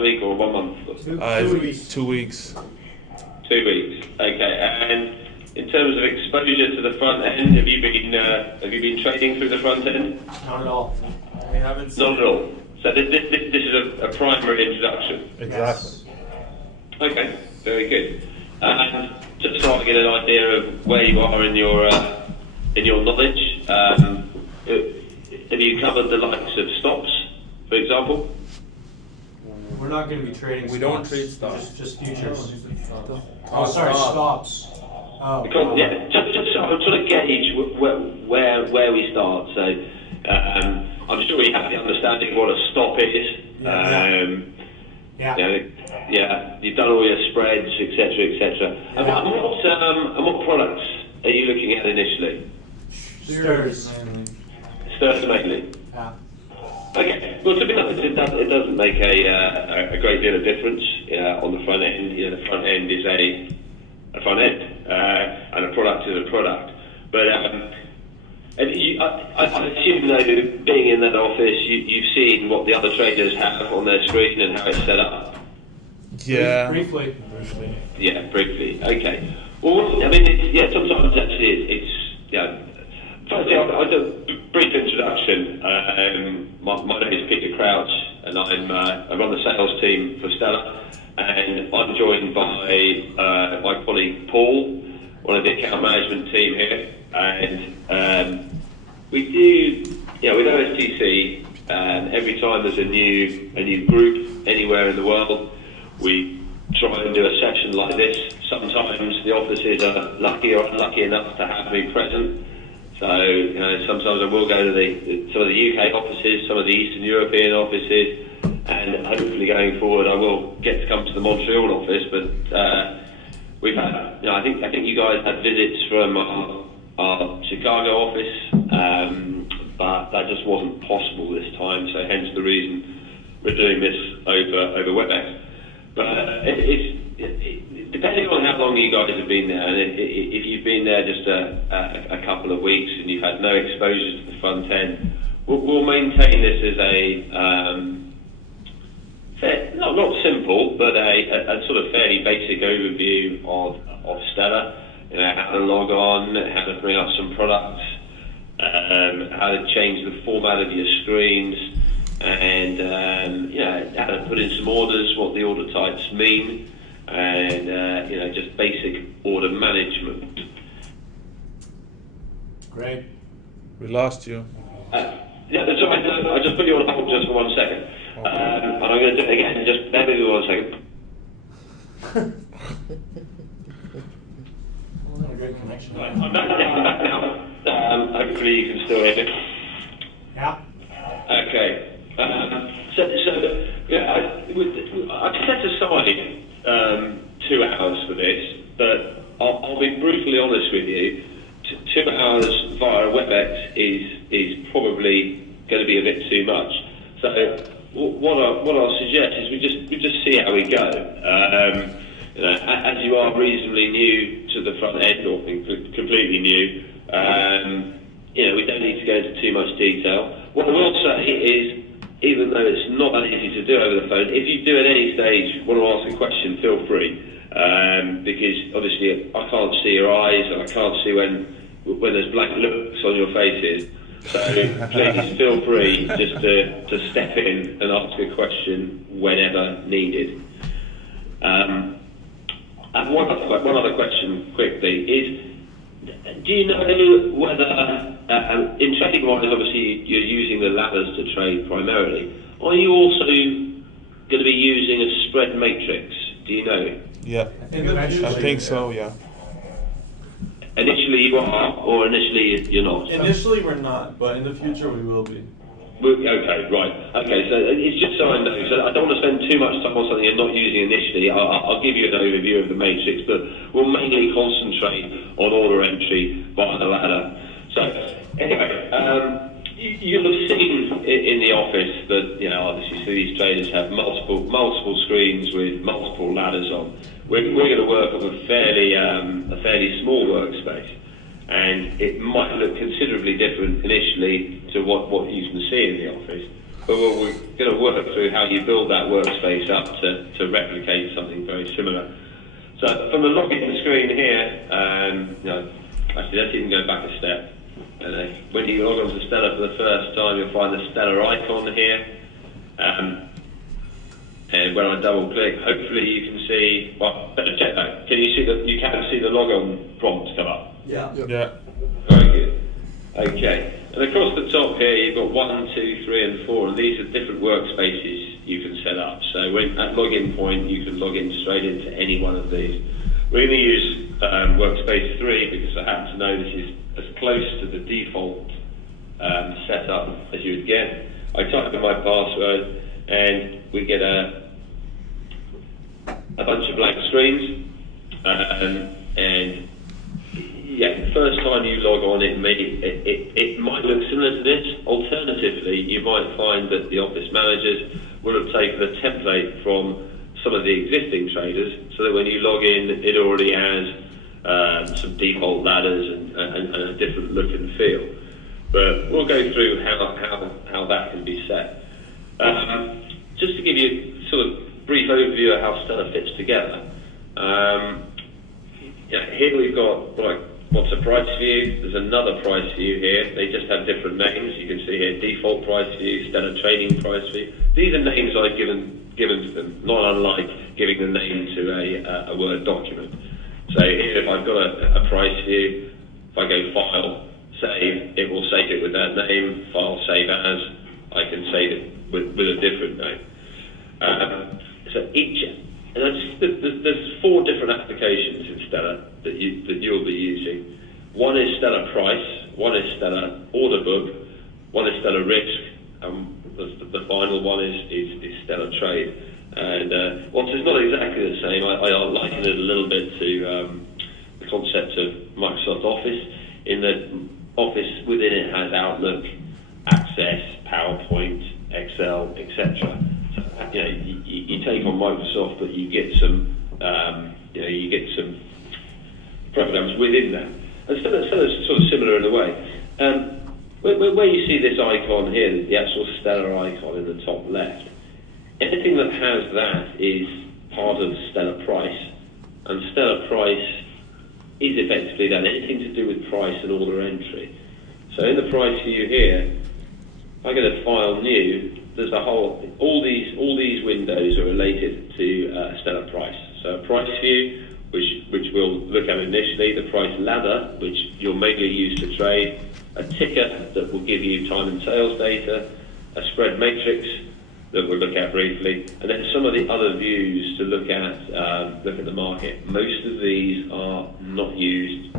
week or 1 month? 2 weeks. 2 weeks. Okay. And in terms of exposure to the front end, have you been trading through the front end? Not at all. We haven't. Not at all. So this is a primary introduction. Exactly. Yes. Okay, very good. And just so I get an idea of where you are in your knowledge, have you covered the likes of stops, for example? We're not going to be trading. We don't trade stocks. Just futures. Oh, sorry, stop. stops. Oh. Because, yeah, just so I'm trying to gauge where we start. So I'm sure you have the understanding of what a stop is. Yeah. Yeah, you've done all your spreads, etc., etc. Yeah. And what products are you looking at initially? Stirs. Stirs mainly. Yeah. Okay. Well, to be honest, it doesn't make a great deal of difference on the front end. You know, the front end is a front end, and a product is a product. But I assume, though, being in that office, you've seen what the other traders have on their screen and how it's set up. Yeah. Briefly. Yeah, briefly. Okay. Well, I mean, sometimes actually it's Firstly, I'll do a brief introduction. My name is Peter Crouch, and I run the sales team for Stella, and I'm joined by my colleague Paul, one of the account management team here, and we do, with OSTC, every time there's a new group anywhere in the world, we try and do a session like this. Sometimes the offices are lucky or unlucky enough to have me present. So, sometimes I will go to some of the UK offices, some of the Eastern European offices, and hopefully going forward I will get to come to the Montreal office. But we've had, I think you guys had visits from our Chicago office, but that just wasn't possible this time. So hence the reason we're doing this over WebEx. But it's depending on how long you guys have been there, and if you've been there just a couple of weeks and you've had no exposure to the front end, we'll maintain this as not simple, but a sort of fairly basic overview of Stella. How to log on, how to bring up some products, how to change the format of your screens, and how to put in some orders, what the order types mean, and just basic order management. Great. We lost you. Yeah, that's all right. I just put you on hold just for 1 second, and I'm going to do it again. Just bear with me 1 second. A great connection. I'm back now. Hopefully you can still hear me. Yeah. Okay. I've set aside 2 hours for this, but I'll be brutally honest with you. 2 hours via WebEx is probably going to be a bit too much. So what I'll suggest is we just see how we go. As you are reasonably new to the front end, or completely new, we don't need to go into too much detail. What I will say is, even though it's not that easy to do over the phone, if you do at any stage want to ask a question, feel free, because obviously I can't see your eyes and I can't see when there's blank looks on your faces. So please feel free just to step in and ask a question whenever needed. And one other question quickly is, do you know whether, in trading models, obviously you're using the ladders to trade primarily, are you also going to be using a spread matrix? Do you know? Yeah. I think so, yeah. Initially you are, or initially you're not? Initially we're not, but in the future we will be. Okay, right. Okay, so it's just so I know. So I don't want to spend too much time on something you're not using initially. I'll give you an overview of the matrix, but we'll mainly concentrate on order entry via the ladder. So anyway, you'll have seen in the office that obviously these traders have multiple screens with multiple ladders on. We're going to work on a fairly small workspace. And it might look considerably different initially to what you can see in the office. but we're going to work through how you build that workspace up to replicate something very similar. So from the login screen here, actually let's even go back a step. When you log on to Stellar for the first time, you'll find the Stellar icon here. And when I double click, hopefully you can see, well, better check that. Can you see you can see the logon prompt come up? Yeah. Yeah. Very good. Okay. And across the top here, you've got 1, 2, 3, and 4, and these are different workspaces you can set up. So at login point, you can log in straight into any one of these. We're going to use workspace 3 because I happen to know this is as close to the default setup as you would get. I type in my password, and we get a bunch of blank screens, and yeah, the first time you log on, it might look similar to this. Alternatively, you might find that the office managers will have taken a template from some of the existing traders, so that when you log in, it already has some default ladders and a different look and feel. But we'll go through how that can be set. Just to give you sort of brief overview of how Stellar fits together. Here we've got what's a price view. There's another price view here. They just have different names. You can see here default price view, Stellar trading price view. These are names I've given to them, not unlike giving the name to a Word document. So here, if I've got a price view, if I go File, Save, it will save it with that name. File, Save As. I can save it with a different name. There's 4 different applications in Stellar that you'll be using. One is Stellar Price, one is Stellar Order Book, one is Stellar Risk, and the final one is Stellar Trade. And whilst it's not exactly the same, I liken it a little bit to the concept of Microsoft Office, in that Office within it has Outlook, Access, PowerPoint, Excel, etc. So, you take on Microsoft, but you get some programs within that. And so that's sort of similar in a way. Where you see this icon here, the actual Stellar icon in the top left, anything that has that is part of Stellar Price, and Stellar Price is effectively then anything to do with price and order entry. So in the price view here, if I go to File New, there's all these windows are related to Stellar Price. So a price view, which we'll look at initially, the price ladder, which you'll mainly use to trade, a ticker that will give you time and sales data, a spread matrix that we'll look at briefly, and then some of the other views to look at the market. Most of these are not used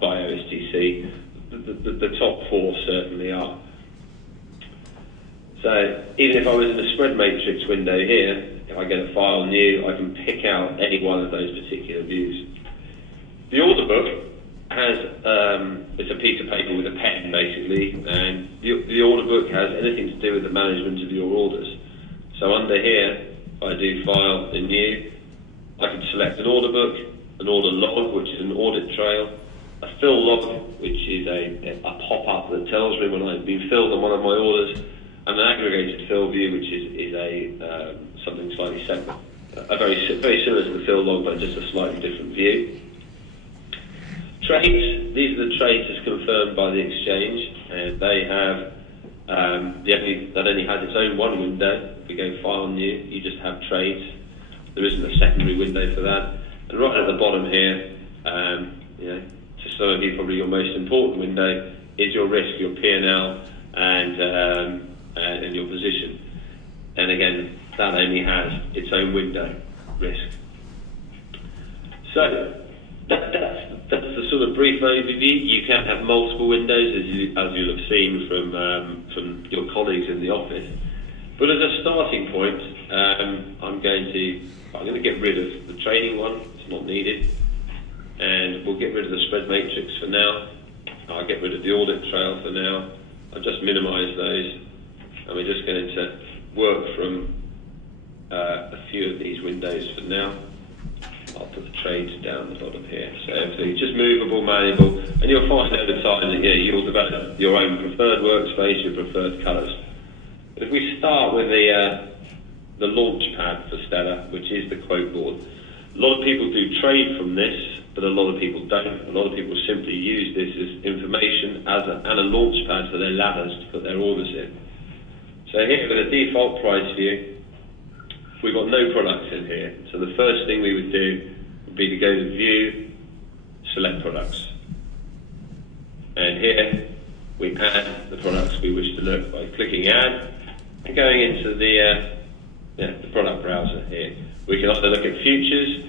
by OSTC. The top 4 certainly are. So even if I was in the spread matrix window here, if I get a File New, I can pick out any one of those particular views. The order book has it's a piece of paper with a pen basically, and the order book has anything to do with the management of your orders. So under here, if I do File and New, I can select an order book, an order log, which is an audit trail, a fill log, which is a pop-up that tells me when I've been filled on one of my orders, and an aggregated fill view, which is a something slightly separate, very similar to the fill log, but just a slightly different view. Trades, these are the trades as confirmed by the exchange, and they have that only has its own one window. If we go File New, you just have trades. There isn't a secondary window for that. And right at the bottom here, to some of you probably your most important window is your risk, your P&L, and your position. And again, that only has its own window, risk. So that's the sort of brief overview. You can have multiple windows, as you'll have seen from your colleagues in the office. But as a starting point, I'm going to get rid of the trading one. It's not needed, and we'll get rid of the spread matrix for now. I'll get rid of the audit trail for now. I'll just minimise those, and we're just going to work from a few of these windows for now. I'll put the trades down the bottom here. So everything's just movable, malleable, and you'll find over time that you'll develop your own preferred workspace, your preferred colours. If we start with the launch pad for Stella, which is the quote board, a lot of people do trade from this, but a lot of people don't. A lot of people simply use this as information and a launch pad for their ladders to put their orders in. So here with the default price view, we've got no products in here. So the first thing we would do would be to go to View, select Products. And here we add the products we wish to look by clicking Add and going into the product browser here. We can either look at futures,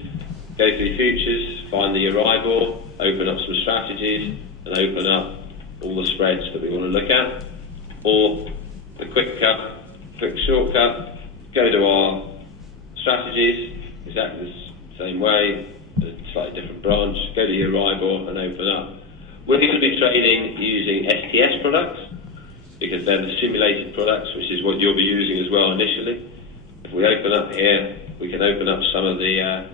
go through futures, find the Euribor, open up some strategies and open up all the spreads that we want to look at, or the quick shortcut, go to our strategies, exactly the same way, a slightly different branch, go to Euribor and open up. We're going to be trading using STS products because they're the simulated products, which is what you'll be using as well initially. If we open up here, we can open up some of the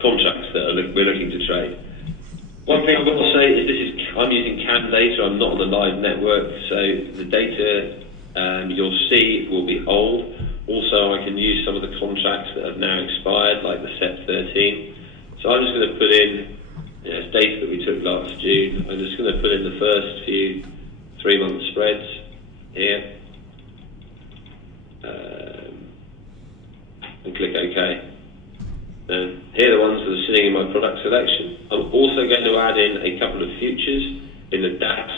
contracts that we're looking to trade. One thing I will say is I'm using CAN data, I'm not on the live network, so the data you'll see will be old. Also, I can use some of the contracts that have now expired, like the SET 13. So I'm just going to put in data that we took last June. I'm just going to put in the first few 3-month spreads here. And click OK. And here are the ones that are sitting in my product selection. I'm also going to add in a couple of futures in the DAX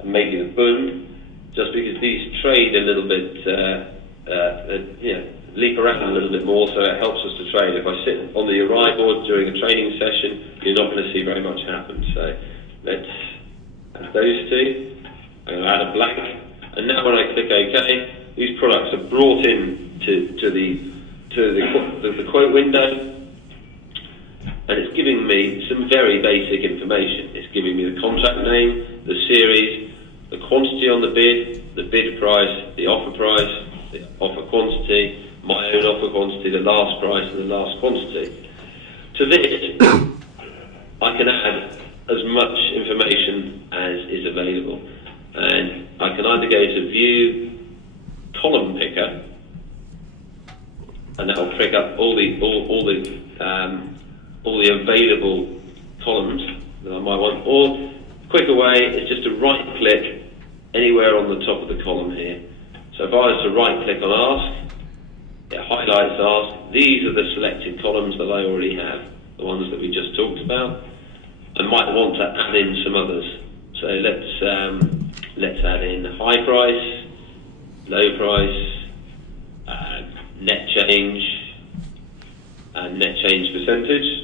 and maybe the Bund, just because these trade a little bit, leap around a little bit more, so it helps us to trade. If I sit on the Euribor during a trading session, you're not going to see very much happen. So let's add those two. I'm going to add a blank, and now when I click OK, these products are brought in to the quote window. And it's giving me some very basic information. It's giving me the contract name, the series, the quantity on the bid price, the offer quantity, my own offer quantity, the last price and the last quantity. To this, I can add as much information as is available. And I can either go to View, Column Picker, and that will pick up all the available columns that I might want. Or quicker way is just to right click anywhere on the top of the column here. So if I was to right click on Ask, it highlights Ask. These are the selected columns that I already have, the ones that we just talked about. I might want to add in some others. So let's add in high price, low price, net change, and net change percentage.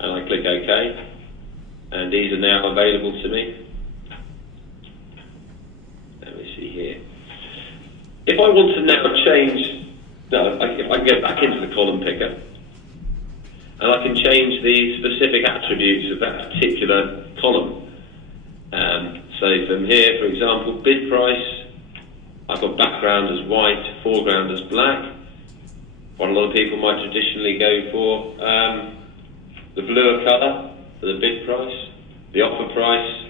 And I click OK, and these are now available to me. Let me see here. If I want to now change, if I can go back into the column picker, and I can change the specific attributes of that particular column. So from here, for example, bid price, I've got background as white, foreground as black. What a lot of people might traditionally go for. The bluer colour for the bid price, the offer price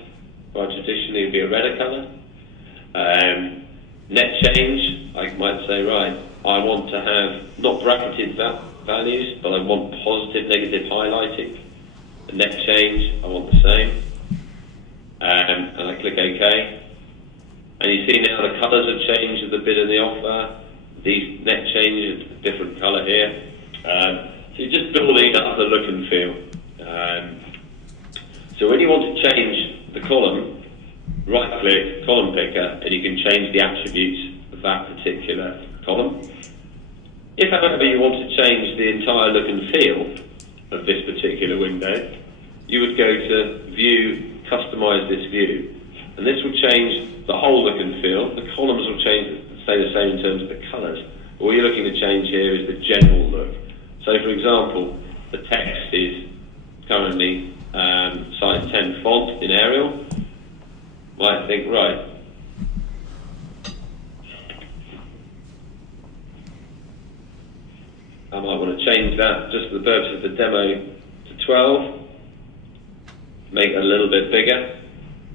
might traditionally be a redder colour. Net change, I might say, right, I want to have not bracketed values, but I want positive, negative highlighting. The net change, I want the same. And I click OK. And you see now the colours have changed of the bid and the offer. These net change is a different colour here. So you're just building up the look and feel. So when you want to change the column, right click, column picker, and you can change the attributes of that particular column. If however you want to change the entire look and feel of this particular window, you would go to View, Customize this view. And this will change the whole look and feel. The columns will stay the same in terms of the colours. All you're looking to change here is the general look. So for example, the text is currently size 10 font in Arial. Might think, right, I might want to change that just for the purpose of the demo to 12, make it a little bit bigger.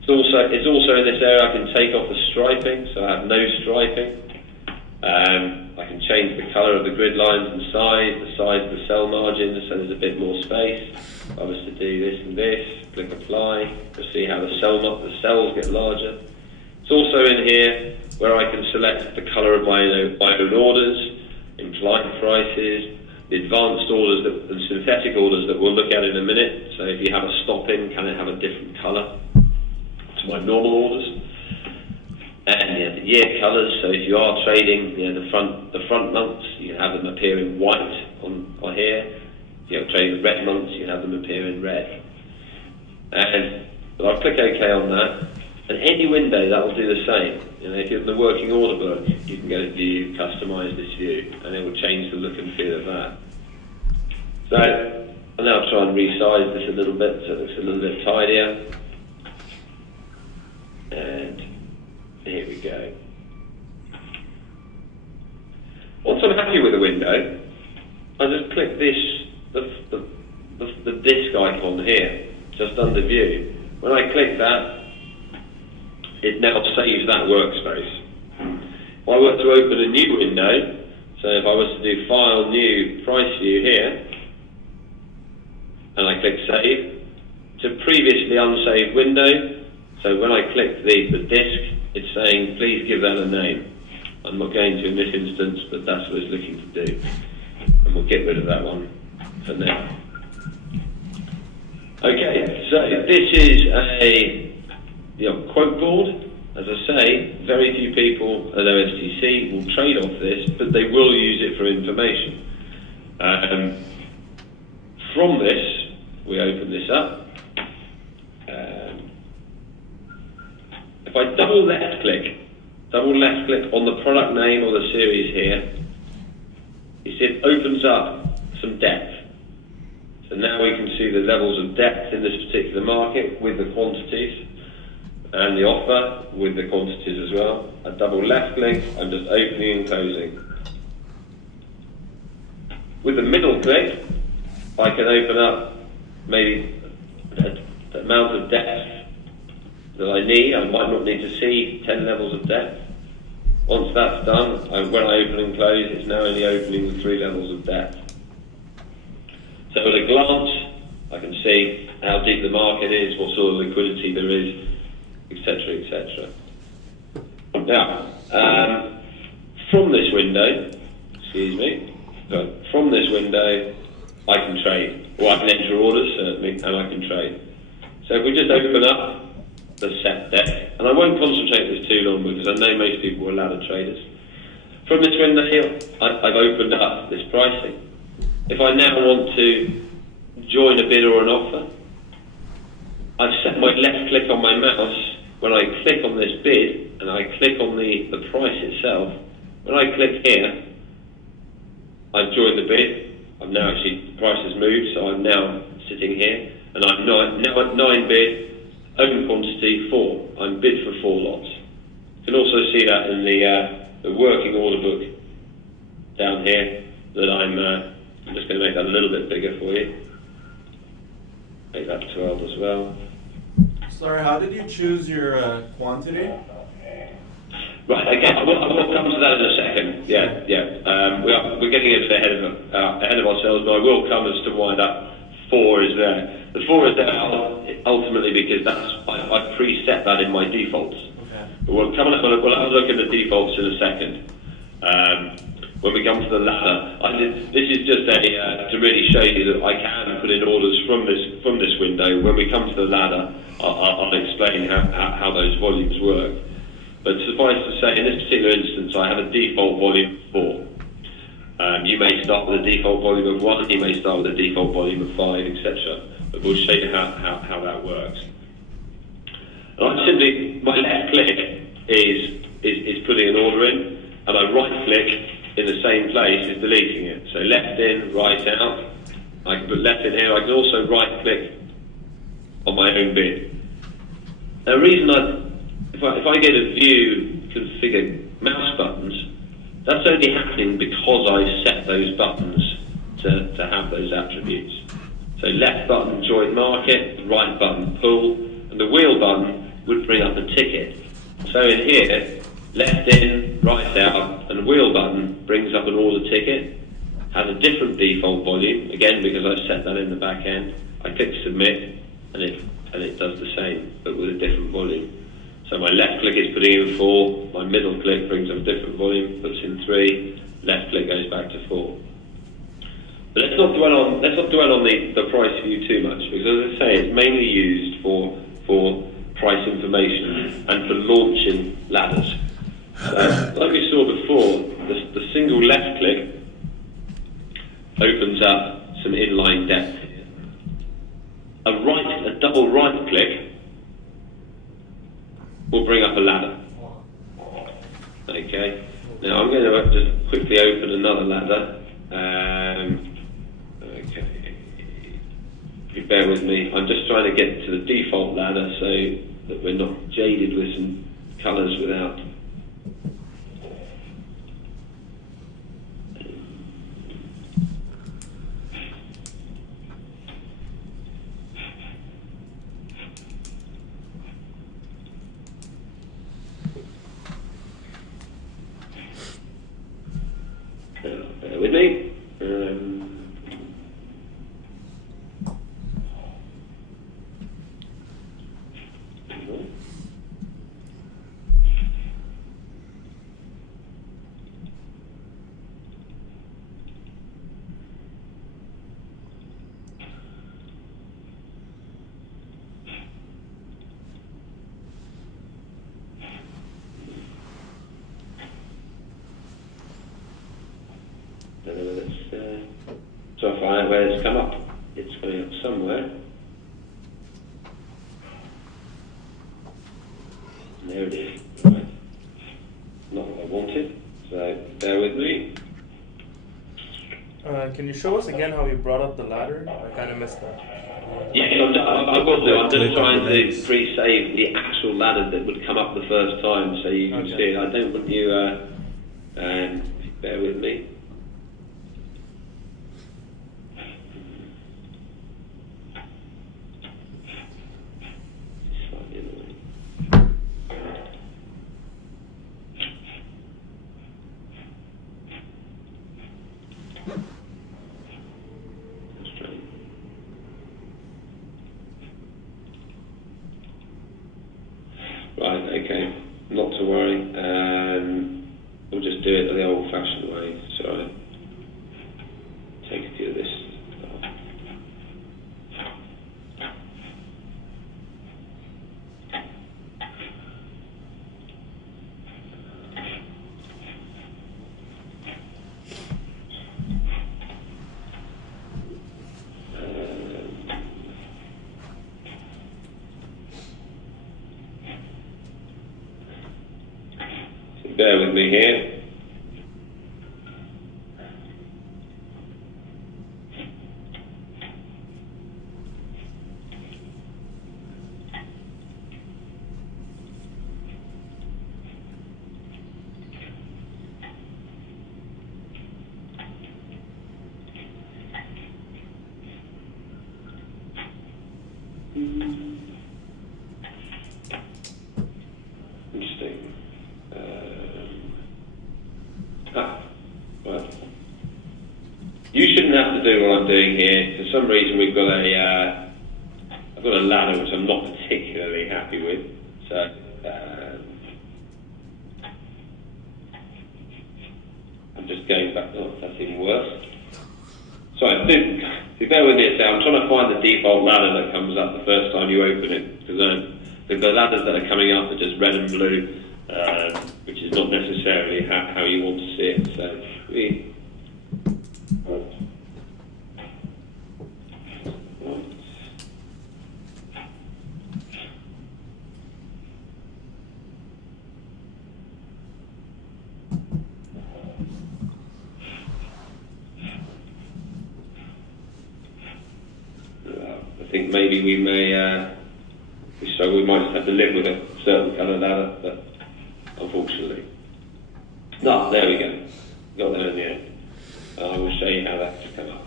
It's also in this area I can take off the striping, so I have no striping. I can change the colour of the grid lines and the size of the cell margins, so there's a bit more space. If I was to do this and this, click apply, you'll see how the cells get larger. It's also in here where I can select the colour of my own orders, implied prices, the advanced orders and synthetic orders that we'll look at in a minute. So if you have a stop in, can it have a different colour to my normal orders? And the year colours, so if you are trading the front months, you have them appear in white on here. If you're trading red months, you have them appear in red. And I'll click OK on that. And any window that will do the same. If you're in the working order book, you can go to view, customise this view, and it will change the look and feel of that. So I'll now try and resize this a little bit so it looks a little bit tidier. And here we go. Once I'm happy with the window, I just click the disk icon here, just under view. When I click that, it now saves that workspace. If I were to open a new window, so if I was to do File, New, Price View here, and I click Save, it's a previously unsaved window, so when I click the disk, it's saying, please give that a name. I'm not going to in this instance, but that's what it's looking to do. And we'll get rid of that one for now. Okay, so this is a quote board. As I say, very few people at OSTC will trade off this, but they will use it for information. From this, we open this up. If I double left click on the product name or the series here, you see it opens up some depth. So now we can see the levels of depth in this particular market with the quantities, and the offer with the quantities as well. I double left click, I'm just opening and closing. With the middle click, I can open up maybe the amount of depth that I need. I might not need to see 10 levels of depth. Once that's done, when I open and close, it's now only opening with 3 levels of depth. So at a glance, I can see how deep the market is, what sort of liquidity there is, etc., etc. Now, from this window, from this window, I can trade, or I can enter orders certainly, and I can trade. So if we just open up the set deck, and I won't concentrate this too long because I know most people are ladder traders. From this window here, I've opened up this pricing. If I now want to join a bid or an offer, I've set my left click on my mouse. When I click on this bid and I click on the price itself, when I click here, I've joined the bid. I've now actually, the price has moved, so I'm now sitting here, and I'm now at 9 bid, own quantity 4. I'm bid for 4 lots. You can also see that in the working order book down here, that I'm just going to make that a little bit bigger for you. Make that 12 as well. Sorry, how did you choose your quantity? Right, again, I will come to that in a second. We're getting a bit ahead of ourselves, but I will come as to why that 4 is there. The 4 is there ultimately because I preset that in my defaults. Okay. But we'll have a look at the defaults in a second. When we come to the ladder, this is just to really show you that I can put in orders from this window. When we come to the ladder, I'll explain how those volumes work. But suffice to say, in this particular instance, I have a default volume of 4. You may start with a default volume of 1, you may start with a default volume of 5, etc. But we'll show you how that works. And my left click is putting an order in, and I right click in the same place is deleting it. So left in, right out. I can put left in here. I can also right click on my own bid. Now, the reason if I go to view configure mouse buttons, that's only happening because I set those buttons to have those attributes. So left button join market, right button pull, and the wheel button would bring up a ticket. So in here, left in, right out, and the wheel button brings up an order ticket. Has a different default volume, again because I've set that in the back end. I click submit, and it does the same, but with a different volume. So my left click is putting in 4, my middle click brings up a different volume, puts in 3, left click goes back to 4. But let's not dwell on the price view too much, because as I say, it's mainly used for price information and for launching ladders. So, like we saw before, the single left click opens up some inline depth here. A double right click will bring up a ladder. Okay. Now I'm going to just quickly open another ladder. Okay. If you bear with me, I'm just trying to get to the default ladder so that we're not jaded with some colours without. Bear with me. So if I find out where it's come up, it's coming up somewhere. And there it is. Right. Not what I wanted, so bear with me. Can you show us again how you brought up the ladder? I kind of missed that. Yes, I will do. I'm just trying to pre-save the actual ladder that would come up the first time, so you can see it. I don't want you. Bear with me. Slightly annoying. That's strange. Right, okay, not to worry. We'll just do it the old-fashioned way. So I take a few of this. Bear with me here. Interesting. Right. You shouldn't have to do what I'm doing here. For some reason, we've got I've got a ladder which I'm not particularly happy with. So I'm just going back. Oh, that's even worse. Sorry, if you bear with me a second, I'm trying to find the default ladder that comes up the first time you open it, because the ladders that are coming up are just red and blue, which is not necessarily how you want to see it. So I think maybe we may, so we might just have to live with a certain colour ladder, but unfortunately. No, there we go. Got there in the end. I will show you how that's come up.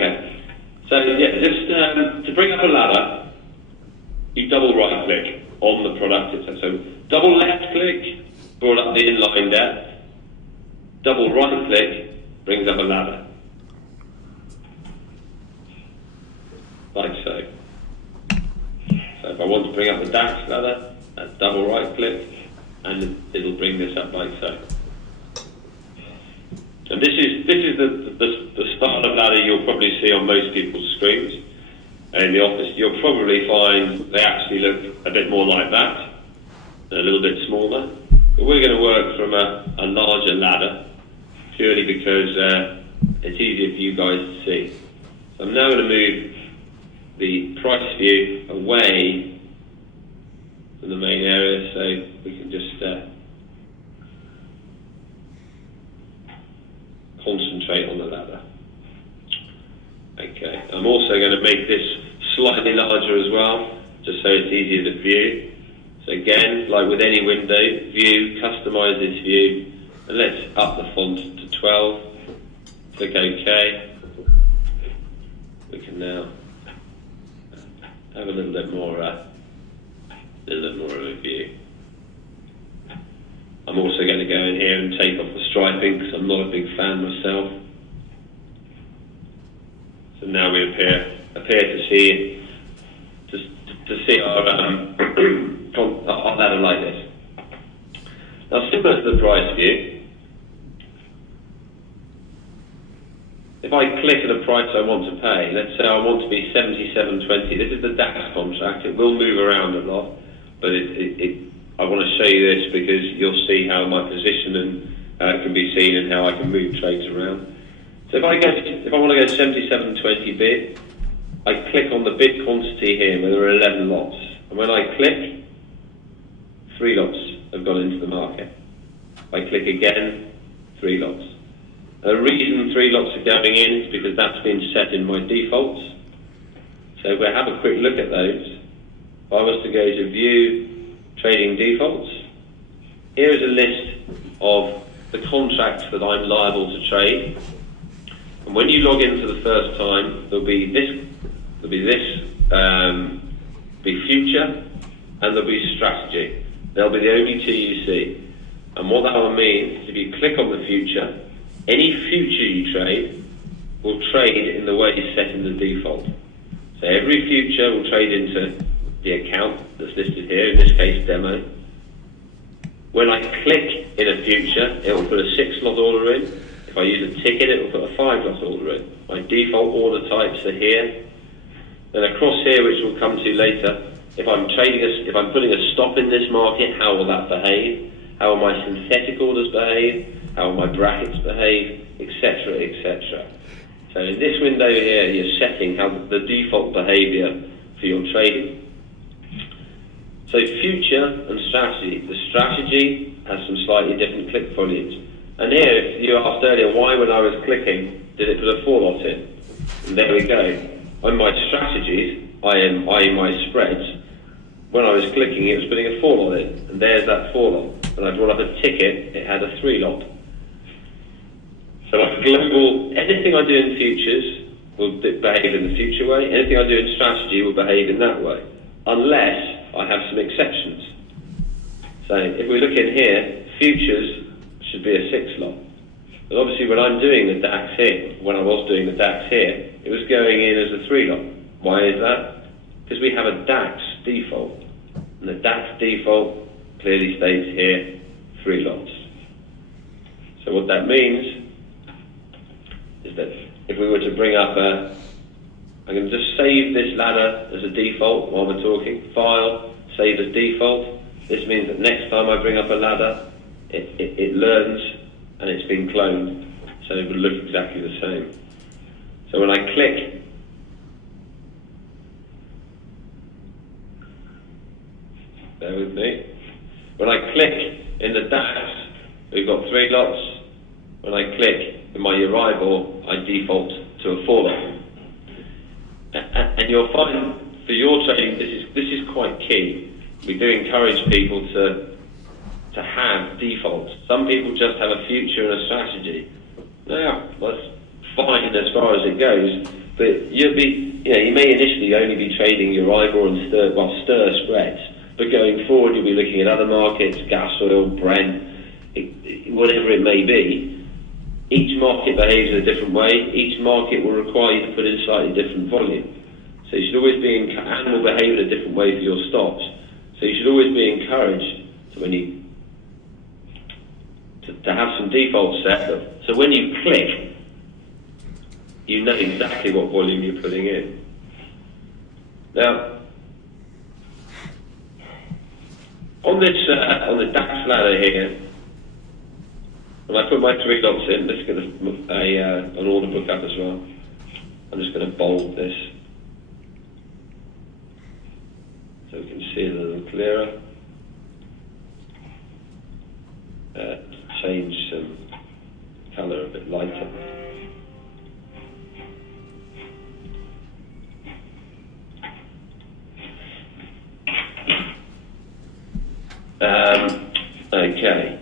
Okay. So yeah, just to bring up a ladder, you double right click on the product itself. So double left click, brought up the inline depth. Double right click brings up a ladder. Like so. So if I want to bring up the DAX ladder, that's double right click, and it'll bring this up like so. And this is the style of ladder you'll probably see on most people's screens. And in the office, you'll probably find they actually look a bit more like that, a little bit smaller. But we're going to work from a larger ladder, purely because it's easier for you guys to see. So I'm now going to move the price view away from the main area, so we can just concentrate on the ladder. Okay, I'm also going to make this slightly larger as well, just so it's easier to view. So again, like with any window, view, customize this view, and let's up the font to 12. Click OK. We can now have a little bit more of a view. I'm also going to go in here and take off the striping because I'm not a big fan myself. So now we appear to see our our ladder like this. Now, similar to the price view, if I click at a price I want to pay, let's say I want to be 77.20. This is the DAX contract. It will move around a lot, but I want to show you this because you'll see how my position and can be seen and how I can move trades around. So if I want to go 77.20 bid, I click on the bid quantity here where there are 11 lots. And when I click, 3 lots have gone into the market. I click again, 3 lots. The reason 3 lots are going in is because that's been set in my defaults. So we'll have a quick look at those. If I was to go to view trading defaults, here is a list of the contracts that I'm liable to trade. And when you log in for the first time, there'll be future, and there'll be strategy. They'll be the only 2 you see. And what that will mean is if you click on the future, any future you trade will trade in the way it's set in the default. So every future will trade into the account that's listed here, in this case demo. When I click in a future, it will put a 6 lot order in. If I use a ticket, it will put a 5 lot order in. My default order types are here. Then across here, which we'll come to later, if I'm putting a stop in this market, how will that behave? How will my synthetic orders behave? How will my brackets behave? Etc., etc. So in this window here, you're setting how the default behavior for your trading. So future and strategy. The strategy has some slightly different click volumes. And here, if you asked earlier why when I was clicking did it put a 4 lot in? And there we go. On my strategies, i.e. my spreads, when I was clicking it was putting a 4 lot in. And there's that 4 lot. When I brought up a ticket, it had a 3 lot. So like global, anything I do in futures will behave in the future way. Anything I do in strategy will behave in that way. Unless I have some exceptions. So if we look in here, futures should be a 6 lot. But obviously when I'm doing the DAX here, when I was doing the DAX here, it was going in as a 3 lot. Why is that? Because we have a DAX default. And the DAX default clearly states here 3 lots. So what that means is that if we were to bring up I'm going to just save this ladder as a default while we're talking. File, save as default. This means that next time I bring up a ladder, it learns and it's been cloned. So it will look exactly the same. So when I click, bear with me. When I click in the DAX, we've got 3 lots. When I click in my Euribor, I default to a 4 lot. And you'll find for your trading, this is quite key. We do encourage people to have defaults. Some people just have a future and a strategy. Now, that's fine as far as it goes, But you may initially only be trading your IBOR and stir spreads, but going forward you'll be looking at other markets, gas, oil, Brent, whatever it may be. Each market behaves in a different way. Each market will require you to put in slightly different volume. So you should always be and will behave in a different way for your stocks. So you should always be encouraged to have some default set. So when you click, you know exactly what volume you're putting in. Now, on the DAX ladder here, when I put my 3 lots in, let's get an order book up as well. I'm just going to bold this so we can see it a little clearer. Change some colour a bit lighter. Okay.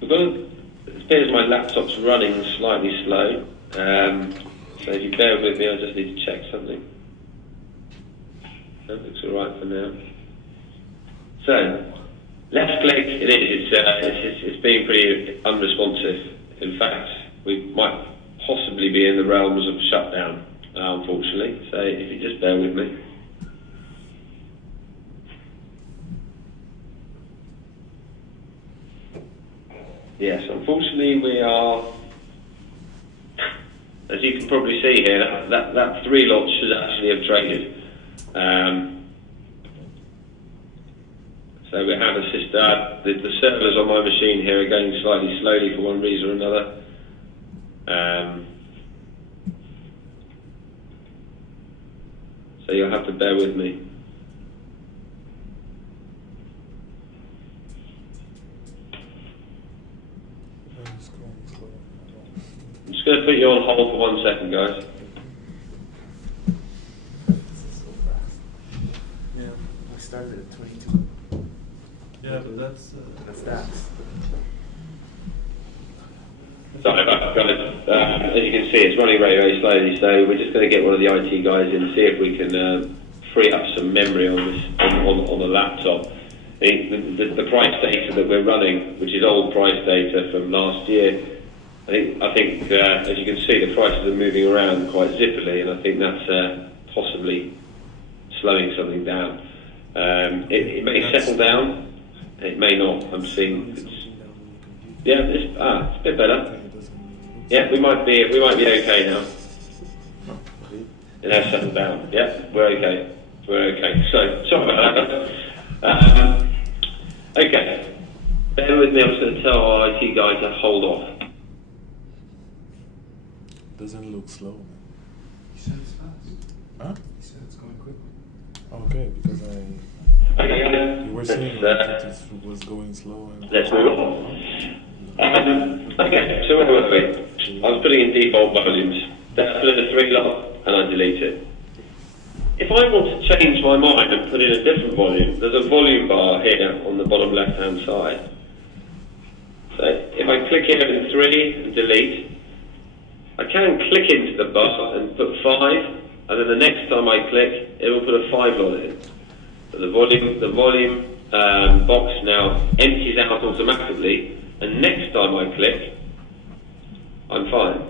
It appears my laptop's running slightly slow, so if you bear with me, I just need to check something. That looks alright for now. So, left click, it's being pretty unresponsive. In fact, we might possibly be in the realms of shutdown, unfortunately, so if you just bear with me. Yes, unfortunately we are, as you can probably see here, that 3 lots should actually have traded. So we have a sister, the servers on my machine here are going slightly slowly for one reason or another. So you'll have to bear with me. I'm just going to put you on hold for 1 second, guys. Yeah, we started at 22. Yeah, but that's DAX. Sorry about that, guys. As you can see, it's running very, very slowly, so we're just going to get one of the IT guys in and see if we can free up some memory on this on the laptop. The price data that we're running, which is old price data from last year, I think as you can see, the prices are moving around quite zippily, and I think that's possibly slowing something down. It may settle down, it may not. I'm seeing it's a bit better. Yeah, we might be okay now. It has settled down. Yeah, we're okay. So sorry about that. Okay, bear with me. I'm just going to tell our IT guy to hold off. Doesn't look slow, man. He said it's fast. Huh? He said it's going quickly. Okay, because Okay, you were saying that it was going slow. And let's move on. Okay, so where were we? I was putting in default volumes. Then I put in a 3 lot and I delete it. If I want to change my mind and put in a different volume, there's a volume bar here on the bottom left hand side. So if I click here in 3 and delete, I can click into the bar and put 5, and then the next time I click, it will put a 5 lot in. But the volume box now empties out automatically, and next time I click, I'm fine.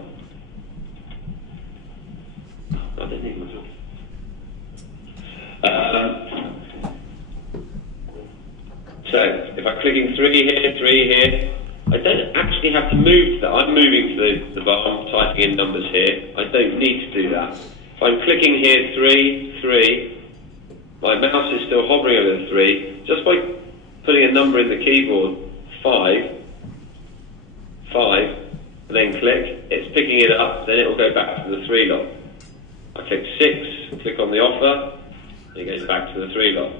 I don't need myself. So if I click in 3 here, 3 here, I don't actually have to move that. I'm moving to the bar, I'm typing in numbers here. I don't need to do that. If I'm clicking here 3, 3, my mouse is still hovering over the 3. Just by putting a number in the keyboard, 5, and then click, it's picking it up, then it will go back to the 3 lot. I click 6, click on the offer, and it goes back to the 3 lot.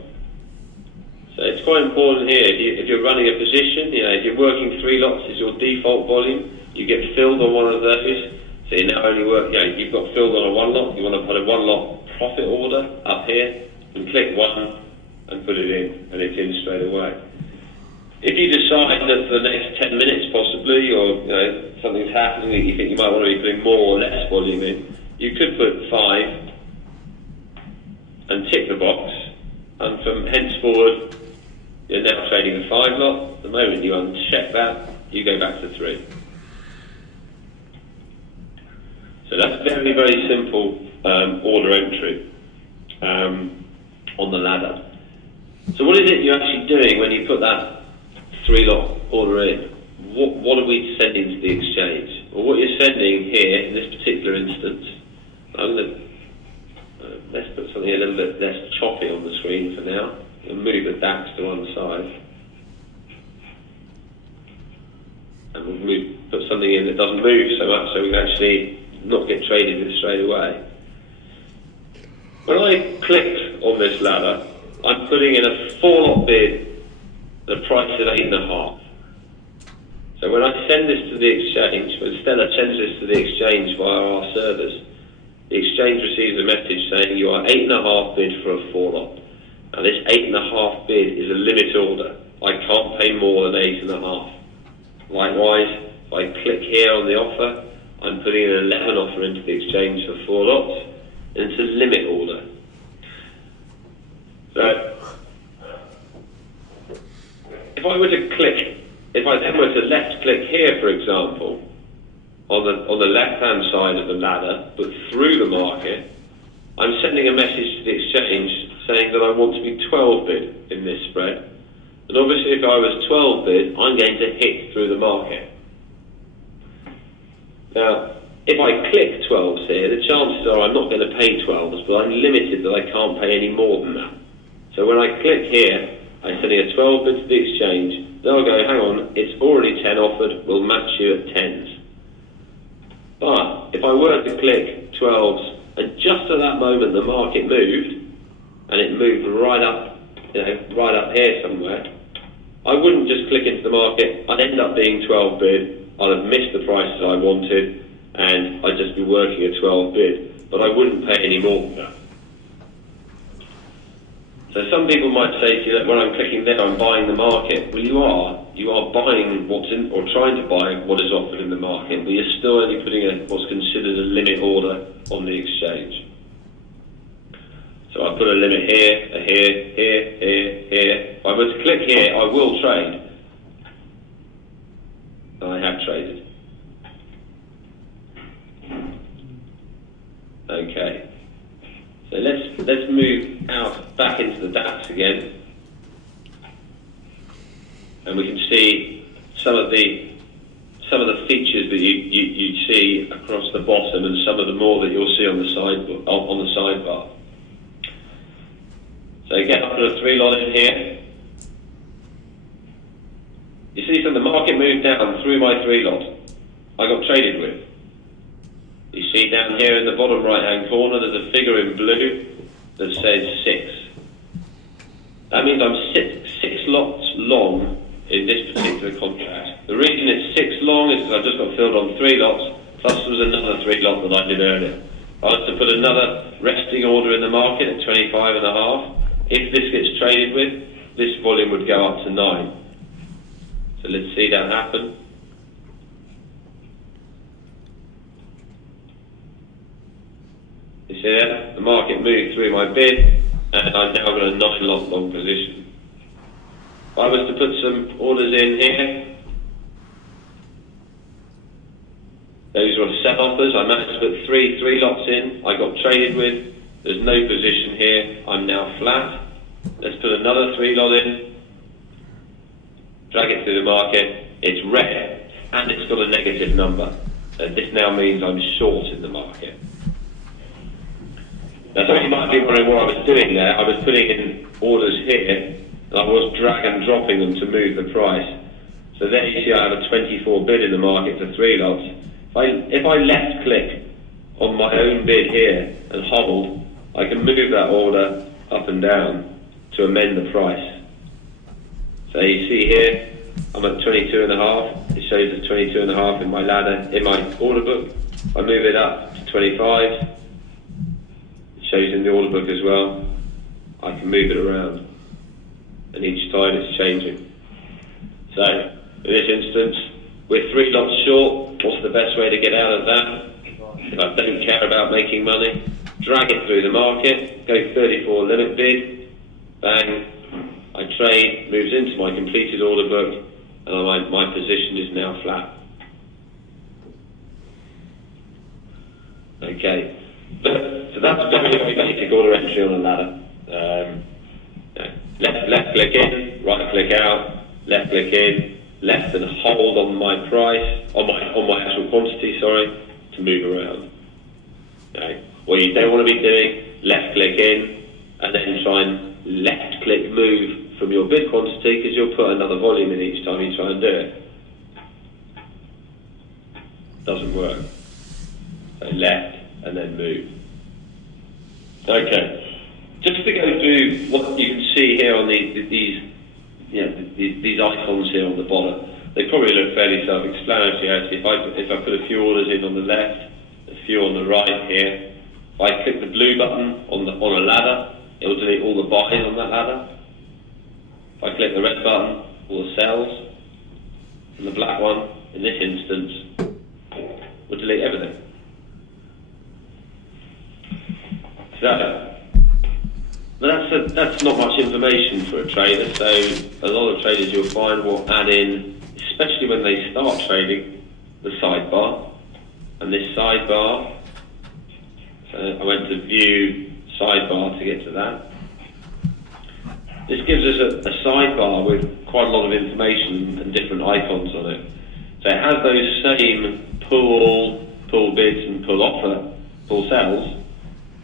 So it's quite important here, if you're running a position, if you're working 3 lots is your default volume, you get filled on one of those, so you now only work, you've got filled on a 1 lot, you want to put a 1 lot profit order up here, and click 1 and put it in, and it's in straight away. If you decide that for the next 10 minutes possibly, or something's happening that you think you might want to be putting more or less volume in, you could put 5 and tick the box, and from henceforward you're now trading a 5 lot. The moment you uncheck that, you go back to 3. So that's very, very simple order entry on the ladder. So what is it you're actually doing when you put that 3 lot order in? What are we sending to the exchange? Well, what you're sending here, in this particular instance, I'm going to let's put something a little bit less choppy on the screen for now, and move the DAX to one side. And we'll put something in that doesn't move so much, so we can actually not get traded with straight away. When I click on this ladder, I'm putting in a 4 lot bid at a price of 8.5. So when I send this to the exchange, when Stella sends this to the exchange via our servers, the exchange receives a message saying you are 8.5 bid for a 4 lot. Now this 8.5 bid is a limit order. I can't pay more than 8.5. Likewise, if I click here on the offer, I'm putting an 11 offer into the exchange for 4 lots, and it's a limit order. So, if I then were to left click here, for example, on the left-hand side of the ladder, but through the market, I'm sending a message to the exchange saying that I want to be 12 bid in this spread. And obviously if I was 12 bid, I'm going to hit through the market. Now, if I click 12s here, the chances are I'm not going to pay 12s, but I'm limited that I can't pay any more than that. So when I click here, I'm sending a 12 bid to the exchange. They'll go, hang on, it's already 10 offered, we'll match you at 10s. But if I were to click 12s, and just at that moment the market moved, and it moved right up, right up here somewhere, I wouldn't just click into the market. I'd end up being 12 bid. I'd have missed the prices I wanted, and I'd just be working a 12 bid. But I wouldn't pay any more than that. So some people might say to you that when I'm clicking there, I'm buying the market. Well, you are buying what's in, or trying to buy what is offered in the market, but you're still only putting what's considered a limit order on the exchange. So I put a limit here, here. If I were to click here, I will trade. And I have traded. Okay. So let's move out back into the DAX again, and we can see some of the features that you see across the bottom, and some of the more that you'll see on the sidebar. So again, I put a 3 lot in here. You see, so the market moved down through my 3 lot. I got traded with. You see down here in the bottom right-hand corner, there's a figure in blue that says 6. That means I'm 6 lots long in this particular contract. The reason it's 6 long is because I've just got filled on 3 lots, plus there was another 3 lot that I did earlier. I was to put another resting order in the market at 25.5. If this gets traded with, this volume would go up to 9. So let's see that happen. You see that? The market moved through my bid, and I've now got a 9 lot long position. If I was to put some orders in here, those were sell offers. I managed to put 3 lots in. I got traded with. There's no position here. I'm now flat. Let's put another 3 lot in. Drag it through the market. It's red, and it's got a negative number. And this now means I'm short in the market. Now, some of you might be wondering what I was doing there. I was putting in orders here, and I was drag and dropping them to move the price. So there you see I have a 24 bid in the market for 3 lots. If I left click on my own bid here and hold, I can move that order up and down to amend the price. So you see here, I'm at 22.5. It shows the 22.5 in my ladder, in my order book. I move it up to 25. It shows in the order book as well. I can move it around, and each time it's changing. So, in this instance, we're 3 lots short. What's the best way to get out of that? If I don't care about making money, drag it through the market, go 34 limit bid, bang, I trade, moves into my completed order book, and my position is now flat. Okay, so that's very, very basic order entry on a ladder. Left click in, right click out, left click in, left and hold on my price, on my actual quantity, sorry, to move around. Okay. What you don't want to be doing, left click in, and then try and left click move from your bid quantity, because you'll put another volume in each time you try and do it. Doesn't work. So left and then move. Okay. Just to go through what you can see here on these icons here on the bottom, they probably look fairly self-explanatory. Actually, if I put a few orders in on the left, a few on the right here, if I click the blue button on a ladder, it will delete all the buys on that ladder. If I click the red button, all the sells, and the black one, in this instance, will delete everything. So, but that's not much information for a trader, so a lot of traders you'll find will add in, especially when they start trading, the sidebar. And this sidebar, so I went to view sidebar to get to that. This gives us a sidebar with quite a lot of information and different icons on it. So it has those same pull bids and pull offer, pull sells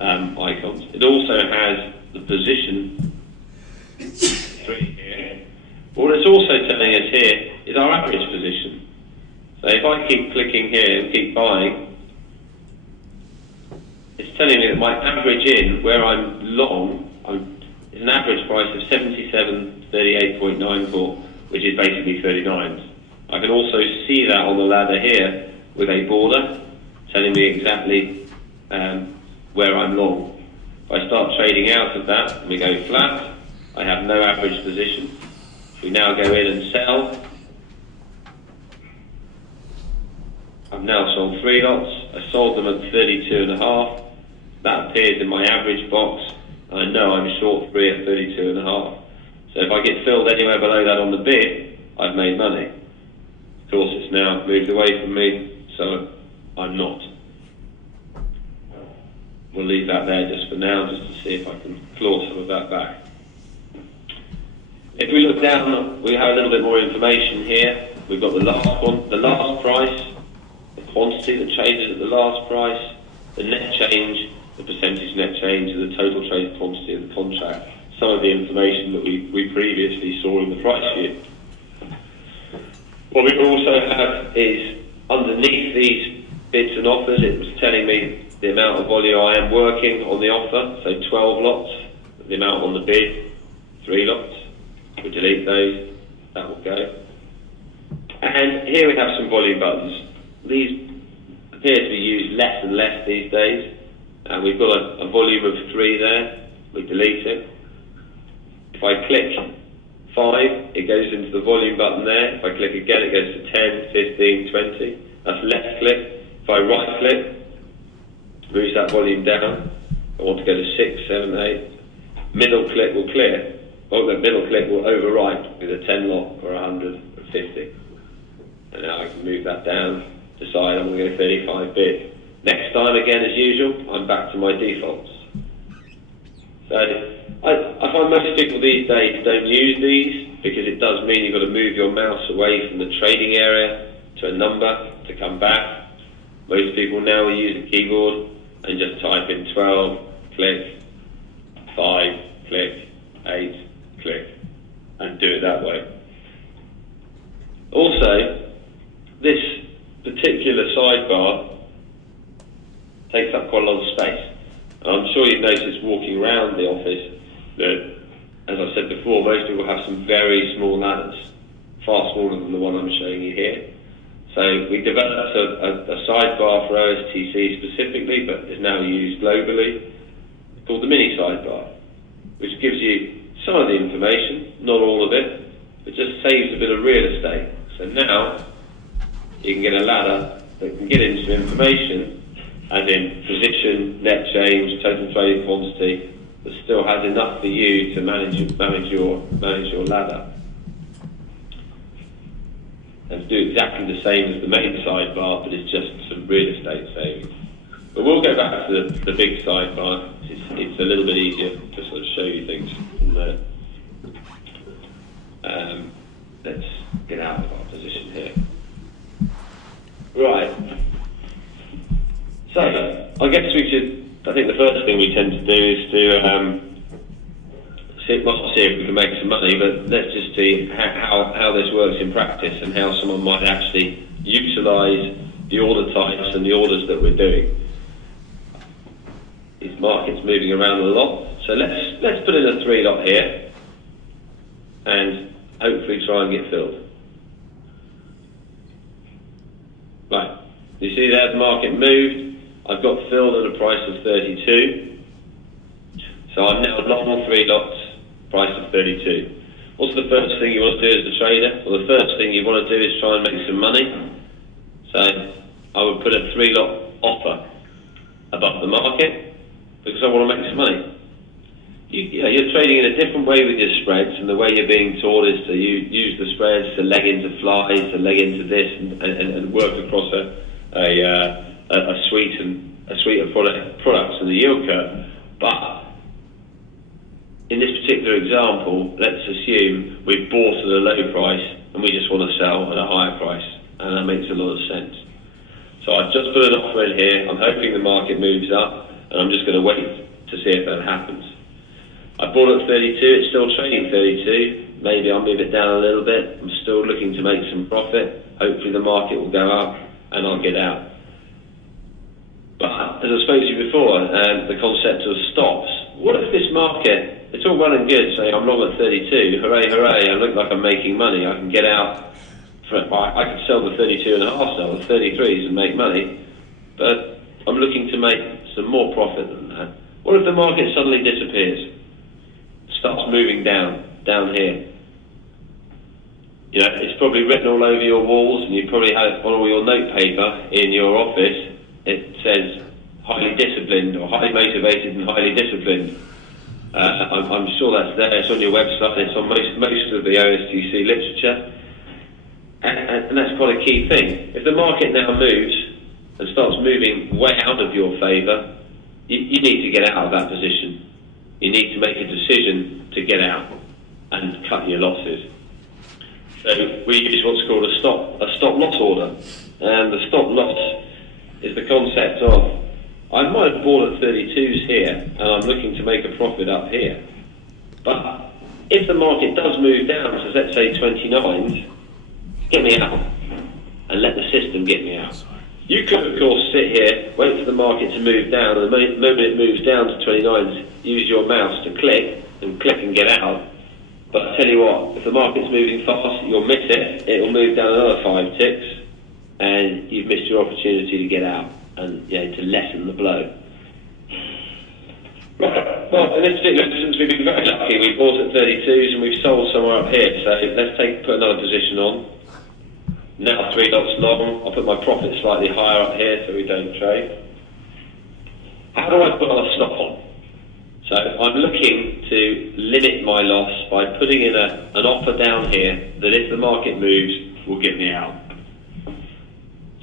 icons. It also has the position 3 here. What it's also telling us here is our average position. So if I keep clicking here and keep buying, it's telling me that my average in, where I'm long, is an average price of 77.38.94, which is basically 39s. I can also see that on the ladder here with a border telling me exactly where I'm long. If I start trading out of that and we go flat, I have no average position. If we now go in and sell, I've now sold 3 lots. I sold them at 32.5. That appears in my average box. I know I'm short 3 at 32.5. So if I get filled anywhere below that on the bid, I've made money. Of course, it's now moved away from me, so I'm not. We'll leave that there just for now, just to see if I can claw some of that back. If we look down, we have a little bit more information here. We've got the last price, the quantity that changes at the last price, the net change, the percentage net change, and the total trade quantity of the contract. Some of the information that we previously saw in the price sheet. What we also have is underneath these bids and offers, it was telling me the amount of volume I am working on the offer, so 12 lots, the amount on the bid, 3 lots. We delete those, that will go. And here we have some volume buttons. These appear to be used less and less these days. And we've got a volume of 3 there, we delete it. If I click 5, it goes into the volume button there. If I click again, it goes to 10, 15, 20. That's left click. If I right click, moves that volume down. I want to go to 6, 7, 8. Middle click will clear. Oh, the middle click will overwrite with a 10 lot or 150. And now I can move that down, decide I'm going to go 35 bid. Next time, again as usual, I'm back to my defaults. So I find most people these days don't use these because it does mean you've got to move your mouse away from the trading area to a number to come back. Most people now will use a keyboard and just type in 12, click, 5, click, 8, click, and do it that way. Also, this particular sidebar takes up quite a lot of space. And I'm sure you've noticed walking around the office that, as I said before, most people have some very small ladders, far smaller than the one I'm showing you here. So we developed a sidebar for OSTC specifically, but is now used globally, called the mini sidebar, which gives you some of the information, not all of it, It just saves a bit of real estate. So now you can get a ladder that can get into information, as in position, net change, total trade quantity, that still has enough for you to manage your ladder. And do exactly the same as the main sidebar, but it's just some real estate savings. But we'll go back to the big sidebar. It's a little bit easier to sort of show you things from there. Let's get out of our position here. Right. So, I guess I think the first thing we tend to do is to see if we can make some money, but let's just see how this works in practice and how someone might actually utilise the order types and the orders that we're doing. These market's moving around a lot, so let's put in a 3 lot here and hopefully try and get filled. Right, you see there the market moved. I've got filled at a price of 32. So I'm now long 3 lots, price of 32. What's the first thing you want to do as a trader? Well, the first thing you want to do is try and make some money. So I would put a 3 lot offer above the market because I want to make some money. You're trading in a different way with your spreads, and the way you're being taught is to use the spreads to leg into flies, to leg into this, and work across a suite of products in the yield curve. But in this particular example, let's assume we've bought at a low price and we just want to sell at a higher price, and that makes a lot of sense. So I've just put an offer in here. I'm hoping the market moves up, and I'm just going to wait to see if that happens. I bought at 32, it's still trading 32. Maybe I'll move it down a little bit. I'm still looking to make some profit. Hopefully the market will go up and I'll get out. But as I spoke to you before, the concept of stops. What if this market, it's all well and good saying I'm long at 32, hooray, hooray, I look like I'm making money, I can get out, I could sell the 32 and a half, sell the 33s and make money, but I'm looking to make some more profit than that. What if the market suddenly disappears? Starts moving down here. You know, it's probably written all over your walls, and you probably have on all your notepaper in your office. It says highly disciplined, or highly motivated and highly disciplined. I'm sure that's there. It's on your website. It's on most of the OSTC literature, and that's quite a key thing. If the market now moves and starts moving way out of your favour, you need to get out of that position. You need to make a decision to get out and cut your losses. So we use what's called a stop loss order, and the stop loss is the concept of I might have bought at 32s here, and I'm looking to make a profit up here. But if the market does move down to, let's say, 29s, get me out and let the system get me out. You could, of course, sit here, wait for the market to move down, and the moment it moves down to 29s, use your mouse to click and get out. But I tell you what, if the market's moving fast, you'll miss it. It'll move down another 5 ticks, and you've missed your opportunity to get out and to lessen the blow. Right. Well, in this particular instance, we've been very lucky. We bought at 32s and we've sold somewhere up here. So let's put another position on. Now 3 lots long. I'll put my profit slightly higher up here so we don't trade. How do I put a stop on? So I'm looking to limit my loss by putting in an offer down here that if the market moves, will get me out.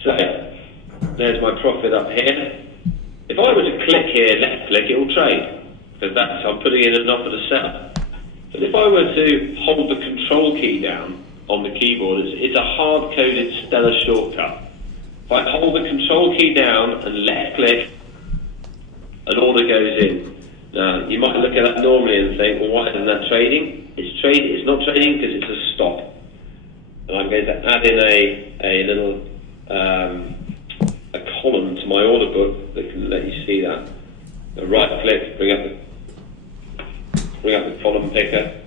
So there's my profit up here. If I were to click here, left click, it will trade, because I'm putting in an offer to sell. But if I were to hold the control key down on the keyboard, it's a hard-coded Stellar shortcut. If I hold the control key down and left click, an order goes in. Now, you might look at that normally and think, well, why isn't that trading? It's not trading because it's a stop. And I'm going to add in a little a column to my order book that can let you see that. Right click, bring up the column picker.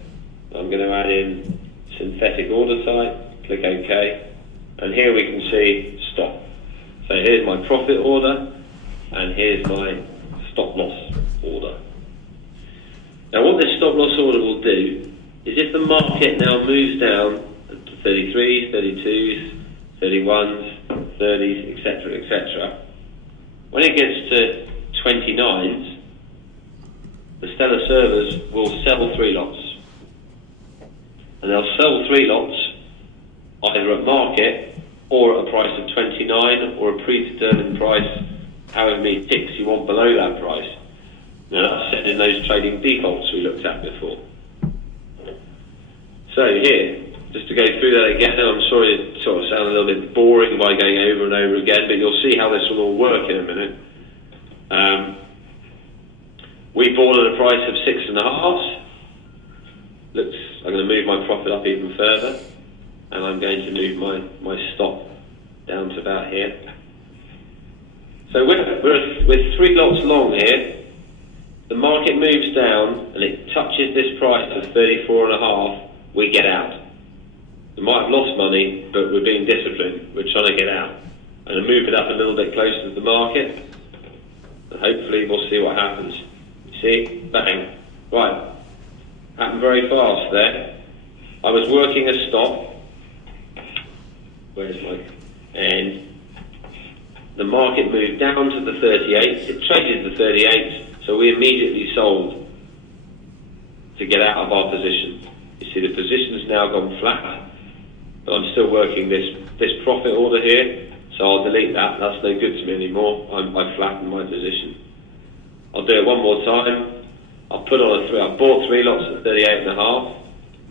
I'm going to add in synthetic order type, click OK, and here we can see stop. So here's my profit order, and here's my stop loss order. Now what this stop loss order will do is if the market now moves down to 33s, 32s, 31s, 30s, etc., etc., when it gets to 29s, the stellar servers will sell 3 lots. And they'll sell 3 lots either at market or at a price of 29 or a predetermined price, however many ticks you want below that price. Now that's set in those trading defaults we looked at before. So here, just to go through that again, and I'm sorry to sort of sound a little bit boring by going over and over again, but you'll see how this will all work in a minute. We bought at a price of 6.5. Looks, I'm going to move my profit up even further, and I'm going to move my stop down to about here. So we're 3 lots long here. The market moves down and it touches this price of 34.5. We get out. We might have lost money, but we're being disciplined. We're trying to get out and move it up a little bit closer to the market, and hopefully we'll see what happens. You see, bang, right. Happened very fast there. I was working a stop. Where's my... And the market moved down to the 38s. It traded the 38s, so we immediately sold to get out of our position. You see, the position's now gone flat, but I'm still working this profit order here, so I'll delete that. That's no good to me anymore. I flattened my position. I'll do it one more time. I'll put on a 3. I bought 3 lots at 38.5.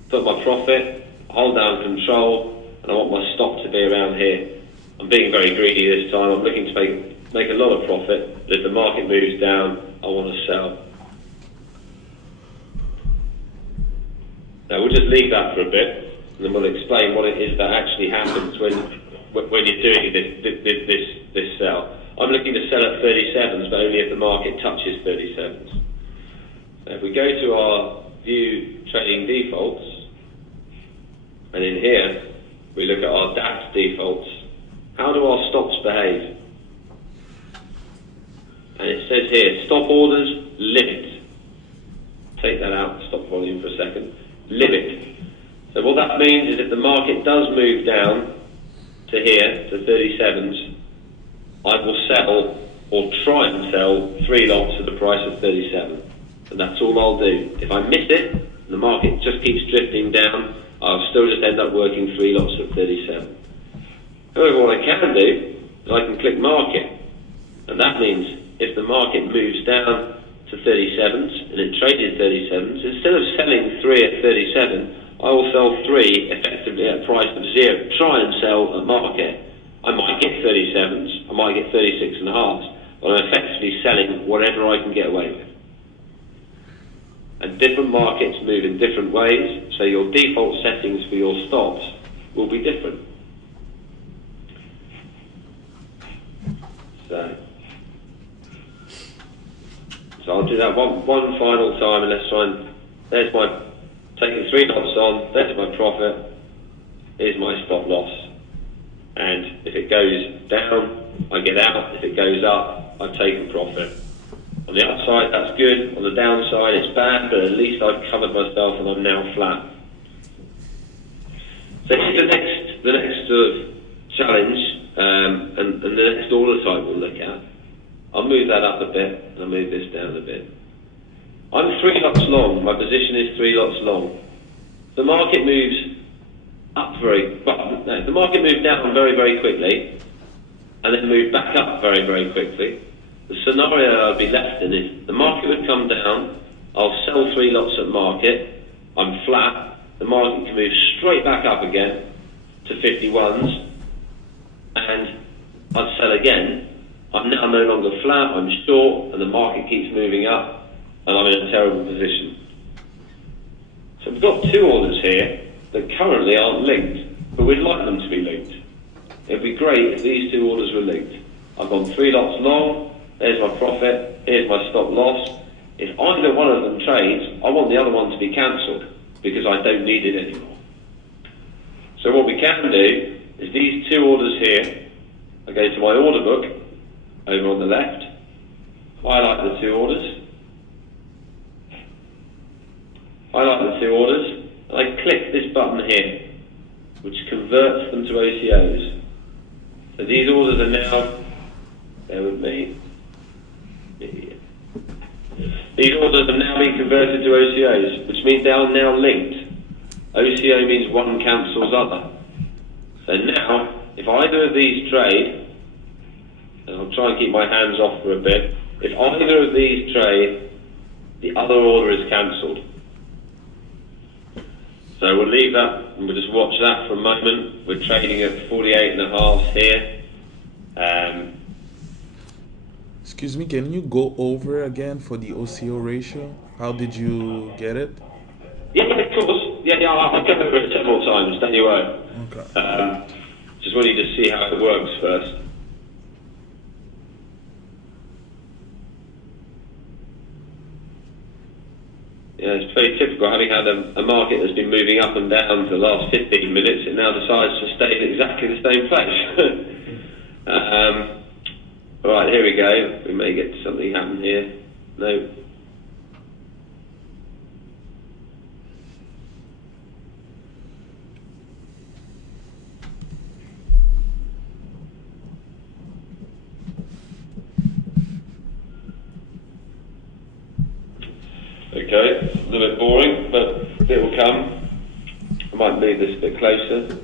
Put my profit, hold down control, and I want my stop to be around here. I'm being very greedy this time. I'm looking to make a lot of profit, but if the market moves down, I want to sell. Now we'll just leave that for a bit, and then we'll explain what it is that actually happens when you're doing this sell. I'm looking to sell at 37s, but only if the market touches 37s. Now if we go to our view trading defaults, and in here we look at our DAX defaults, how do our stops behave? And it says here, stop orders, limit. Take that out, stop volume for a second. Limit. So what that means is if the market does move down to here, to 37s, I will sell or try and sell 3 lots at the price of 37. And that's all I'll do. If I miss it, and the market just keeps drifting down, I'll still just end up working 3 lots at 37. However, what I can do is I can click market, and that means if the market moves down to 37s and it traded 37s, instead of selling 3 at 37, I will sell 3 effectively at a price of 0. Try and sell at market. I might get 37s, I might get 36.5s, but I'm effectively selling whatever I can get away with. And different markets move in different ways, so your default settings for your stops will be different. So I'll do that one final time, and let's try and, there's my, taking 3 lots on, there's my profit, here's my stop loss. And if it goes down, I get out. If it goes up, I've taken profit. On the upside, that's good. On the downside, it's bad, but at least I've covered myself and I'm now flat. So here's the next sort of challenge, and the next order type we'll look at. I'll move that up a bit, and I'll move this down a bit. I'm 3 lots long. My position is 3 lots long. The market moves up the market moved down very, very quickly, and then moved back up very, very quickly. The scenario I'd be left in is the market would come down, I'll sell 3 lots at market, I'm flat, the market can move straight back up again to 51s, and I'd sell again. I'm now no longer flat, I'm short, and the market keeps moving up, and I'm in a terrible position. So we've got 2 orders here that currently aren't linked, but we'd like them to be linked. It'd be great if these 2 orders were linked. I've gone 3 lots long, there's my profit, here's my stop loss. If either one of them trades, I want the other one to be cancelled, because I don't need it anymore. So what we can do is these 2 orders here, I go to my order book, over on the left, highlight the 2 orders, and I click this button here, which converts them to OCOs. So these orders are now, bear with me, these orders have now been converted to OCOs, which means they are now linked. OCO means one cancels other. So now, if either of these trade, and I'll try and keep my hands off for a bit, if either of these trade, the other order is cancelled. So we'll leave that and we'll just watch that for a moment. We're trading at 48.5 here. Excuse me, can you go over again for the OCO ratio? How did you get it? Yeah, of course. Yeah, I'll go over it several times, don't you worry. Okay. Just want you to see how it works first. Yeah, it's very typical, having had a market that's been moving up and down for the last 15 minutes, it now decides to stay in exactly the same place. Right, here we go. We may get something happen here. No. Okay, a little bit boring, but it will come. I might move this a bit closer.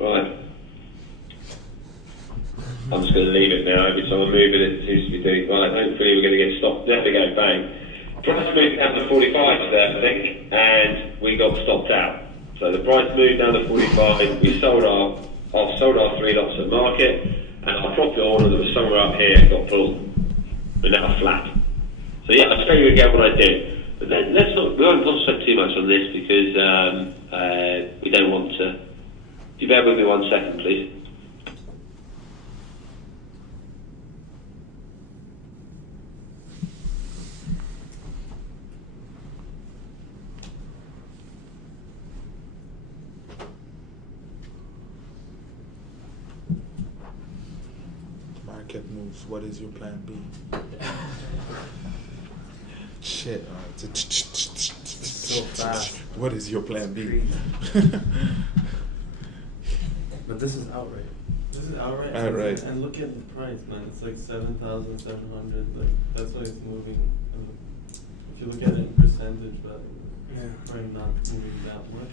Right. I'm just going to leave it now. Every time I move it, it seems to be doing. Right, hopefully we're going to get stopped. There we go, bang. Price moved down to 45 there, I think, and we got stopped out. So the price moved down to 45. We sold our 3 lots at market, and our profit order that was somewhere up here got pulled. We're now flat. So yeah, I'll show you again what I did. But then we won't concentrate too much on this because we don't want to. If you bear with me 1 second, please. Market moves. What is your plan B? Shit. So fast. What is your plan B? But this is outright. This is outright. Outright. And look at the price, man. It's like 7,700. Like that's why it's moving. If you look at it in percentage value, it's probably not moving that much.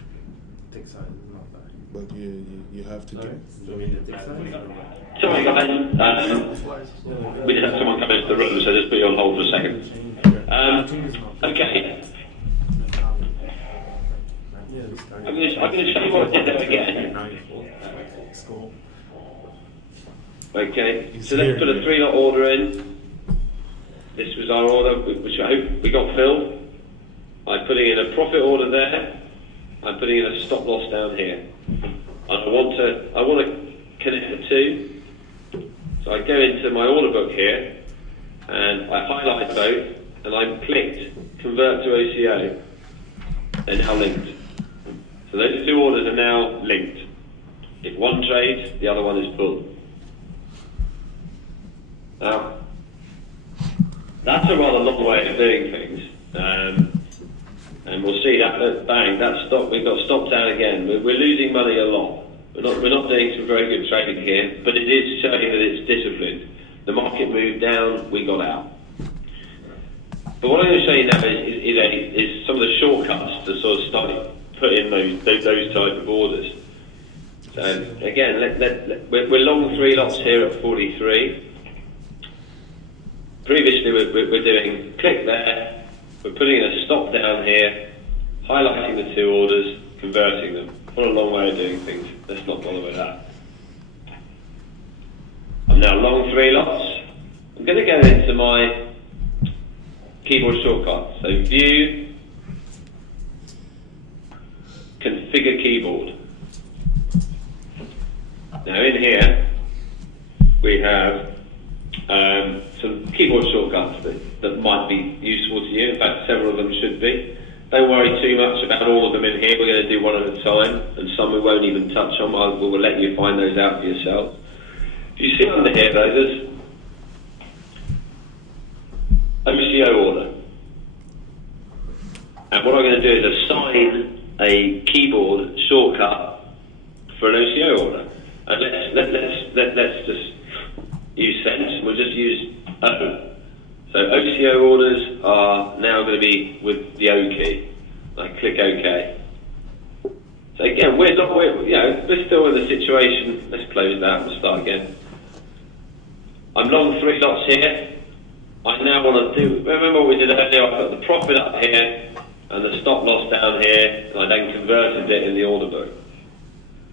Tick size is not bad. But you have to Sorry? get. Sorry guys, we did have someone come into the room, so just put you on hold for a second. Okay, I'm going to show you what I did there again. Okay, so let's put a 3-lot order in. This was our order, which I hope we got filled. I'm putting in a profit order there. I'm putting in a stop loss down here. And I want to connect the two. So I go into my order book here, and I highlight both, and I clicked convert to OCO. They're now linked. So those 2 orders are now linked. If one trades, the other one is pulled. Now, that's a rather long way of doing things. And we'll see that, bang, that's stopped. We've got stopped out again. We're losing money a lot. We're not doing some very good trading here, but it is showing that it's disciplined. The market moved down, we got out. But what I'm going to show you now is some of the shortcuts to sort of start put in those type of orders. So again, we're long 3 lots here at 43. Previously, we're doing click there. We're putting in a stop down here, highlighting the 2 orders, converting them. What a long way of doing things. Let's not bother with that. I'm now long 3 lots. I'm going to go into my keyboard shortcut. So view, configure keyboard. Now in here, we have some keyboard shortcuts that might be useful to you. In fact, several of them should be. don't worry too much about all of them in here. We're going to do one at a time, and some we won't even touch on. We'll let you find those out for yourself. If you see under here, though, there's OCO order. And what I'm going to do is assign a keyboard shortcut for an OCO order. And let's just use sense. We'll just use O. So OCO orders are now going to be with the O key. I click OK. So again, we're still in the situation. Let's close that. We'll start again. I'm long 3 lots here. I now want to do. Remember what we did earlier? I put the profit up here and the stop loss down here, and I then converted it in the order book.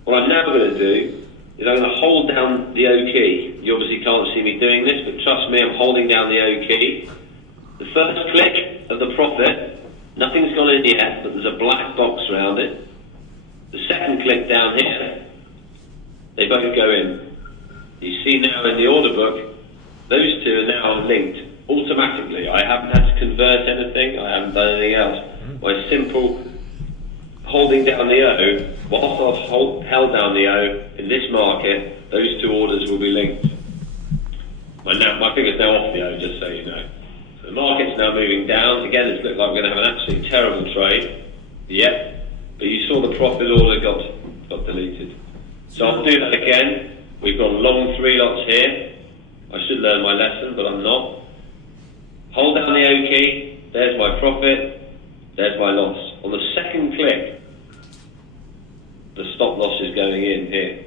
What I'm now going to do is I'm going to hold down the O key. You obviously can't see me doing this, but trust me, I'm holding down the O key. The first click of the profit, nothing's gone in yet, but there's a black box around it. The second click down here, they both go in. You see now in the order book, those two are now linked automatically. I haven't had to convert anything, I haven't done anything else. My simple holding down the O, whilst I've held down the O in this market, those two orders will be linked. My finger's now off the O, just so you know. So the market's now moving down. Again, it's looked like we're going to have an absolutely terrible trade. Yep. But you saw the profit order got deleted. So I'll do that again. We've got long 3 lots here. I should learn my lesson, but I'm not. Hold down the O key. There's my profit. There's my loss. On the second click, the stop loss is going in here.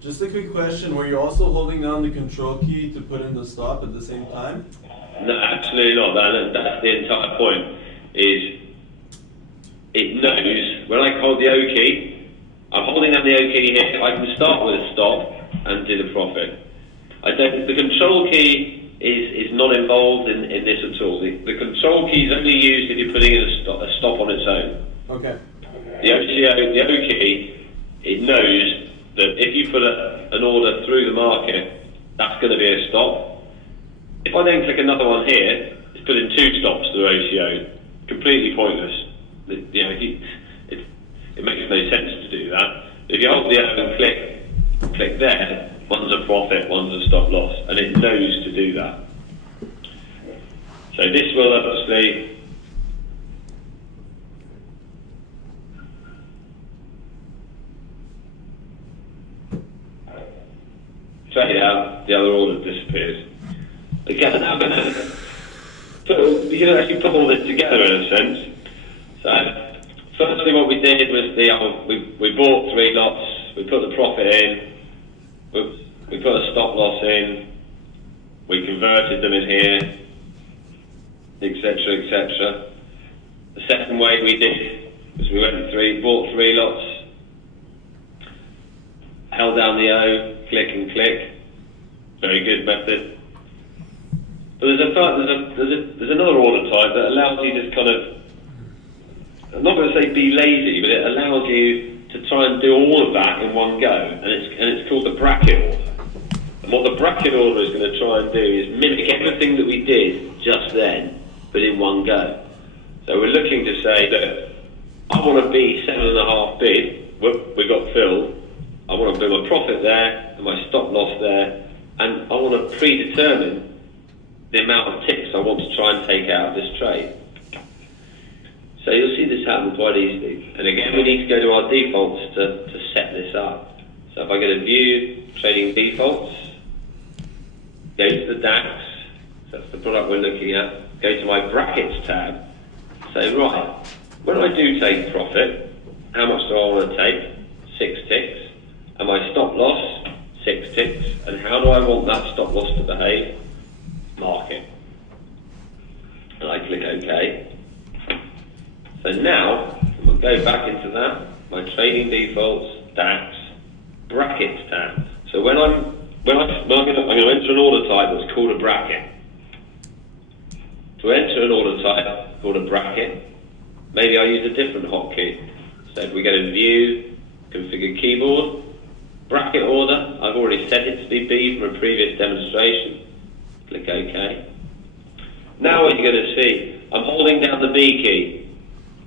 Just a quick question, were you also holding down the control key to put in the stop at the same time? No, absolutely not. That's the entire point. Is it knows when I hold the O key, I'm holding down the O key here, I can start with a stop and do the profit. The control key is not involved in this at all. The control key is only used if you're putting in a stop on its own. Okay. The O key, it knows that if you put an order through the market, that's going to be a stop. If I then click another one here, it's putting 2 stops through OCO. Completely pointless. It makes no sense to do that. If you hold the O and click there, one's a profit, one's a stop loss, and it knows to do that. So this will obviously trade out, the other order disappears. Again, I'm going to you can actually put all this together in a sense. So firstly what we did was we bought 3 lots, we put the profit in, we put a stop loss in, we converted them in here, etc., etc. The second way we did was we bought 3 lots, held down the O, click and click. Very good method. But there's another order type that allows you to kind of, I'm not going to say be lazy, but it allows you to try and do all of that in one go, and it's called the bracket order. And what the bracket order is going to try and do is mimic everything that we did just then, but in one go. So we're looking to say that I want to be 7.5 bid. We got filled. I want to do my profit there and my stop loss there, and I want to predetermine the amount of ticks I want to try and take out of this trade. So you'll see this happen quite easily. And again, we need to go to our defaults to set this up. So if I go to View, Trading Defaults, go to the DAX, so that's the product we're looking at, go to my Brackets tab, say, right, when I do take profit, how much do I want to take? 6 ticks. And my stop loss, 6 ticks. And how do I want that stop loss to behave? Market. And I click OK. So now, we'll go back into that, my Trading Defaults, DAX, Brackets tab. So when I'm going to enter an order type that's called a bracket. To enter an order type called a bracket, maybe I use a different hotkey. So if we go to View, Configure Keyboard, Bracket Order, I've already set it to be B from a previous demonstration. Click OK. Now what you're going to see, I'm holding down the B key.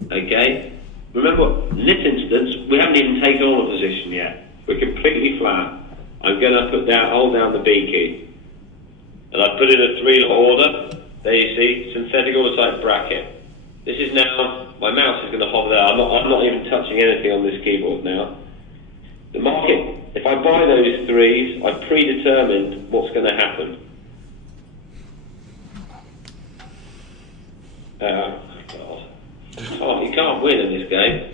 Okay? Remember, in this instance, we haven't even taken on a position yet. We're completely flat. I'm going to hold down the B key. And I put in a 3-lot order. There you see, synthetic order type bracket. This is now, my mouse is going to hover there. I'm not even touching anything on this keyboard now. The market, if I buy those threes, I've predetermined what's going to happen. God. Oh, you can't win in this game.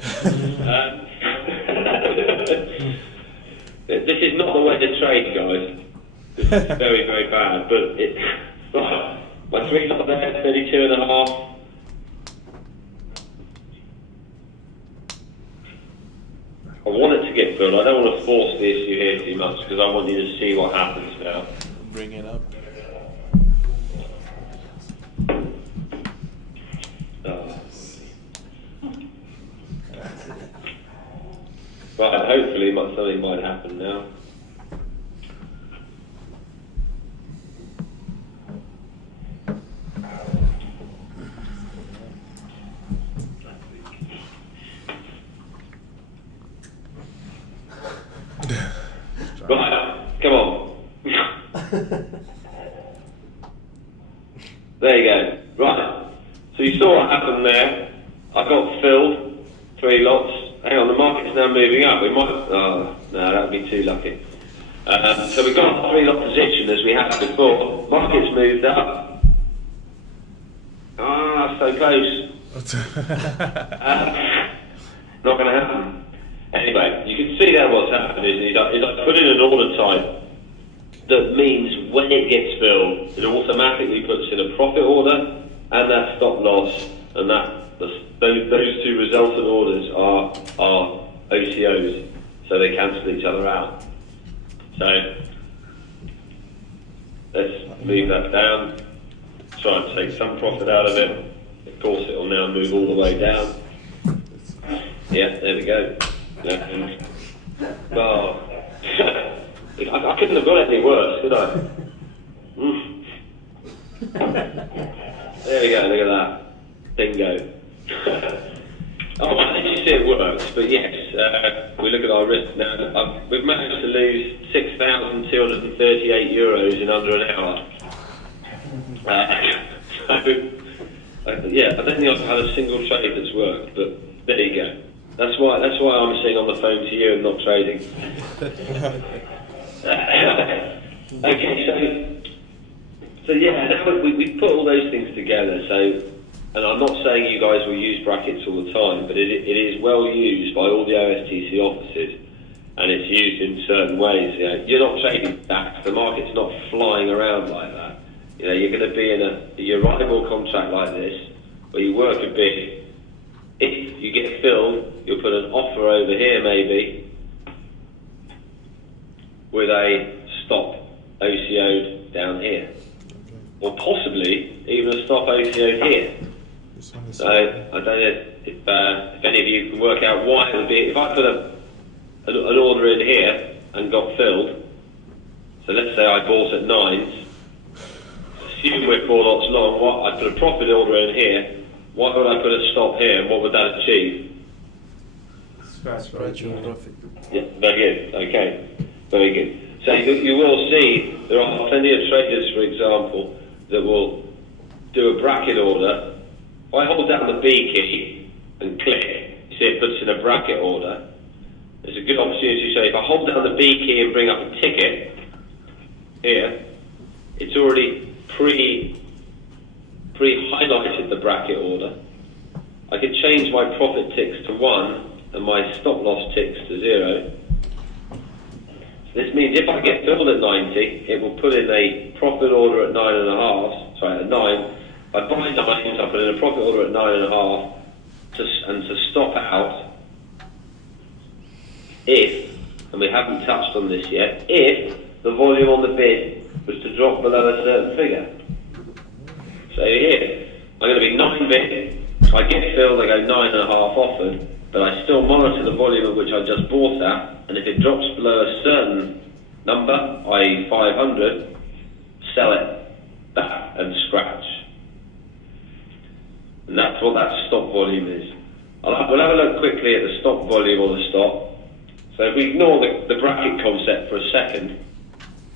This is not the way to trade, guys. This is very, very bad. But my 3 lot there, 32.5. I want it to get filled. I don't want to force the issue here too much because I want you to see what happens now. Bring it up. Right, hopefully something might happen now. Right, come on. There you go. Right, so you saw what happened there. I got filled, 3 lots. Hang on, the market's now moving up. We might. Oh, no, that would be too lucky. So we got a 3-lot position as we had before. Market's moved up. So close. Not going to happen. Anyway, you can see there what's happened is I put in an order type that means when it gets filled, it automatically puts in a profit order and that stop loss, and those 2 resultant orders are OCOs, so they cancel each other out. So let's move that down, try and take some profit out of it. Of course, it will now move all the way down. Yeah, there we go. Oh. I couldn't have got any worse, could I? There we go, look at that. Bingo. Oh, well, I didn't see it works, but yes, we look at our risk now. We've managed to lose €6,238 in under an hour. Yeah, I don't think I've had a single trade that's worked, but there you go. That's why I'm sitting on the phone to you and not trading. Okay, so yeah, now we put all those things together. So, and I'm not saying you guys will use brackets all the time, but it is well used by all the OSTC offices, and it's used in certain ways. You know, you're not trading back. The market's not flying around like that. You know, you're going to be in a Euribor contract like this, where you work a bit. If you get filled, you'll put an offer over here maybe with a stop OCO'd down here. Or possibly even a stop OCO'd here. So I don't know if any of you can work out why it would be. If I put an order in here and got filled, so let's say I bought at 9s, assume we're 4 lots long, I put a profit order in here. Why would I put a stop here, and what would that achieve? Scratch your profit. Yeah, very good. Okay, very good. So you will see there are plenty of traders, for example, that will do a bracket order. If I hold down the B key and click, you see it puts in a bracket order. There's a good opportunity to say if I hold down the B key and bring up a ticket here, it's already pre-highlighted the bracket order. I could change my profit ticks to 1 and my stop loss ticks to 0. So this means if I get filled at 90, it will put in a profit order at 9.5. Sorry, at 9. I buy 9, I put in a profit order at 9.5 and to stop out if, and we haven't touched on this yet, if the volume on the bid was to drop below a certain figure. So here, I'm going to be 9 bid, I get filled, I go 9.5 offered, but I still monitor the volume at which I just bought at, and if it drops below a certain number, i.e. 500, sell it back and scratch. And that's what that stop volume is. We'll have a look quickly at the stop volume on the stop. So if we ignore the bracket concept for a second,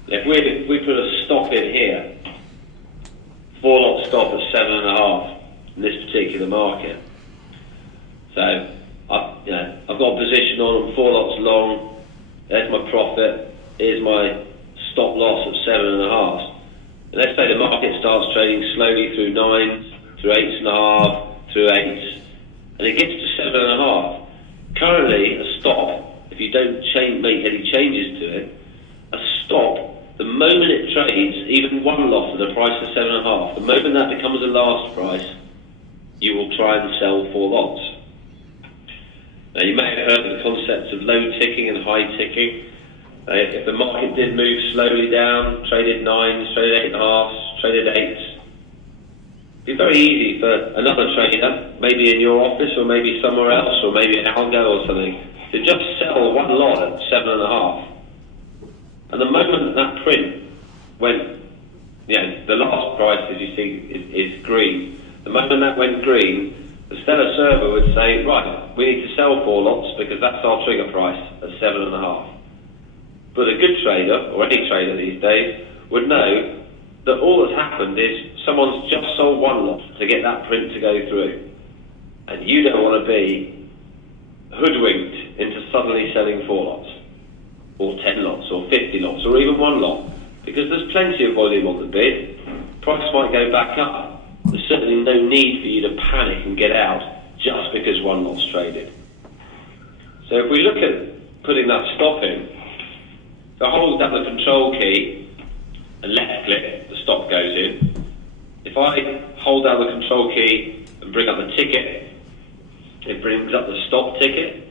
if we put a stop in here, 4 lot stop at 7.5 in this particular market. So I've got a position on 4 lots long. There's my profit. Here's my stop loss at 7.5. And let's say the market starts trading slowly through 9s, through 8.5, through 8s, and it gets to 7.5. Currently, a stop, if you don't make any changes to it, a stop, the moment it trades, even one lot at a price of 7.5, the moment that becomes a last price, you will try and sell 4 lots. Now, you may have heard of the concepts of low ticking and high ticking. If the market did move slowly down, traded 9s, traded 8.5s, traded 8s, it'd be very easy for another trader, maybe in your office or maybe somewhere else, or maybe in Algo or something, to just sell one lot at 7.5. And the moment that print went, the last price, as you see, is green. The moment that went green, the Stellar server would say, right, we need to sell 4 lots because that's our trigger price at 7.5. But a good trader, or any trader these days, would know that all that's happened is someone's just sold 1 lot to get that print to go through. And you don't want to be hoodwinked into suddenly selling 4 lots, or 10 lots, or 50 lots, or even 1 lot, because there's plenty of volume on the bid. Price might go back up. There's certainly no need for you to panic and get out just because 1 lot's traded. So if we look at putting that stop in, if I hold down the control key and left click, the stop goes in. If I hold down the control key and bring up the ticket, it brings up the stop ticket.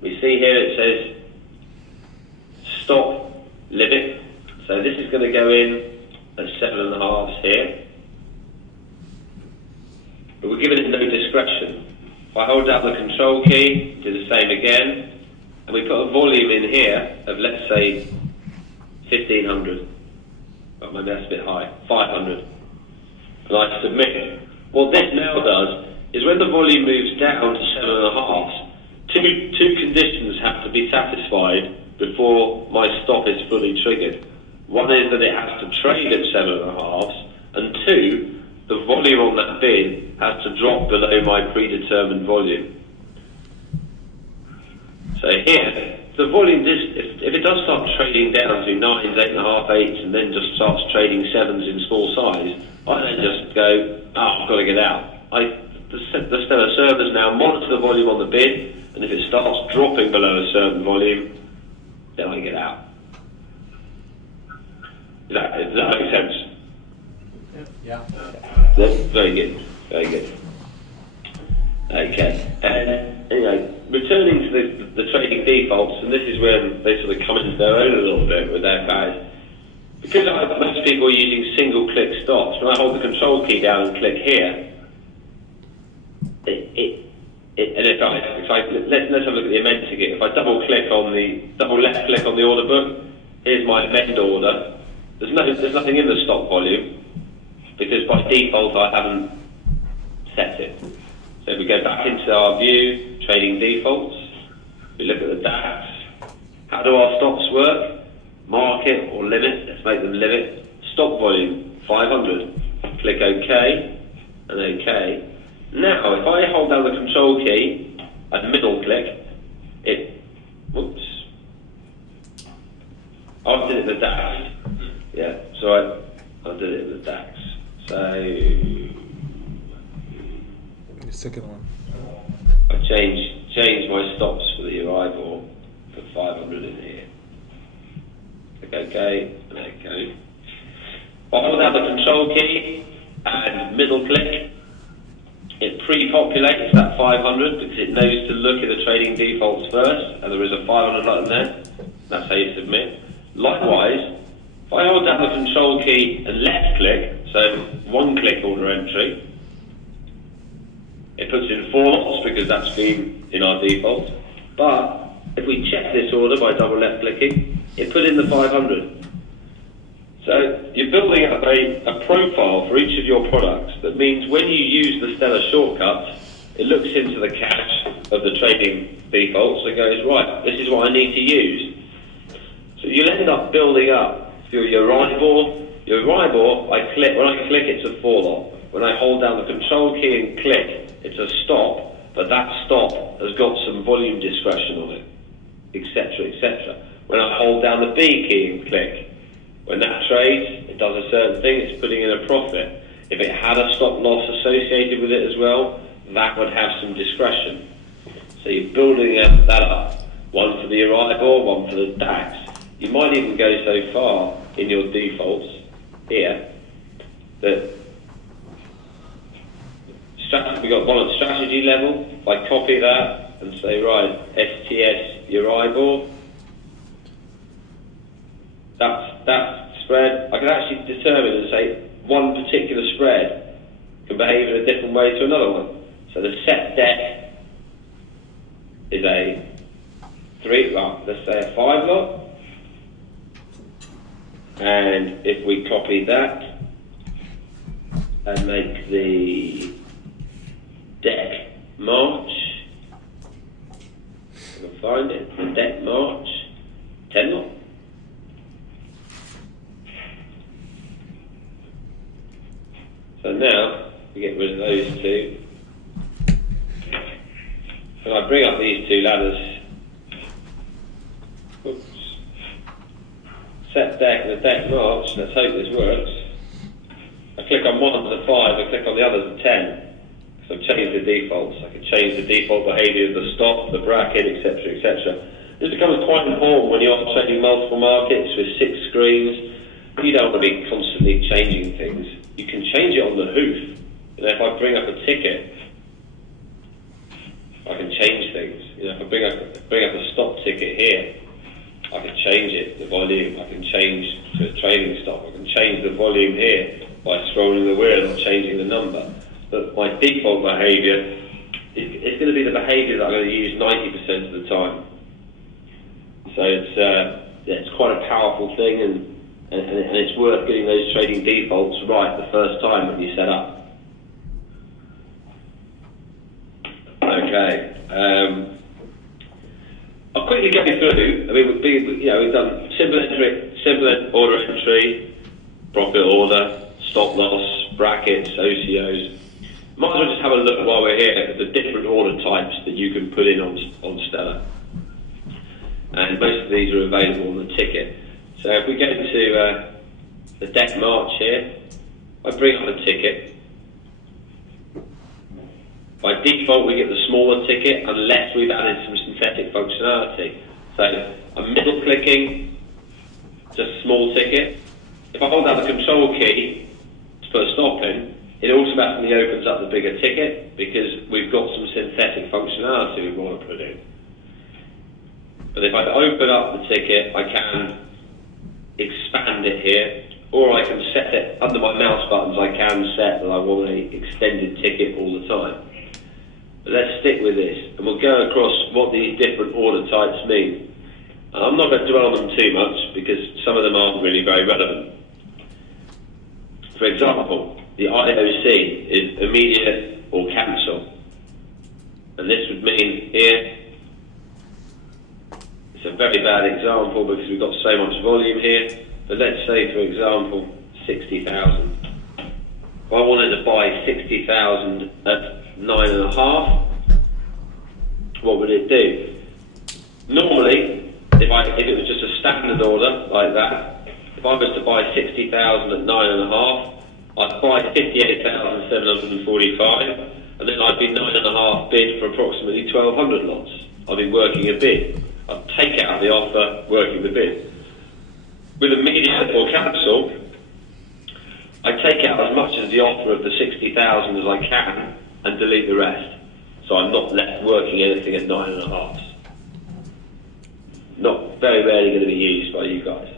We see here it says stop limit. So this is going to go in at 7.5 here. But we're giving it no discretion. If I hold down the control key, do the same again, and we put a volume in here of, let's say, 1,500. Well, maybe that's a bit high. 500. And I submit. What this now does is when the volume moves down to 7.5, two conditions have to be satisfied before my stop is fully triggered. One is that it has to trade at 7.5, and 2, the volume on that bid has to drop below my predetermined volume. So here, the volume, if it does start trading down to 9s, 8.5, 8s, and then just starts trading 7s in small size, I then just go, I've got to get out. The Stellar servers now monitor the volume on the bid, and if it starts dropping below a certain volume, then I get out. Does that make sense? Yeah. Very good. Very good. Okay. And anyway, returning to the trading defaults, and this is when they sort of come into their own a little bit with their guys. Because most people are using single-click stops, when I hold the control key down and click here, let's have a look at the amend ticket. If I double left click on the order book, here's my amend order. There's nothing in the stop volume because by default I haven't set it. So if we go back into our view, trading defaults, we look at the DAX. How do our stops work? Market or limit, let's make them limit. Stop volume, 500. Click OK and OK. Now, if I hold down the control key and middle click, I did it in the DAX. Yeah, so I did it in the DAX. So The second one. I changed my stops for the arrival, put 500 in here. Click OK and OK. I hold down the control key and middle click. It pre-populates that 500 because it knows to look at the trading defaults first, and there is a 500 button there. That's how you submit. Likewise, if I hold down the control key and left click, so one click order entry, it puts in 4 lots because that's been in our default. But if we check this order by double left clicking, it put in the 500. So you're building up a profile for each of your products that means when you use the Stellar shortcuts, it looks into the cache of the trading defaults and goes, right, this is what I need to use. So you'll end up building up your Euribor. Your Euribor, when I click, it's a for lot. When I hold down the control key and click, it's a stop, but that stop has got some volume discretion on it, etc., etc. When I hold down the B key and click, when that trades, it does a certain thing, it's putting in a profit. If it had a stop loss associated with it as well, that would have some discretion. So you're building that up, one for the Euribor, one for the DAX. You might even go so far in your defaults here that we got one at strategy level. If I copy that and say, right, STS Euribor, that spread, I can actually determine and say one particular spread can behave in a different way to another one. So the set deck is a 3, well, let's say a 5 lot. And if we copy that and make the deck March, I can find it, the deck March, 10 lot. So now we get rid of those two. And I bring up these two ladders. Oops. Set deck and the deck March. Let's hope this works. I click on one as a 5, I click on the other as a 10. So I've changed the defaults. I can change the default behaviour of the stop, the bracket, etc., etc. This becomes quite important when you're trading multiple markets with 6 screens. You don't want to be constantly changing things. You can change it on the hoof. You know, if I bring up a ticket, I can change things. You know, if I bring up a stop ticket here, I can change it, the volume. I can change to a trading stop. I can change the volume here by scrolling the wheel or changing the number. But my default behaviour is going to be the behaviour that I'm going to use 90% of the time. So it's quite a powerful thing, and it's worth getting those trading defaults right the first time when you set up. Okay. I'll quickly go through. I mean, we've done simple order entry, profit order, stop loss, brackets, OCOs. Might as well just have a look while we're here at the different order types that you can put in on Stellar. And most of these are available on the ticket. So if we go to the deck March here, I bring up a ticket. By default, we get the smaller ticket unless we've added some synthetic functionality. So I'm middle clicking, just small ticket. If I hold down the control key to put a stop in, it automatically opens up the bigger ticket because we've got some synthetic functionality we want to put in. But if I open up the ticket, I can expand it here, or I can set it under my mouse buttons. I can set that I want an extended ticket all the time. But let's stick with this, and we'll go across what these different order types mean. I'm not going to dwell on them too much because some of them aren't really very relevant. For example, the IOC is immediate or cancel, and this would mean here, it's a very bad example because we've got so much volume here, but let's say, for example, 60,000. If I wanted to buy 60,000 at 9.5, what would it do? Normally, if it was just a standard order like that, if I was to buy 60,000 at 9.5, I'd buy 58,745, and then I'd be 9.5 bid for approximately 1,200 lots. I'd be working a bid. I'd take out the offer, working the bid. With immediate or cancel, I take out as much of the offer of the 60,000 as I can and delete the rest. So I'm not left working anything at 9.5. Not very rarely going to be used by you guys.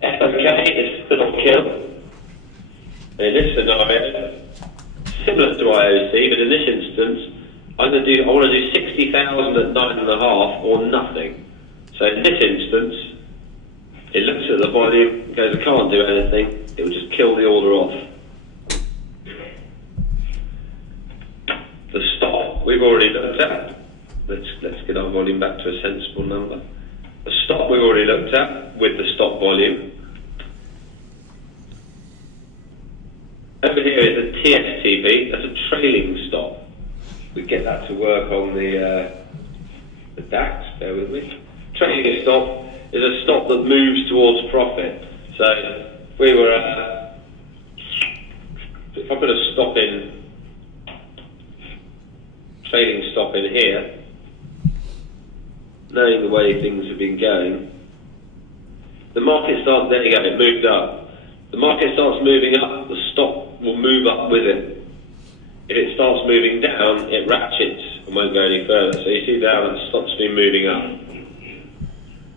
FOK is fill or kill. In this scenario, similar to IOC, but in this instance, I want to do 60,000 at 9.5 or nothing. So in this instance, it looks at the volume and goes, I can't do anything. It will just kill the order off. we've already looked at. Let's get our volume back to a sensible number. The stop we've already looked at with the stop volume. Over here is a TSTB, that's a trailing stop. We get that to work on the DAX, bear with me. Trailing stop is a stop that moves towards profit. So if we were if I put a stop in, trading stop in here, knowing the way things have been going, the market starts, there you go, it moved up. The market starts moving up, the stop will move up with it. If it starts moving down, it ratchets and won't go any further. So you see now the stop's been moving up.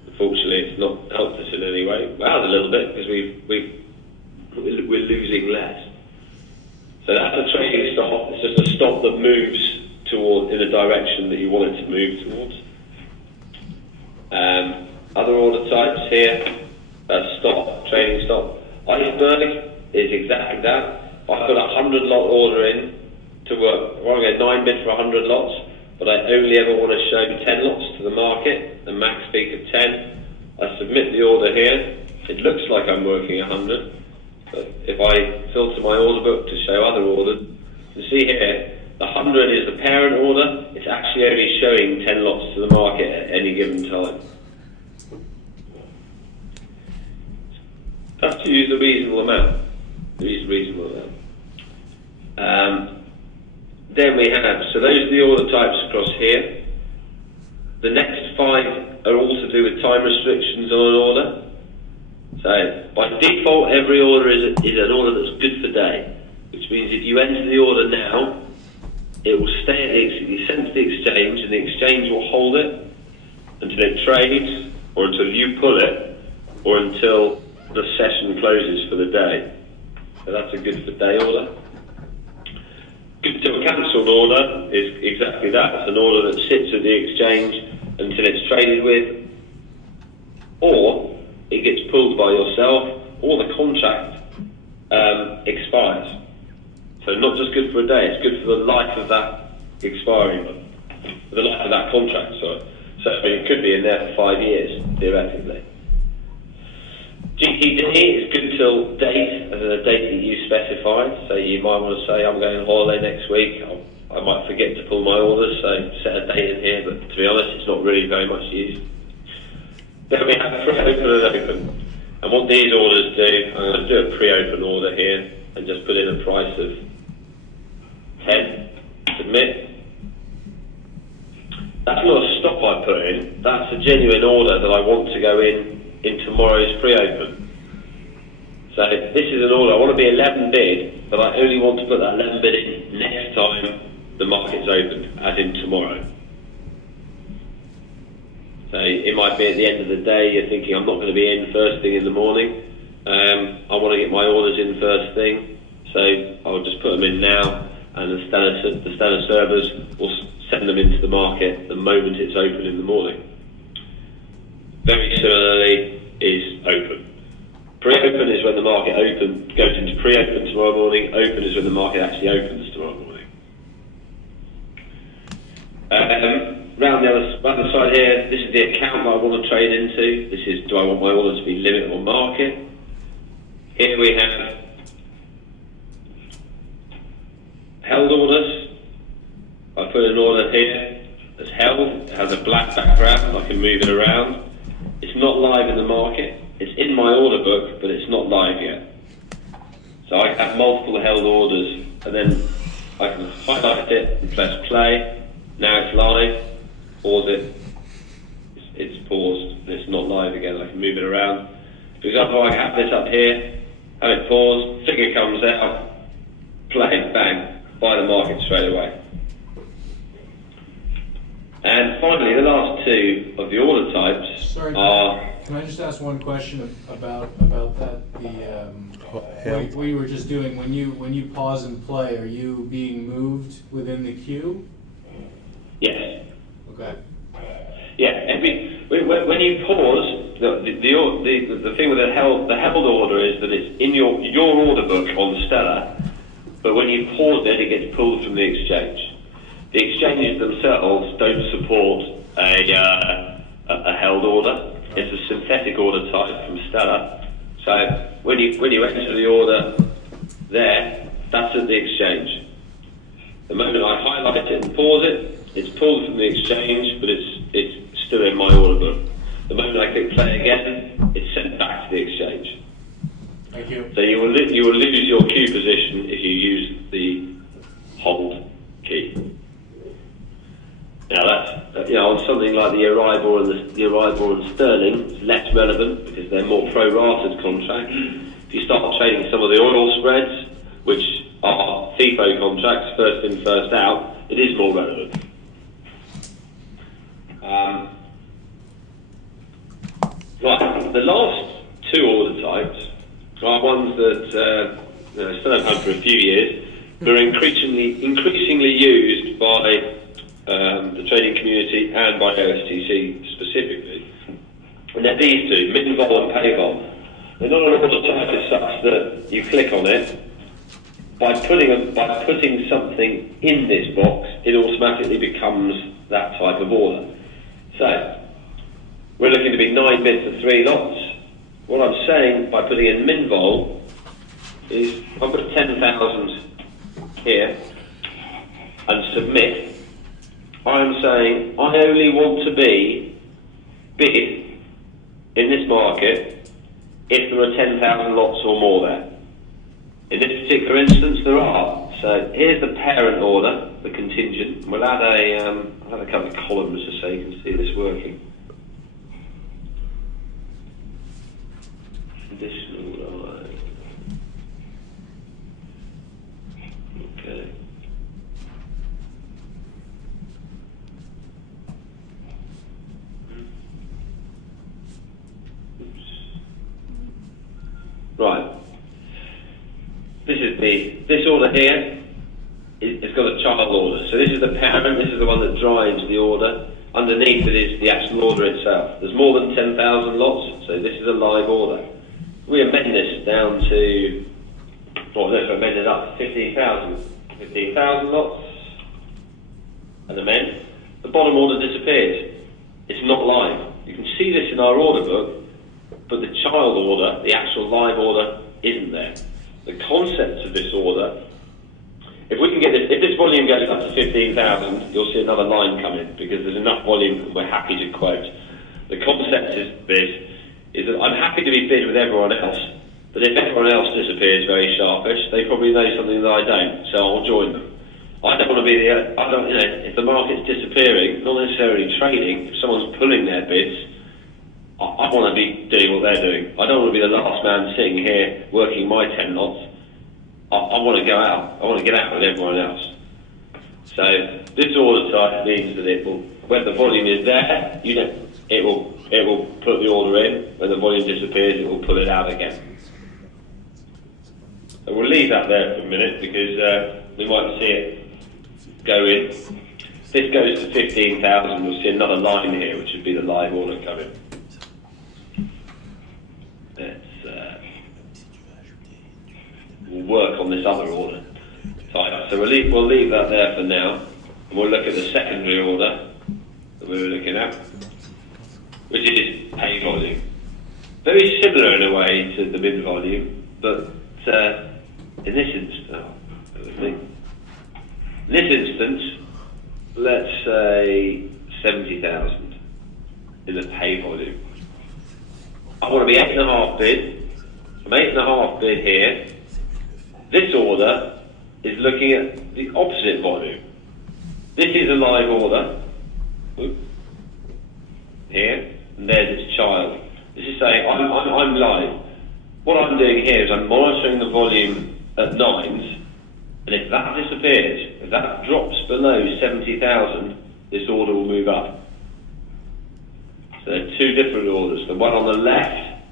Unfortunately, it's not helped us in any way. Well, a little bit, because we're losing less. So that's a trading stop. It's just a stop that moves in the direction that you want it to move towards. Other order types here, stop, trading stop. Iceberg is exactly that. I've got a 100 lot order in to work. I want to go 9 bid for 100 lots, but I only ever want to show 10 lots to the market, the max peak of 10. I submit the order here. It looks like I'm working 100, but if I filter my order book to show other orders, you see here, the 100 is the parent order. It's actually only showing 10 lots to the market at any given time. Have to use a reasonable amount. Then we have, so those are the order types across here. The next 5 are all to do with time restrictions on an order. So by default, every order is an order that's good for day, which means if you enter the order now, it will stay you send to the exchange, and the exchange will hold it until it trades, or until you pull it, or until the session closes for the day. So that's a good for day order. Good to a cancelled order is exactly that. It's an order that sits at the exchange until it's traded with, or it gets pulled by yourself, or the contract expires. So not just good for a day, it's good for the life of that expiring, the life of that contract, sorry. So I mean, it could be in there for 5 years, theoretically. GTD is good till date, as in a date that you specified. So you might want to say, I'm going on holiday next week. I might forget to pull my orders, so set a date in here, but to be honest, it's not really very much used. Then we have pre-open and open. And what these orders do, I'm going to do a pre-open order here and just put in a price of 10, submit. That's not a stop I put in, that's a genuine order that I want to go in tomorrow's pre-open. So this is an order, I want to be 11 bid, but I only want to put that 11 bid in next time the market's open, as in tomorrow. So it might be at the end of the day, you're thinking I'm not going to be in first thing in the morning. I want to get my orders in first thing, so I'll just put them in now, and the Stellar servers will send them into the market the moment it's open in the morning. Very similarly is open. Pre-open is when the market goes into pre-open tomorrow morning. Open is when the market actually opens tomorrow morning. Round the other side here, this is the account that I want to trade into. This is, do I want my order to be limit or market? Here we have held orders. I put an order here that's held. It has a black background. I can move it around. It's not live in the market. It's in my order book, but it's not live yet. So I have multiple held orders, and then I can highlight it and press play. Now it's live. Pause it. It's paused, and it's not live again. I can move it around. For example, I have this up here, have it paused, figure comes out, play, bang, buy the market straight away. And finally, the last 2 of the order types are... Can I just ask one question about that? What you were just doing, when you pause and play, are you being moved within the queue? Yes. Okay. Yeah, when you pause, the thing with the held order is that it's in your order book on Stellar, but when you pause it gets pulled from the exchange. The exchanges themselves don't support a held order. It's a synthetic order type from Stella. So when you enter the order there, that's at the exchange. The moment I highlight it and pause it, it's pulled from the exchange, but it's still in my order book. The moment I click play again, it's sent back to the exchange. Thank you. So you will lose your queue position if you use the hold key. Now that's on something like the Arrival and Sterling, it's less relevant because they're more pro-rated contracts. If you start trading some of the oil spreads, which are FIFO contracts, first in, first out, it is more relevant. Right, the last two order types are ones that still have had for a few years, but are increasingly used by the trading community and by OSTC specifically. And they're these two, min-vol and pay-vol. They're not an order type as such that you click on it. By putting something in this box, it automatically becomes that type of order. So, we're looking to be 9 bids for 3 lots. What I'm saying by putting in min-vol is I'll put 10,000 here and submit. I'm saying I only want to be bid in this market if there are 10,000 lots or more there. In this particular instance, there are. So here's the parent order, the contingent. We'll add I'll add a couple of columns just so you can see this working. Additional line. Okay. Oops. Right. This order here, it's got a child order. So this is the parent, this is the one that drives the order. Underneath it is the actual order itself. There's more than 10,000 lots, so this is a live order. We amend this down to, amend it up to 15,000. 15,000 lots, and amend. The bottom order disappears. It's not live. You can see this in our order book, but the child order, the actual live order, isn't there. The concept of this order, if we can get this, if this volume goes up to 15,000, you'll see another line coming because there's enough volume and we're happy to quote. The concept is that I'm happy to be bid with everyone else, but if everyone else disappears very sharpish, they probably know something that I don't, so I'll join them. I don't want to be if the market's disappearing, not necessarily trading, if someone's pulling their bids, I want to be doing what they're doing. I don't want to be the last man sitting here working my 10 lots. I want to go out. I want to get out with everyone else. So this order type means that it will, when the volume is there, it will put the order in. When the volume disappears, it will pull it out again. So we'll leave that there for a minute because we might see it go in. This goes to 15,000. We'll see another line here, which would be the live order coming. We'll work on this other order type. So we'll leave that there for now, and we'll look at the secondary order that we were looking at, which is pay volume. Very similar in a way to the mid volume, but in this instance, let's say 70,000 in the pay volume. I want to be 8.5 bid. I'm 8.5 bid here. This order is looking at the opposite volume. This is a live order. Here, and there's its child. This is saying I'm live. What I'm doing here is I'm monitoring the volume at 9s, and if that disappears, if that drops below 70,000, this order will move up. So there are two different orders. The one on the left,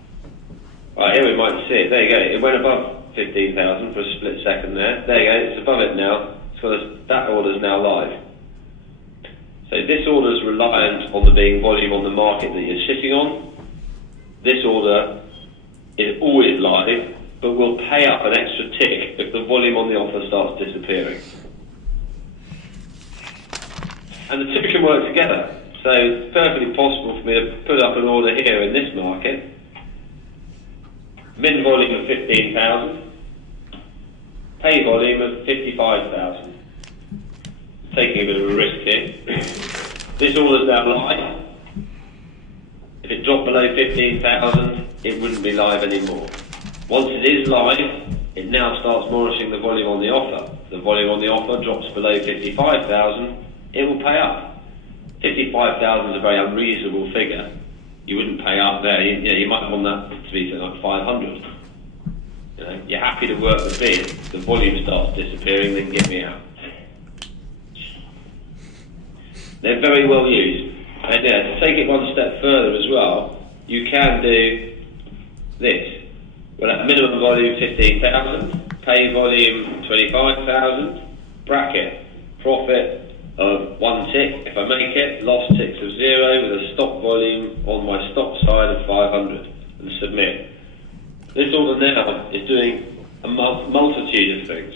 right here we might see it. There you go. It went above 15,000 for a split second there. There you go. It's above it now. That order is now live. So this order is reliant on there being volume on the market that you're sitting on. This order is always live, but will pay up an extra tick if the volume on the offer starts disappearing. and the two can work together. So it's perfectly possible for me to put up an order here in this market, min volume of 15,000, pay volume of 55,000. Taking a bit of a risk here. This order's now live. If it dropped below 15,000, it wouldn't be live anymore. Once it is live, it now starts monitoring the volume on the offer. If the volume on the offer drops below 55,000, it will pay up. 55,000 is a very unreasonable figure. You wouldn't pay up there. You might want that to be something like 500. You're happy to work the bid. The volume starts disappearing, then get me out. They're very well used. And to take it one step further as well, you can do this. Well, at minimum volume 15,000, pay volume 25,000, bracket, profit of 1 tick if I make it, loss ticks of 0 with a stop volume on my stop side of 500 and submit. This order now is doing a multitude of things.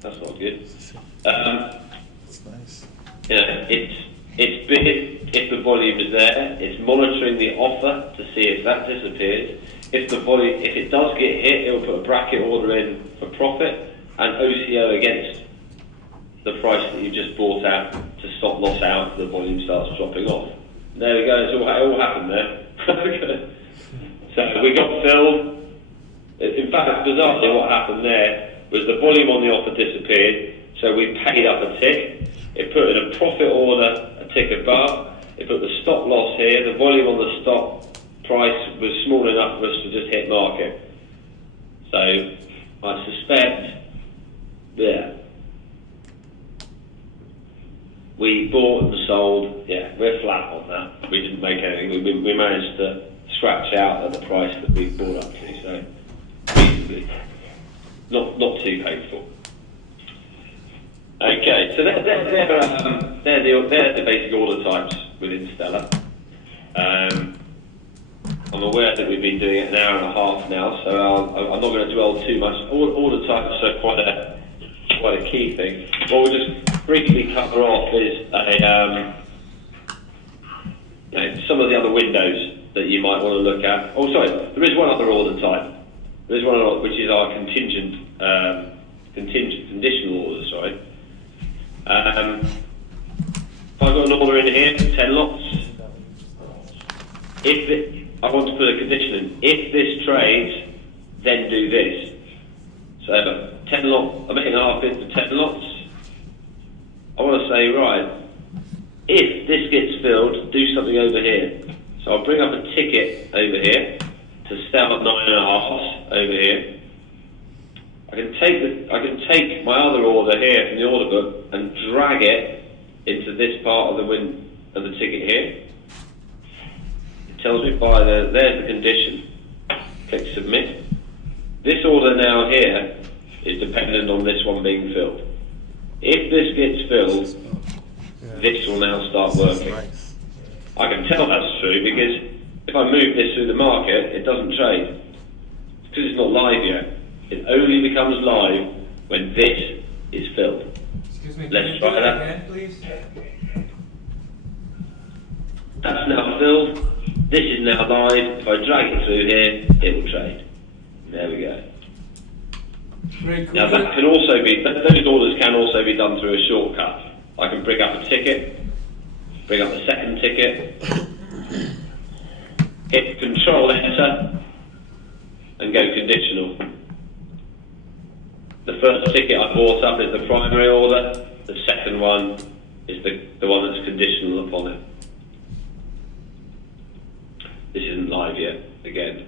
That's not good. That's nice. It's bid if the volume is there. It's monitoring the offer to see if that disappears. If it does get hit, it will put a bracket order in for profit and OCO against the price that you've just bought out to stop loss out if the volume starts dropping off. There we go. It all happened there. So we got filled. In fact, bizarrely, what happened there was the volume on the offer disappeared. So we paid up a tick. It put in a profit order a tick above. It put the stop loss here. The volume on the stop price was small enough for us to just hit market. So I suspect, we bought and sold. Yeah, we're flat on that. We didn't make anything. We managed to scratch out at the price that we bought up to. So reasonably, not too painful. Okay, so they're the basic order types within Stellar. I'm aware that we've been doing it an hour and a half now, so I'm not going to dwell too much. Order types are quite a key thing. What we'll just briefly cover off is some of the other windows that you might want to look at. Oh, sorry, there is one other order type. There is one other, which is our conditional order. Sorry. If I've got an order in here, 10 lots. I want to put a condition in. If this trades, then do this. So 10 lots, I'm making a half bid for 10 lots. I want to say, right, if this gets filled, do something over here. So I'll bring up a ticket over here to sell at 9.5 over here. I can take my other order here from the order book and drag it into this part of the ticket here. It tells me there's the condition. Click submit. This order now here is dependent on this one being filled. If this gets filled, this will now start working. I can tell that's true because if I move this through the market, it doesn't trade. Because it's not live yet. It only becomes live when this is filled. Excuse me, Let's try that again, please. That's now filled. This is now live. If I drag it through here, it will trade. There we go. Very cool. Now that can also be, those orders can also be done through a shortcut. I can bring up a ticket, bring up the second ticket, hit Control Enter, and go conditional. The first ticket I brought up is the primary order. The second one is the one that's conditional upon it. This isn't live yet, again.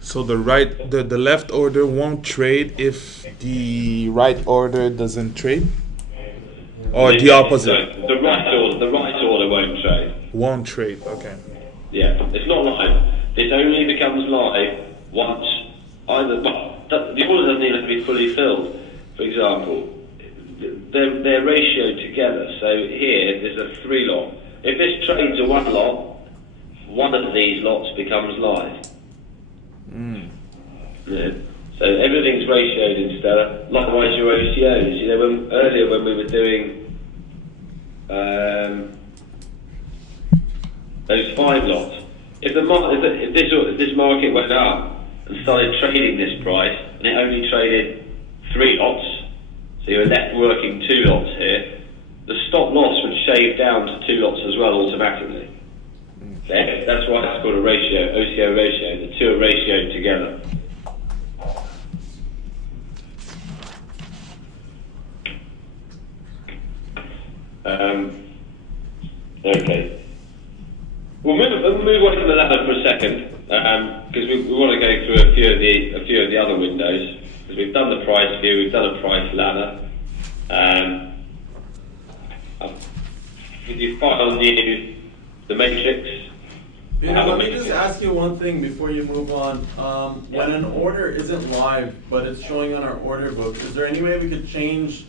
So the left order won't trade if the right order doesn't trade? Or the opposite? No, the right order won't trade. Won't trade, okay. Yeah, it's not live. This only becomes live once the order doesn't even have to be fully filled. For example, they're ratioed together. So here, there's a 3 lot. If this trades a 1 lot, one of these lots becomes live. Yeah. So everything's ratioed in Stellar. Likewise, your OCOs. Earlier when we were doing those 5 lots. If this market went up and started trading this price, and it only traded 3 lots, so you're left working 2 lots here, the stop loss would shave down to 2 lots as well automatically. Okay? That's why it's called a ratio, OCO ratio. The two are ratioed together. Okay. We'll move on to the ladder for a second, because we want to go through a few of the other windows. Because we've done the price view, we've done a price ladder. Did you file the matrix? Peter, let me just ask you one thing before you move on. When an order isn't live, but it's showing on our order book, is there any way we could change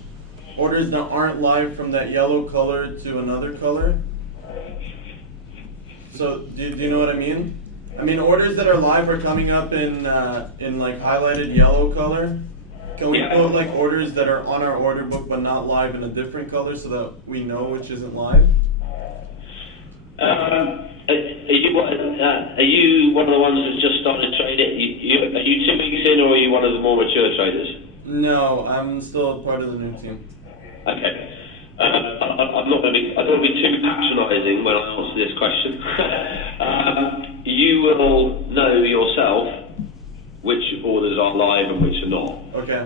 orders that aren't live from that yellow color to another color? So, do you know what I mean? I mean, orders that are live are coming up in like highlighted yellow color. Can we put like orders that are on our order book but not live in a different color so that we know which isn't live? Are you one of the ones that's just started to trade it? Are you 2 weeks in, or are you one of the more mature traders? No, I'm still part of the new team. Okay. I'm not going to be. I don't want to be too patronising when I answer this question. You will know yourself which orders are live and which are not. Okay.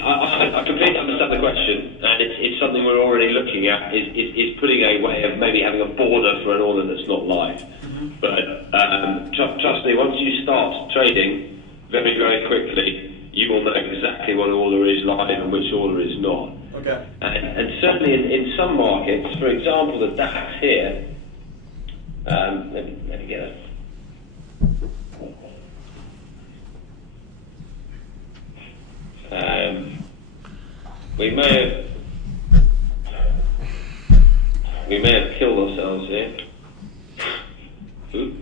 I completely understand the question, and it's something we're already looking at. Is putting a way of maybe having a border for an order that's not live. Mm-hmm. But trust me, once you start trading, very very quickly, you will know exactly what order is live and which order is not. Okay. And certainly in some markets, for example, the DAX here. Let me get it. We may have killed ourselves here. Ooh.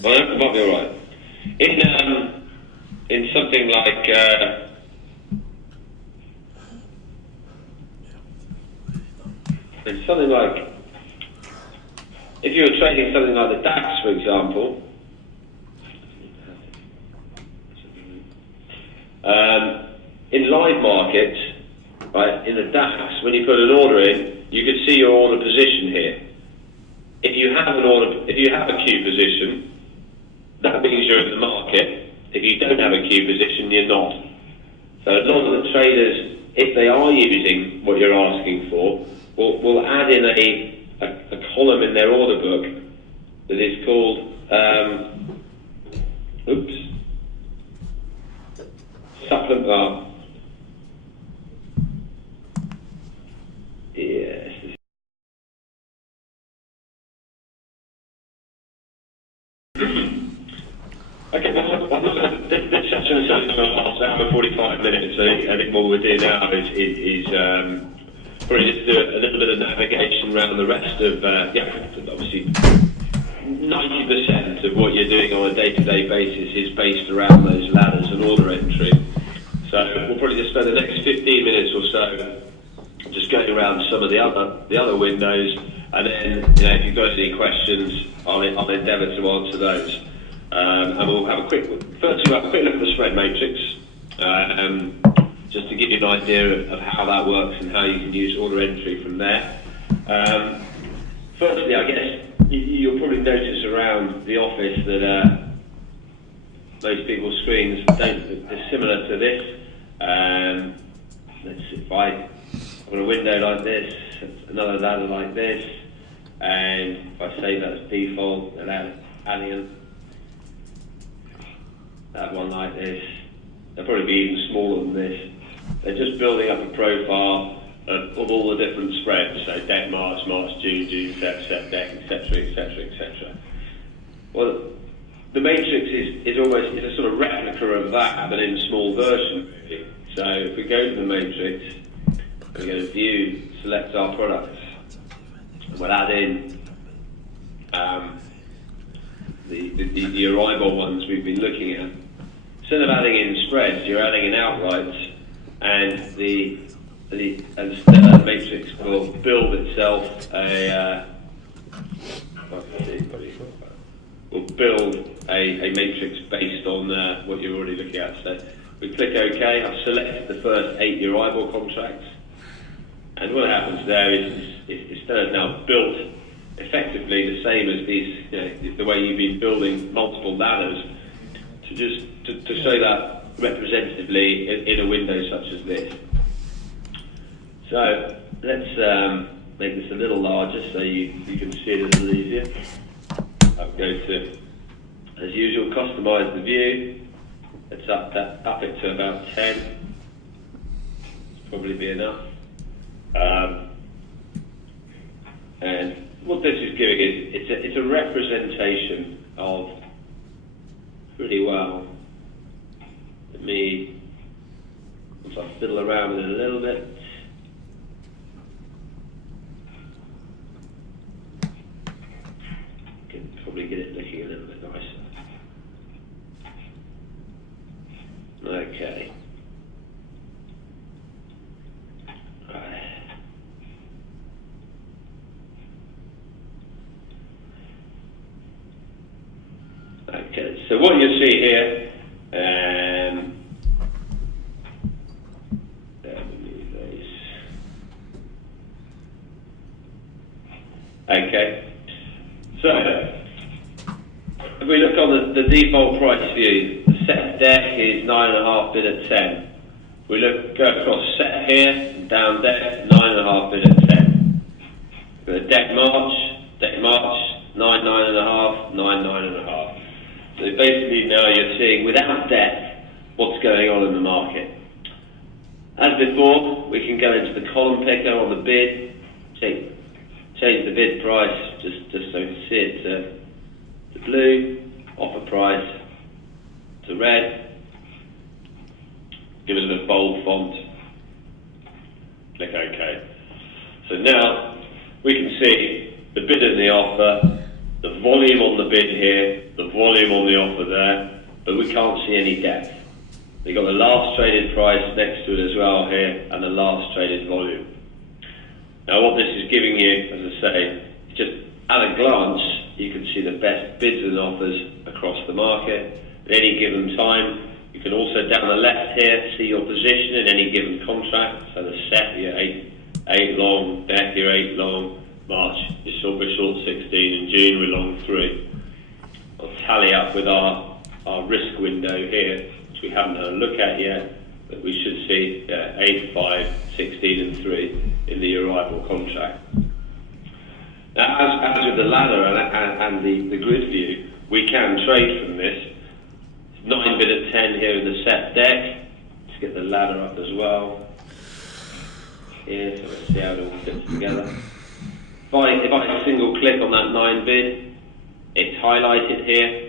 Well, that might be alright. In something like if you were trading something like the DAX, for example. In live markets, right, in the DAX, when you put an order in, you can see your order position here. If you have a queue position, that means you're in the market. If you don't have a queue position, you're not. So a lot of the traders, if they are using what you're asking for, will add in a column in their order book that is called supplement bar. Yes. Okay, this session is only going to last an hour 45 minutes. So I think what we'll do now is probably just do a little bit of navigation around the rest of, obviously 90% of what you're doing on a day-to-day basis is based around those ladders and order entry. So we'll probably just spend the next 15 minutes or so just going around some of the other windows, and then if you've got any questions, I'll endeavour to answer those. And we'll have a quick look at the spread matrix, just to give you an idea of how that works and how you can use order entry from there. Firstly, I guess you'll probably notice around the office that most people's screens are similar to this. Let's see, if I've got a window like this, another ladder like this, and if I save that as default, adding that one like this, they'll probably be even smaller than this. They're just building up a profile of all the different spreads, so deck March, June, set deck, etc. Well, the matrix is almost a sort of replica of that, but in a small version. So if we go to the matrix, we go to view, select our products, and we'll add in the arrival ones we've been looking at. Instead of adding in spreads, you're adding in outrights, and the Stellar matrix will build itself a matrix based on what you're already looking at. So we click OK. I've selected the first 8 Euribor contracts, and what happens there is Stellar's now built effectively the same as these, the way you've been building multiple ladders to show that representatively in a window such as this. So let's make this a little larger so you can see it a little easier. I'll go to, as usual, customize the view. Let's up it to about 10. It's probably be enough. And what this is giving is it's a representation of pretty well. Let me, once I fiddle around with it a little bit. Can probably get it looking a little bit nicer. Okay. Okay, so what you see here, okay, so if we look on the default price view, the set deck is 9.5 bid at 10. We go across set here, and down deck, 9.5 bid at 10. The deck March, 9, 9.5, 9, 9.5. So basically now you're seeing, without depth, what's going on in the market. As before, we can go into the column picker on the bid, change the bid price, just so you can see it to blue, offer price to red, give it a bold font, click OK. So now we can see the bid and the offer, the volume on the bid here, the volume on the offer there, but we can't see any depth. We've got the last traded price next to it as well here, and the last traded volume. Now what this is giving you, as I say, just at a glance, you can see the best bids and offers across the market at any given time. You can also, down the left here, see your position in any given contract. So the set, you're 8 long, deck, you're 8 long, March, we're short 16, in June we're long 3. I'll tally up with our risk window here, which we haven't had a look at yet, but we should see 8, 5, 16 and 3 in the Euribor contract. Now, as with the ladder and the grid view, we can trade from this. 9 bid at 10 here in the set deck. Let's get the ladder up as well. Here, so let's see how it all fits together. If I single click on that 9 bid, it's highlighted here.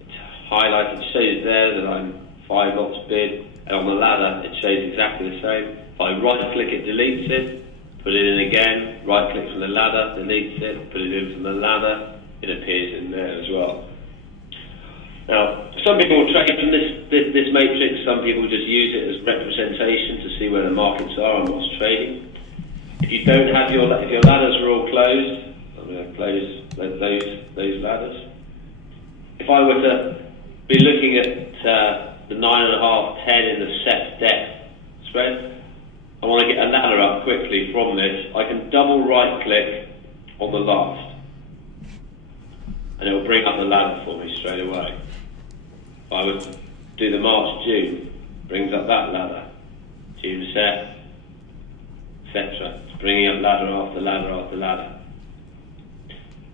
It's highlighted, shows there that I'm 5 lots bid, and on the ladder it shows exactly the same. If I right click it, deletes it, put it in again, right click from the ladder, deletes it, put it in from the ladder, it appears in there as well. Now, some people will trade from this matrix, some people just use it as representation to see where the markets are and what's trading. If you don't have if your ladders are all closed, I'm going to close those ladders. If I were to be looking at the 9.5, 10 in the set deck spread, I want to get a ladder up quickly from this. I can double right click on the last, and it will bring up the ladder for me straight away. If I would do the March, June, brings up that ladder, June set, etc. It's bringing up ladder after ladder after ladder.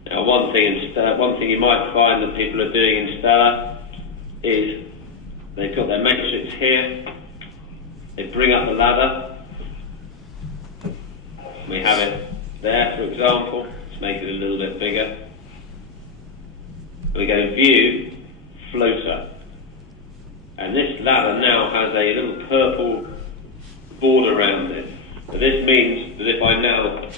Now, one thing you might find that people are doing in Stellar is they've got their matrix here. They bring up the ladder. We have it there, for example. Let's make it a little bit bigger. We go View, Floater. And this ladder now has a little purple border around it. So this means that if I now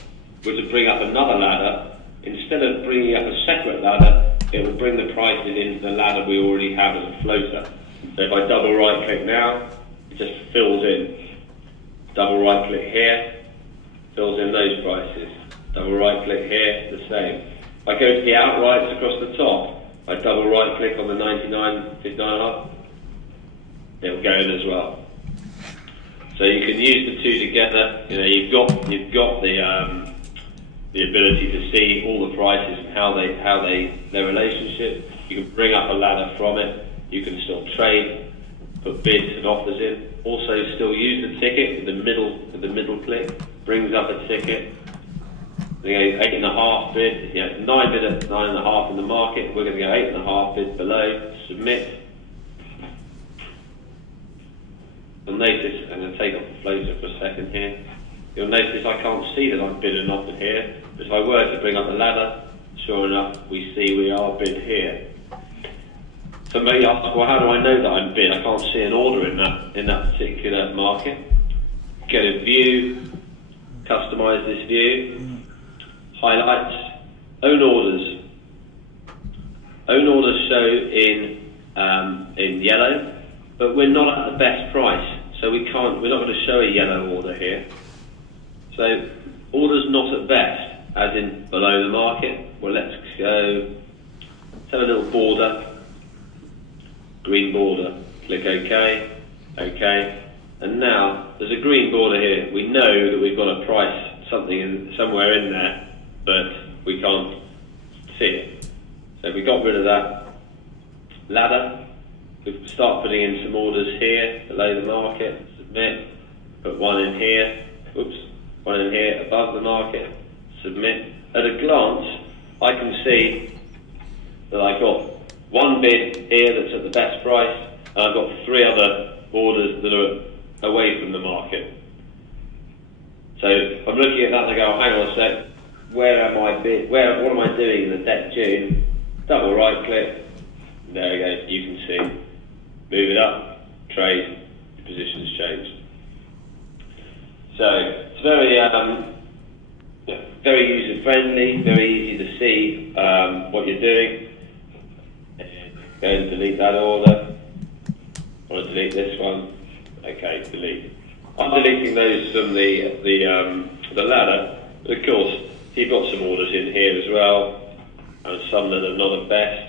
were to bring up another ladder, instead of bringing up a separate ladder, it will bring the prices into the ladder we already have as a floater. So if I double right click now, it just fills in double right click here, fills in those prices. Double right click here, the same. If I go to the outrights across the top, I double right click on the 99, 59.5, it'll go in as well. So you can use the two together. You know, you've got the ability to see all the prices and how their relationship. You can bring up a ladder from it. You can still trade, put bids and offers in. Also, still use the ticket with the middle click. Brings up a ticket. You go 8.5 bid. You know, 9 bid at 9.5 in the market. We're going to go 8.5 bid below. Submit. You'll notice, I'm going to take off the floater for a second here. You'll notice I can't see that I'm bidding up in here, but if I were to bring up the ladder, sure enough, we see we are bid here. Somebody asks, well, how do I know that I'm bid? I can't see an order in that particular market. Go to view, customize this view, highlights, own orders. Own orders show in yellow, but we're not at the best price, so we're not going to show a yellow order here. So orders not at best, as in below the market. Well, let's go, let's have a little border, green border, click OK, OK, and now there's a green border here. We know that we've got a price, something somewhere in there, but we can't see it. So if we got rid of that ladder, we start putting in some orders here, below the market, submit, put one in here, oops, one in here above the market, submit. At a glance, I can see that I've got one bid here that's at the best price, and I've got 3 other orders that are away from the market. So I'm looking at that and I go, hang on a sec, where am I bid? What am I doing in the deck June? Double right click, there we go, you can see. Move it up, trade, the position's changed. So it's very user friendly, very easy to see what you're doing. Go and delete that order. I want to delete this one. Okay, delete. I'm deleting those from the ladder. But of course, you've got some orders in here as well, and some that are not at best.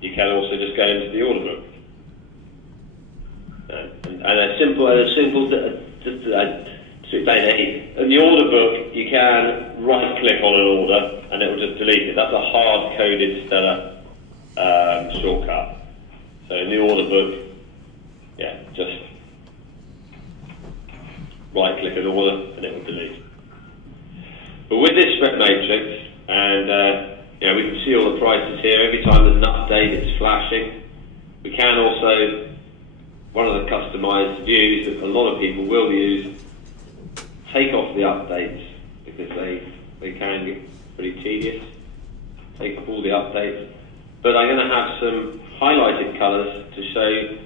You can also just go into the order book. And a simple in the order book, you can right click on an order and it will just delete it. That's a hard coded Stellar shortcut. So in the order book, yeah, just right click an order and it will delete. But with this spread matrix, and we can see all the prices here. Every time there's an update, it's flashing. We can also, one of the customized views that a lot of people will use, take off the updates because they can get pretty tedious. Take off all the updates. But I'm going to have some highlighted colours to show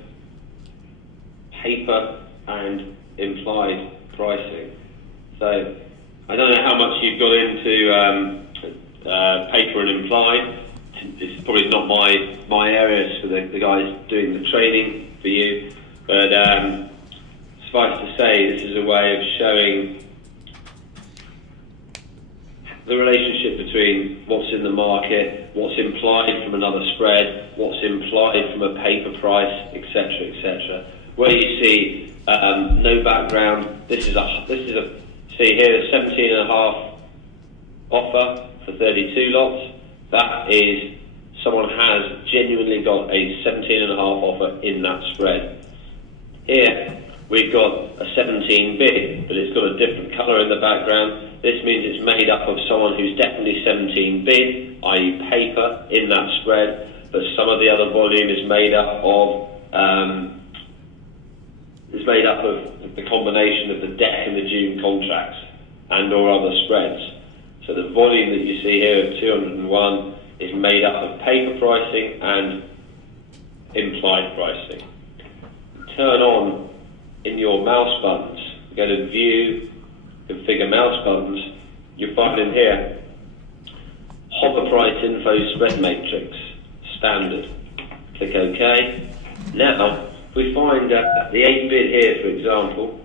paper and implied pricing. So I don't know how much you've got into paper and implied. It's probably not my area. It's for the guys doing the training for you. But suffice to say, this is a way of showing the relationship between what's in the market, what's implied from another spread, what's implied from a paper price, etc., etc. Where you see no background, this is a see here, the 17.5 offer for 32 lots. That is, someone has genuinely got a 17.5 offer in that spread. Here, we've got a 17 bid, but it's got a different colour in the background. This means it's made up of someone who's definitely 17 bid, i.e. paper, in that spread, but some of the other volume is made up of the combination of the DEC and the June contracts and or other spreads. So the volume that you see here of 201 is made up of paper pricing and implied pricing. Turn on in your mouse buttons, go to View, Configure Mouse Buttons, you'll find in here, Hopper Price Info Spread Matrix, Standard. Click OK. Now, we find that the 8 bid here, for example,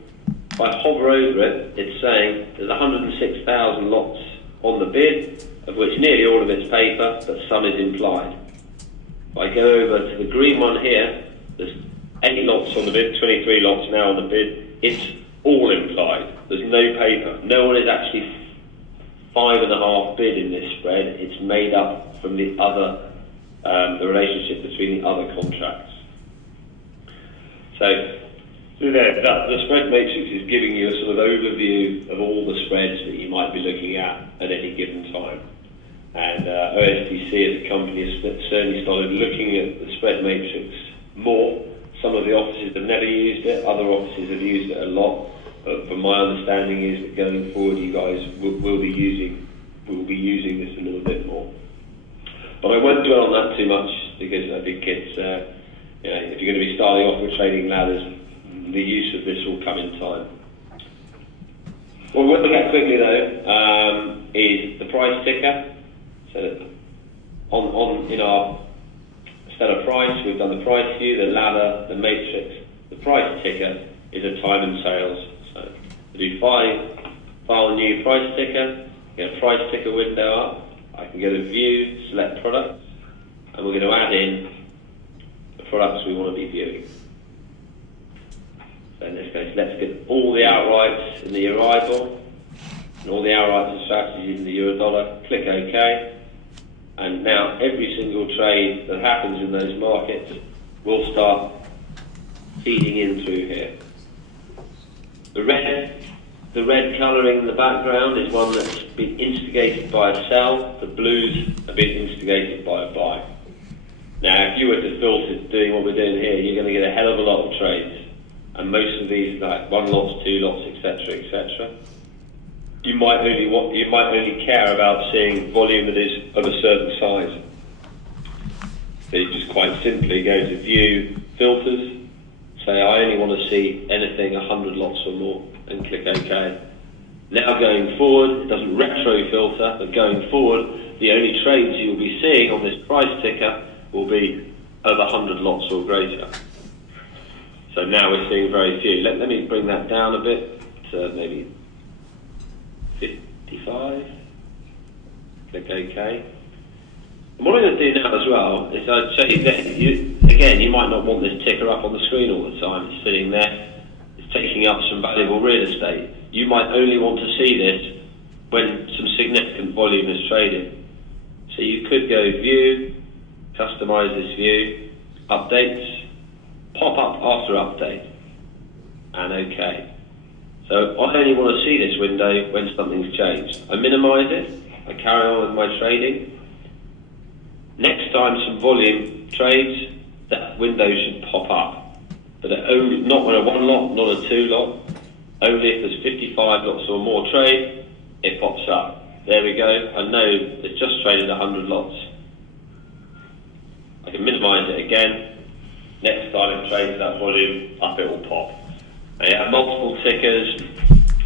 if I hover over it, it's saying there's 106,000 lots on the bid, of which nearly all of it's paper, but some is implied. If I go over to the green one here, there's 8 lots on the bid, 23 lots now on the bid. It's all implied. There's no paper. No one is actually 5.5 bid in this spread. It's made up from the other, the relationship between the other contracts. So there, the spread matrix is giving you a sort of overview of all the spreads that you might be looking at any given time. And OSTC as a company has certainly started looking at the spread matrix more. Some of the offices have never used it, other offices have used it a lot. But from my understanding is that going forward, you guys will be using this a little bit more. But I won't dwell on that too much because I think it's if you're going to be starting off with trading ladders, the use of this will come in time. What we'll look at quickly though is the price ticker. So in our stellar price, we've done the price view, the ladder, the matrix. The price ticker is a time and sales. So we do file new price ticker, get a price ticker window up. I can go to view, select products, and we're going to add in the products we want to be viewing. So in this case, let's get all the outrights in the Euribor and all the outrights and strategies in the Eurodollar. Click OK. And now every single trade that happens in those markets will start feeding in through here. The red colouring in the background is one that's been instigated by a sell. The blues have been instigated by a buy. Now, if you were to filter doing what we're doing here, you're going to get a hell of a lot of trades. And most of these, like 1 lots, 2 lots, etc., etc. You might only care about seeing volume that is of a certain size. So you just quite simply go to view, filters, say I only want to see anything 100 lots or more, and click OK. Now going forward, it doesn't retro filter, but going forward, the only trades you'll be seeing on this price ticker will be over 100 lots or greater. So now we're seeing very few. Let me bring that down a bit to maybe 55. Click OK. And what I'm going to do now as well is I'd show you that again, you might not want this ticker up on the screen all the time. It's sitting there. It's taking up some valuable real estate. You might only want to see this when some significant volume is traded. So you could go view, customize this view, updates, pop up after update, and OK. So I only want to see this window when something's changed. I minimize it, I carry on with my trading. Next time some volume trades, that window should pop up. But only, not when a 1 lot, not a 2 lot. Only if there's 55 lots or more trade, it pops up. There we go, I know it's just traded 100 lots. I can minimize it again. Next time it trades that volume, up it will pop. And you have multiple tickers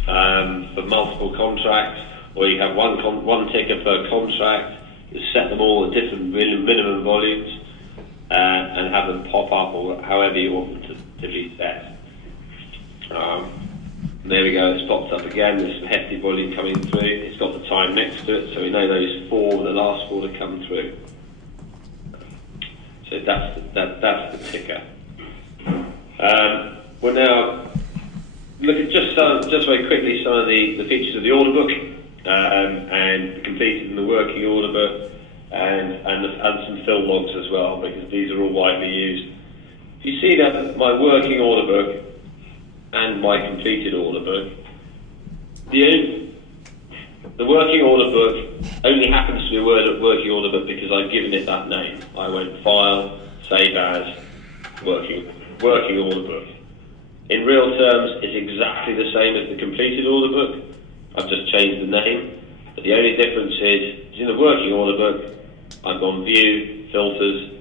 for multiple contracts, or you have one ticker per contract. You set them all at different minimum volumes and have them pop up or however you want them to be set. There we go, it's popped up again. There's some hefty volume coming through. It's got the time next to it, so we know those the last 4 to come through. So that's the ticker. We'll now look at just very quickly some of the features of the order book and the completed and the working order book and some fill logs as well, because these are all widely used. If you see that my working order book and my completed order book, the working order book only happens to be a working order book because I've given it that name. I went file, save as, working order book. In real terms, it's exactly the same as the completed order book. I've just changed the name. But the only difference is in the working order book, I've gone view, filters,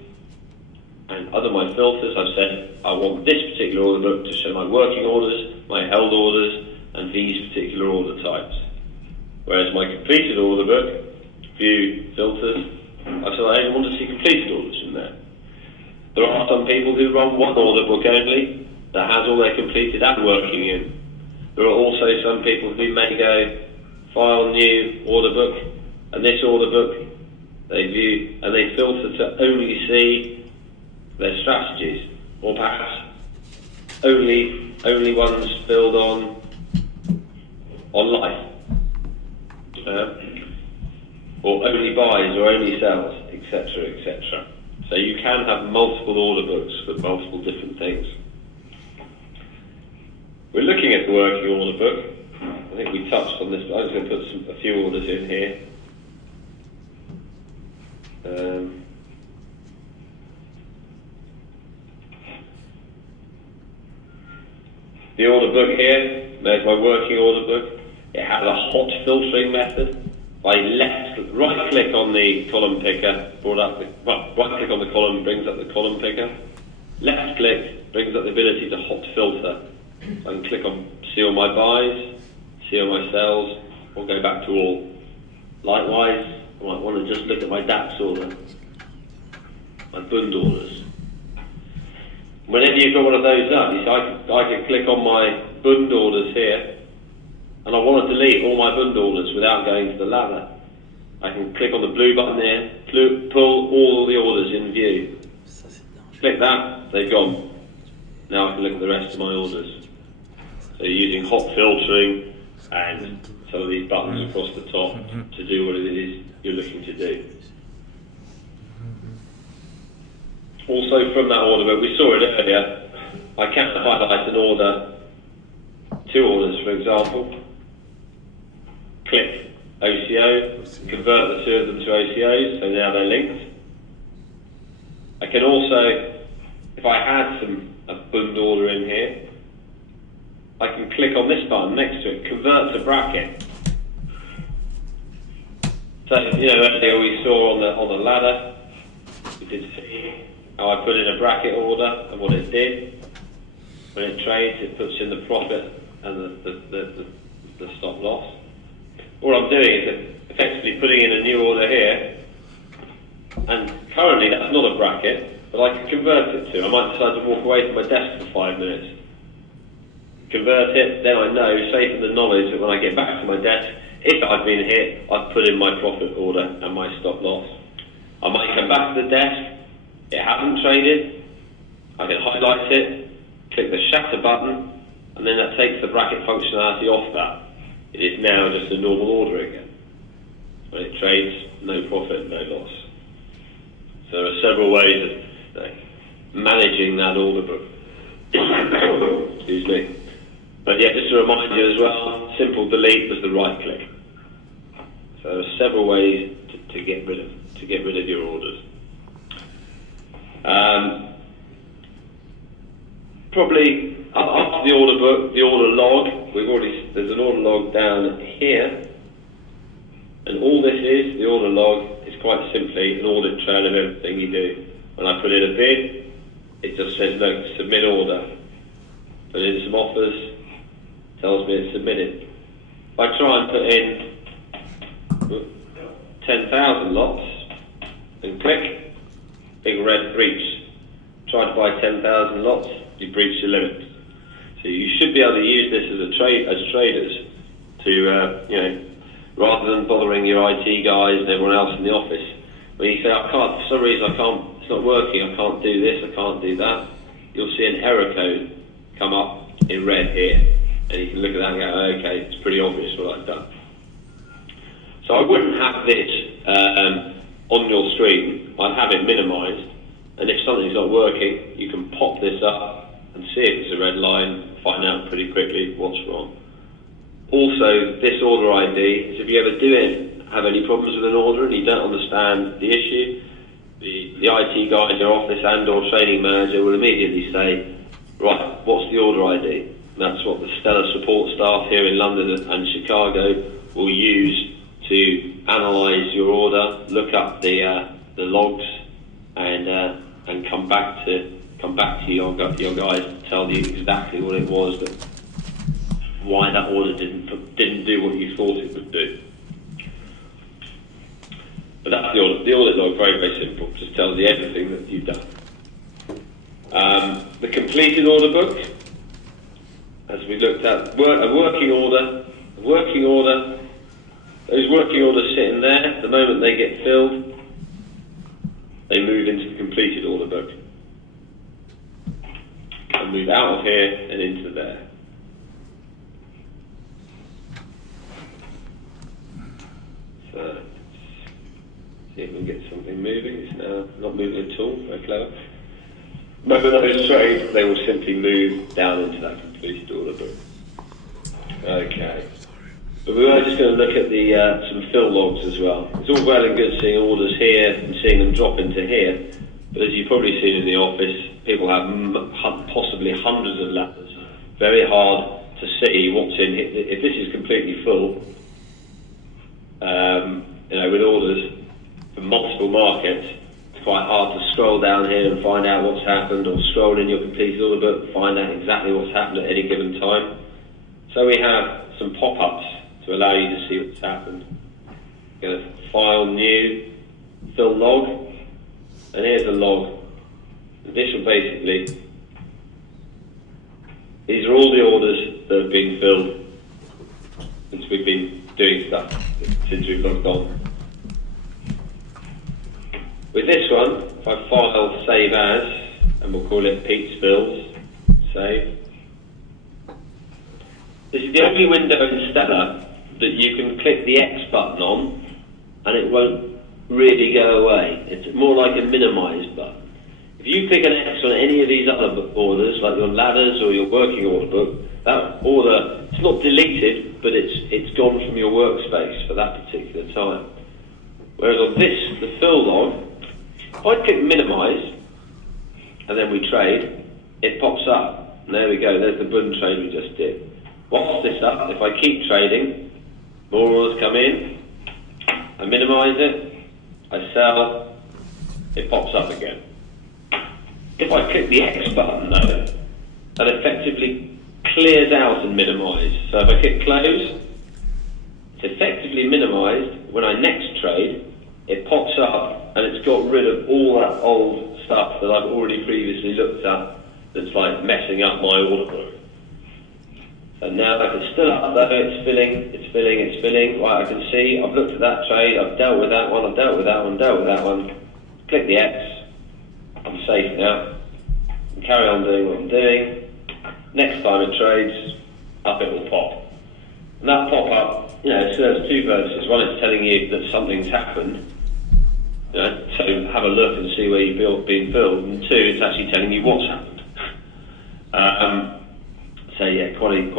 and under my filters I've said I want this particular order book to show my working orders, my held orders, and these particular order types. Whereas my completed order book, view, filters, I said I only want to see completed orders in there. There are some people who run one order book only that has all their completed and working in. There are also some people who may go file new order book, and this order book they view and they filter to only see their strategies, or perhaps only ones filled on life, or only buys or only sells, etc., etc. So you can have multiple order books for multiple different things. We're looking at the working order book. I think we touched on this, but I'm just going to put a few orders in here. The order book here, there's my working order book. It has a hot filtering method. I right click on the column picker, right click on the column brings up the column picker. Left click brings up the ability to hot filter. So I can click on see all my buys, see all my sells, or go back to all. Likewise, I might want to just look at my DAX order, my Bund orders. Whenever you've got one of those up, you see, I can click on my Bund orders here, and I want to delete all my Bund orders without going to the ladder. I can click on the blue button there, pull all the orders in view. Click that, they've gone. Now I can look at the rest of my orders. So you're using hot filtering and some of these buttons across the top to do what it is you're looking to do. Also from that order book, we saw it earlier, I can highlight an order, two orders for example, click OCO, convert the two of them to OCOs, so now they're linked. I can also, if I had a Bund order in here, I can click on this button next to it, convert to bracket. So, earlier we saw on the ladder, we did see how I put in a bracket order and what it did. When it trades, it puts in the profit and the stop loss. What I'm doing is effectively putting in a new order here, and currently that's not a bracket, but I can convert it to. I might decide to walk away from my desk for 5 minutes. Convert it, then I know, safe in the knowledge that when I get back to my desk, if I've been hit, I've put in my profit order and my stop loss. I might come back to the desk, it hasn't traded, I can highlight it, click the shatter button, and then that takes the bracket functionality off that. It is now just a normal order again. When it trades, no profit, no loss. So there are several ways of managing that order book. Excuse me. But yeah, just to remind you as well, simple delete was the right click. So there are several ways to get rid of your orders. Probably after the order book, the order log. There's an order log down here, and all this is the order log is quite simply an audit trail of everything you do. When I put in a bid, it just says look, submit order. Put in some offers, tells me it's submitted. If I try and put in 10,000 lots and click, big red breach. Try to buy 10,000 lots, you breach your limit. So you should be able to use this as traders to, rather than bothering your IT guys and everyone else in the office. When you say, I can't, for some reason it's not working, I can't do this, I can't do that, you'll see an error code come up in red here, and you can look at that and go, okay, it's pretty obvious what I've done. So I wouldn't have this on your screen, I'd have it minimized, and if something's not working, you can pop this up and see if it's a red line, find out pretty quickly what's wrong. Also, this order ID is if you ever have any problems with an order and you don't understand the issue, the IT guy in your office and or training manager will immediately say, right, what's the order ID? And that's what the stellar support staff here in London and Chicago will use to analyse your order, look up the logs, and come back to your guys to tell you exactly what it was, but why that order didn't do what you thought it would do. But that's the audit. The audit log, very, very simple. Just tells you everything that you've done. The completed order book, as we looked at, a working order, those working orders sitting there, the moment they get filled, they move into the completed order book. And move out of here and into there. So, see if we can get something moving. It's now not moving at all, very clever. Most of those trades, they will simply move down into that completed order book. Okay. But we were just going to look at the some fill logs as well. It's all well and good seeing orders here and seeing them drop into here, but as you've probably seen in the office, people have possibly hundreds of ladders. Very hard to see what's in here. If this is completely full, with orders from multiple markets, it's quite hard to scroll down here and find out what's happened, or scroll in your completed order book, find out exactly what's happened at any given time. So we have some pop-ups to allow you to see what's happened. Going to file new, fill log, and here's a log. This will basically, these are all the orders that have been filled since we've been doing stuff, since we've logged on. With this one, if I file save as, and we'll call it Pete's Bills, save. This is the only window in Stellar that you can click the X button on and it won't really go away. It's more like a minimize button. If you click an X on any of these other orders, like your ladders or your working order book, that order, it's not deleted, but it's gone from your workspace for that particular time. Whereas on this, the fill log, if I click minimize and then we trade, it pops up. And there we go, there's the Bund trade we just did. Whilst this up, if I keep trading, more orders come in, I minimize it, I sell, it pops up again. If I click the X button though, that effectively clears out and minimize. So if I click close, it's effectively minimized. When I next trade, it pops up and it's got rid of all that old stuff that I've already previously looked at that's like messing up my order book. And now it's still up there, it's filling. Right, I can see, I've looked at that trade, I've dealt with that one, I've dealt with that one, dealt with that one. Click the X, I'm safe now. And carry on doing what I'm doing. Next time it trades, up it will pop. And that pop-up, serves two purposes. One, it's telling you that something's happened. So have a look and see where you've been filled. And two, it's actually telling you what's happened. So yeah, quality.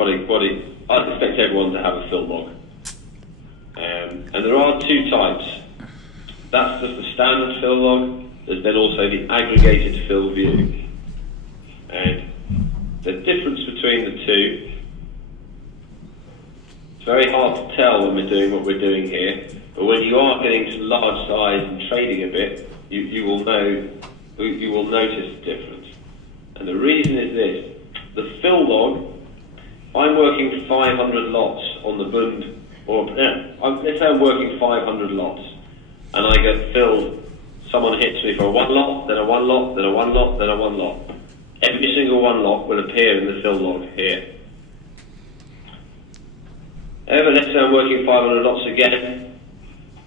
I'd expect everyone to have a fill log. And there are two types. That's just the standard fill log. There's then also the aggregated fill view. And the difference between the two, it's very hard to tell when we're doing what we're doing here, but when you are getting to large size and trading a bit, you will notice the difference. And the reason is this: the fill log, I'm working 500 lots on the Bund, let's say I'm working 500 lots, and I get filled. Someone hits me for a one lot, then a one lot, then a one lot, then a one lot. Every single one lot will appear in the fill log here. However, let's say I'm working 500 lots again.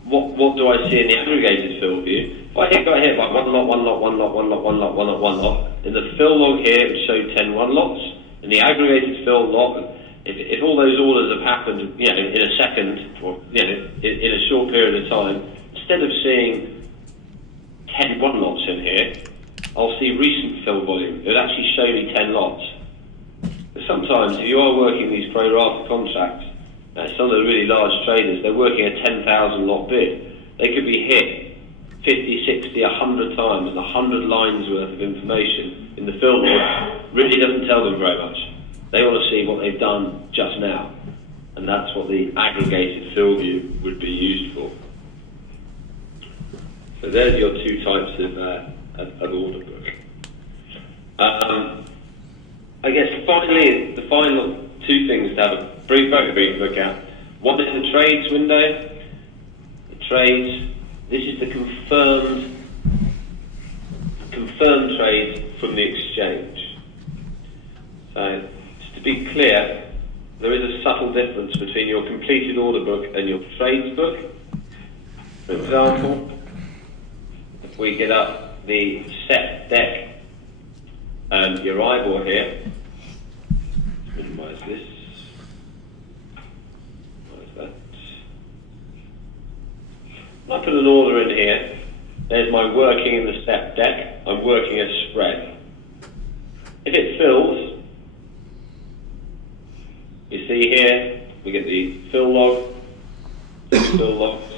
What do I see in the aggregated fill view? If I got hit by one lot, one lot, one lot, one lot, one lot, one lot, one lot, in the fill log here it would show 10 one lots. In the aggregated fill log, if all those orders have happened, in a second, or in a short period of time, instead of seeing 10 one lots in here, I'll see recent fill volume. It would actually show me 10 lots. But sometimes, if you are working these pro rata contracts, some of the really large traders, they're working a 10,000 lot bid. They could be hit 50, 60, 100 times, and 100 lines worth of information in the fill log really doesn't tell them very much. They want to see what they've done just now. And that's what the aggregated fill view would be used for. So there's your two types of order book. I guess finally, the final two things to have a very brief look at. One is the trades window. The trades, this is the confirmed trades from the exchange. So, just to be clear, there is a subtle difference between your completed order book and your trades book. For example, if we get up the set deck and your eyeball here, minimize this, minimize that. When I put an order in here, there's my working in the set deck, I'm working a spread. If it fills, you see here, we get the fill log, fill logs.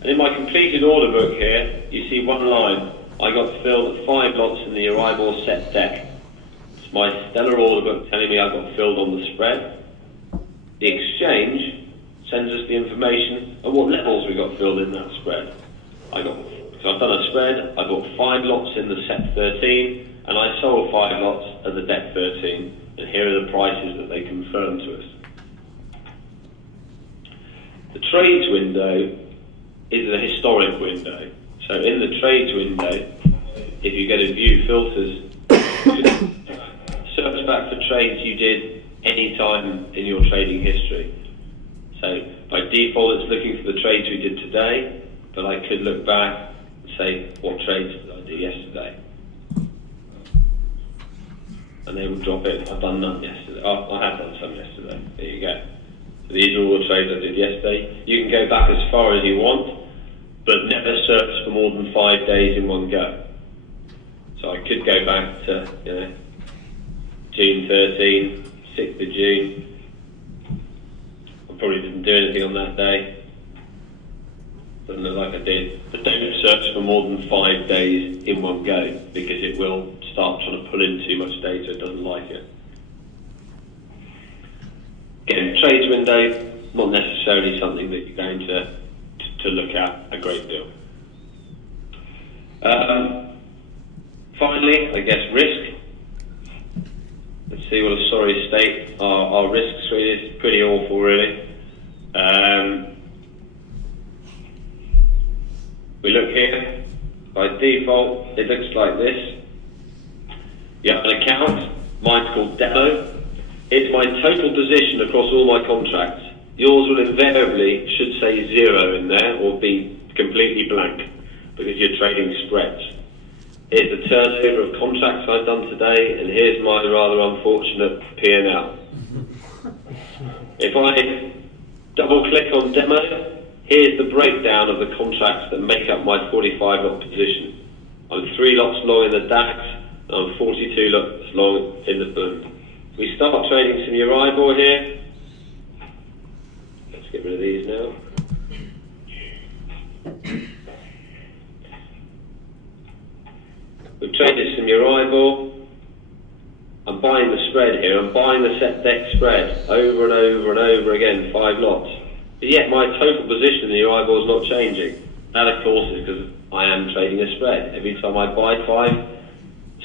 And in my completed order book here, you see one line. I got filled at 5 lots in the Euribor set deck. It's my stellar order book telling me I got filled on the spread. The exchange sends us the information of what levels we got filled in that spread. So I've done a spread, I bought 5 lots in the set 13, and I sold 5 lots at the deck 13. And here are the prices that they confirm to us. The trades window is a historic window. So in the trades window, if you go to view filters, search back for trades you did any time in your trading history. So by default it's looking for the trades we did today, but I could look back and say, what trades did I do yesterday? And they will drop in. I've done none yesterday. Oh, I have done some yesterday. There you go. So these are all the trades I did yesterday. You can go back as far as you want, but never search for more than 5 days in one go. So I could go back to, June 13, 6th of June. I probably didn't do anything on that day. Doesn't look like I did. But don't search for more than 5 days in one go, because it will start trying to pull in too much data. It doesn't like it. Again, trades window, not necessarily something that you're going to look at a great deal. Finally, I guess risk. Let's see what a sorry state our risks really is. Pretty awful, really. We look here. By default, it looks like this. You have an account. Mine's called Demo. It's my total position across all my contracts. Yours will invariably should say 0 in there or be completely blank because you're trading spreads. Here's the turnover of contracts I've done today, and here's my rather unfortunate P&L. If I double click on Demo, here's the breakdown of the contracts that make up my 45 lot position. I'm 3 lots long in the DAX, and I'm 42 lots long in the Bund. We start trading some Euribor here. Let's get rid of these now. We've traded some Euribor. I'm buying the spread here. I'm buying the set deck spread over and over and over again, 5 lots. But yet my total position in the Euribor is not changing. That, of course, is because I am trading a spread. Every time I buy 5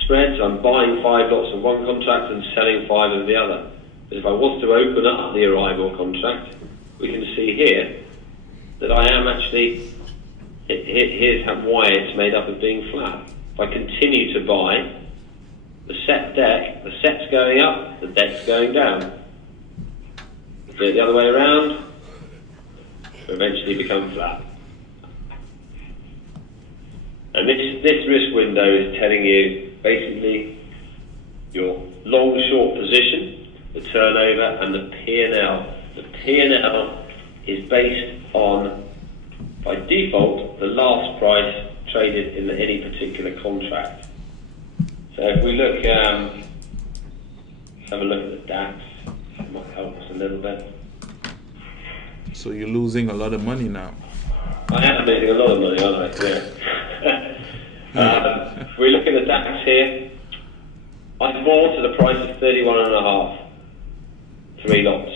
spreads, I'm buying 5 lots of one contract and selling 5 of the other. But if I was to open up the Euribor contract, we can see here that I am actually, here's why it's made up of being flat. If I continue to buy the set deck, the set's going up, the deck's going down. Do it the other way around, it'll eventually become flat. And this risk window is telling you basically your long-short position, the turnover, and the P&L. The P&L is based on, by default, the last price traded in any particular contract. So if we look, have a look at the DAX, it might help us a little bit. So you're losing a lot of money now. I am losing a lot of money, aren't I? Yeah. If we look at the DAX here, I bought at a price of 31.5, 3 lots.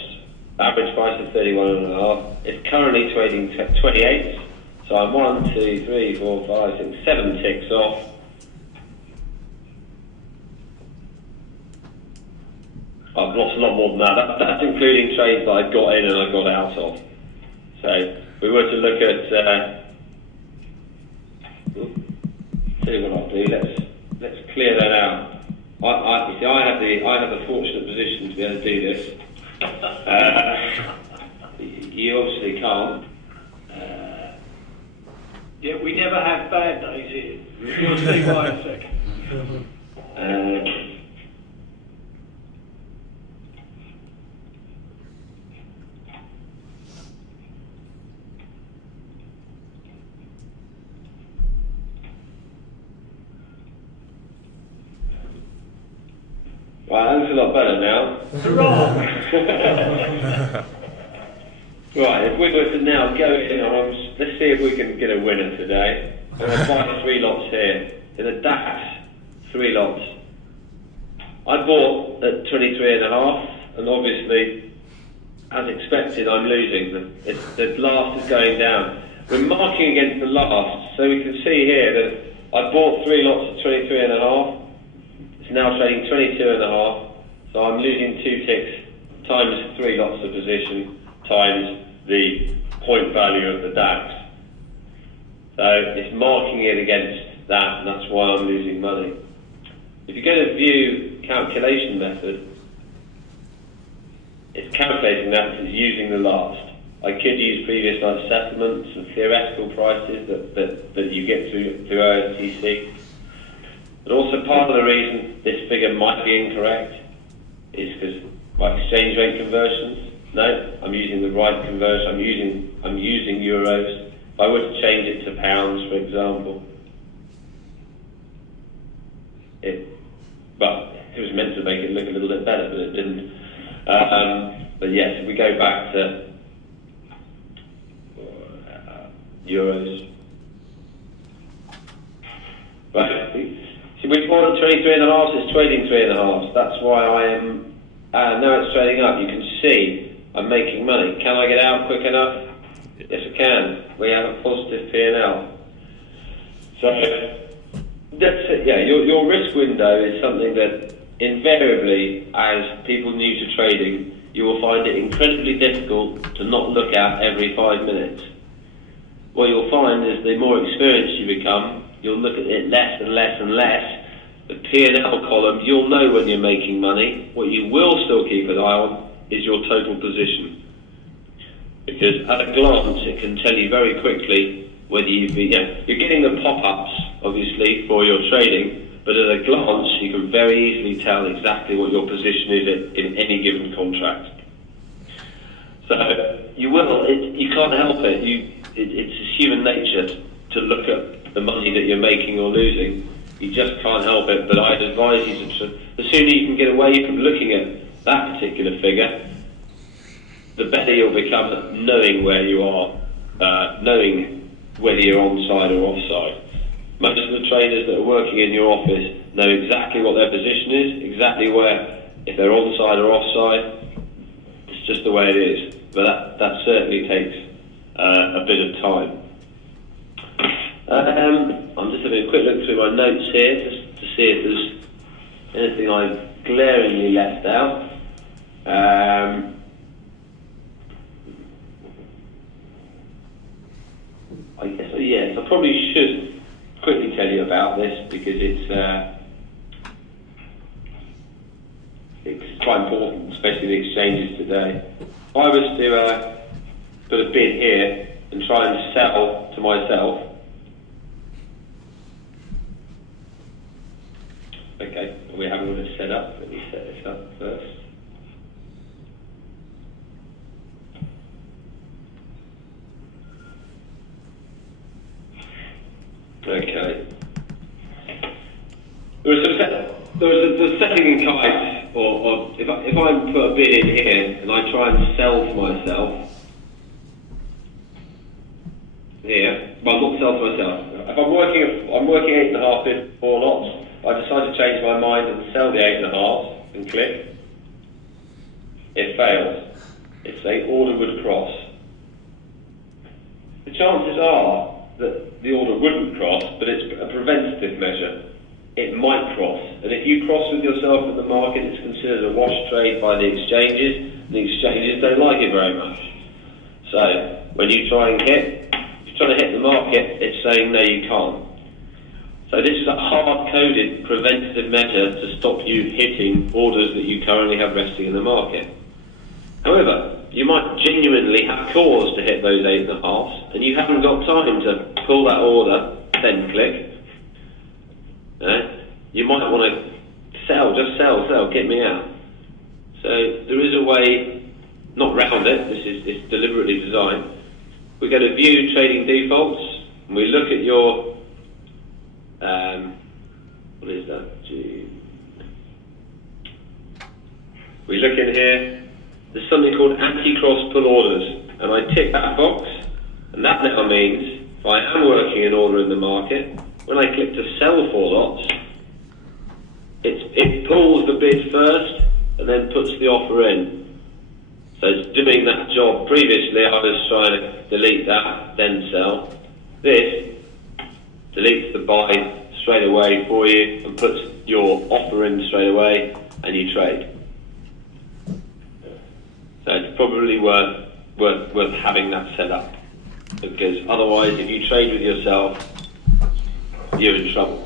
Average price of 31.5. It's currently trading 28. So I'm 1, 2, 3, 4, 5, 6, 7 ticks off. I've lost a lot more than that. That's including trades that I got in and I got out of. So if we were to look at, see what I'll do. Let's clear that out. You see, I have the fortunate position to be able to do this. You obviously can't. Yeah, we never have bad days here. You'll see why in a second. Right, that's a lot better now. Right, if we were to now go in on, let's see if we can get a winner today. I'm going to buy 3 lots here. In the DAX, 3 lots. I bought at 23.5, and obviously, as expected, I'm losing. The last is going down. We're marking against the last, so we can see here that I bought 3 lots at 23.5. It's now trading 22.5, so I'm losing 2 ticks times 3 lots of position times the point value of the DAX. So it's marking it against that, and that's why I'm losing money. If you go to view calculation method, it's calculating that, it's using the last. I could use previous life settlements and theoretical prices that you get through OSTC. But also part of the reason this figure might be incorrect is because my exchange rate conversions. No, I'm using the right conversion. I'm using euros. If I were to change it to pounds, for example, it was meant to make it look a little bit better, but it didn't. But yes, if we go back to euros, right. See, we bought at 23.5, so it's trading 3.5. That's why I am. Now it's trading up. You can see I'm making money. Can I get out quick enough? Yes, I can. We have a positive P&L. So that's it. Yeah, your risk window is something that invariably, as people new to trading, you will find it incredibly difficult to not look at every 5 minutes. What you'll find is the more experienced you become, you'll look at it less and less and less. The P&L column, you'll know when you're making money. What you will still keep an eye on is your total position. Because at a glance, it can tell you very quickly whether you're getting the pop-ups, obviously, for your trading, but at a glance, you can very easily tell exactly what your position is in any given contract. So you can't help it. It's human nature to look at the money that you're making or losing. You just can't help it. But I'd advise you the sooner you can get away from looking at that particular figure, the better you'll become at knowing where you are, knowing whether you're onside or offside. Most of the traders that are working in your office know exactly what their position is, exactly where, if they're onside or offside. It's just the way it is. But that certainly takes a bit of time. I'm just having a quick look through my notes here just to see if there's anything I've glaringly left out. I guess, yes, I probably should quickly tell you about this because it's quite important, especially the exchanges today. If I was to put a bid here and try and sell to myself, okay, we haven't got it set up. Let me set this up first. Okay. There was a setting in kite, or if I put a bid in here and I try and sell to myself here, well, not sell to myself. If I'm working 8.5 bid 4 lots. I decide to change my mind and sell the 8.5 and click. It fails. It's an order would cross. The chances are that the order wouldn't cross, but it's a preventative measure. It might cross. And if you cross with yourself in the market, it's considered a wash trade by the exchanges, and the exchanges don't like it very much. So when you try and if you're trying to hit the market, it's saying no, you can't. So this is a hard-coded preventative measure to stop you hitting orders that you currently have resting in the market. However, you might genuinely have cause to hit those 8.5s, and you haven't got time to pull that order, then click. You might want to just sell, get me out. So there is a way, not round it, it's deliberately designed. We go to view trading defaults, and we look at your, what is that? We look in here, there's something called anti-cross pull orders, and I tick that box, and that now means if I am working an order in the market, when I click to sell 4 lots, it pulls the bid first and then puts the offer in. So it's doing that job. Previously I was trying to delete that, then sell. This deletes the buy straight away for you and puts your offer in straight away, and you trade. So it's probably worth having that set up, because otherwise if you trade with yourself, you're in trouble.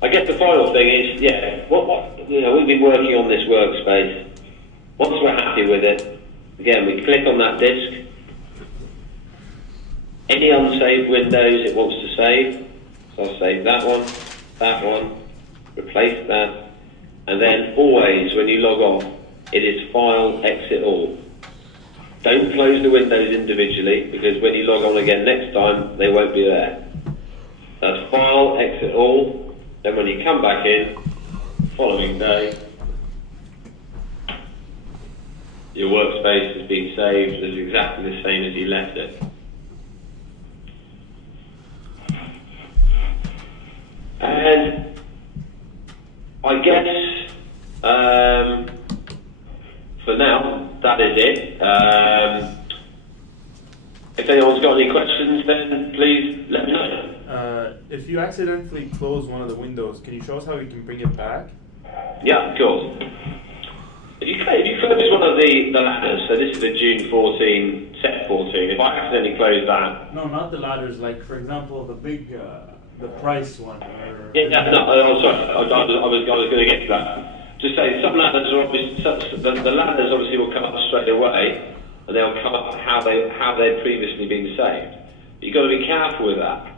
I guess the final thing is, we've been working on this workspace. Once we're happy with it, again, we click on that disk. Any unsaved windows it wants to save, so I'll save that one, replace that, and then always when you log off, it is file exit all. Don't close the windows individually, because when you log on again next time, they won't be there. That's file exit all. Then when you come back in, following day, your workspace has been saved as exactly the same as you left it. And I guess for now, that is it. If anyone's got any questions, then please let me know. If you accidentally close one of the windows, can you show us how you can bring it back? Yeah, of course. If you close one of the ladders, so this is the June 14, set 14, if I accidentally close that... No, not the ladders, like for example the big, the price one. Or I'm sorry, I was going to get to that. Just say, some ladders are obviously, the ladders obviously will come up straight away, and they'll come up how they've previously been saved. But you've got to be careful with that.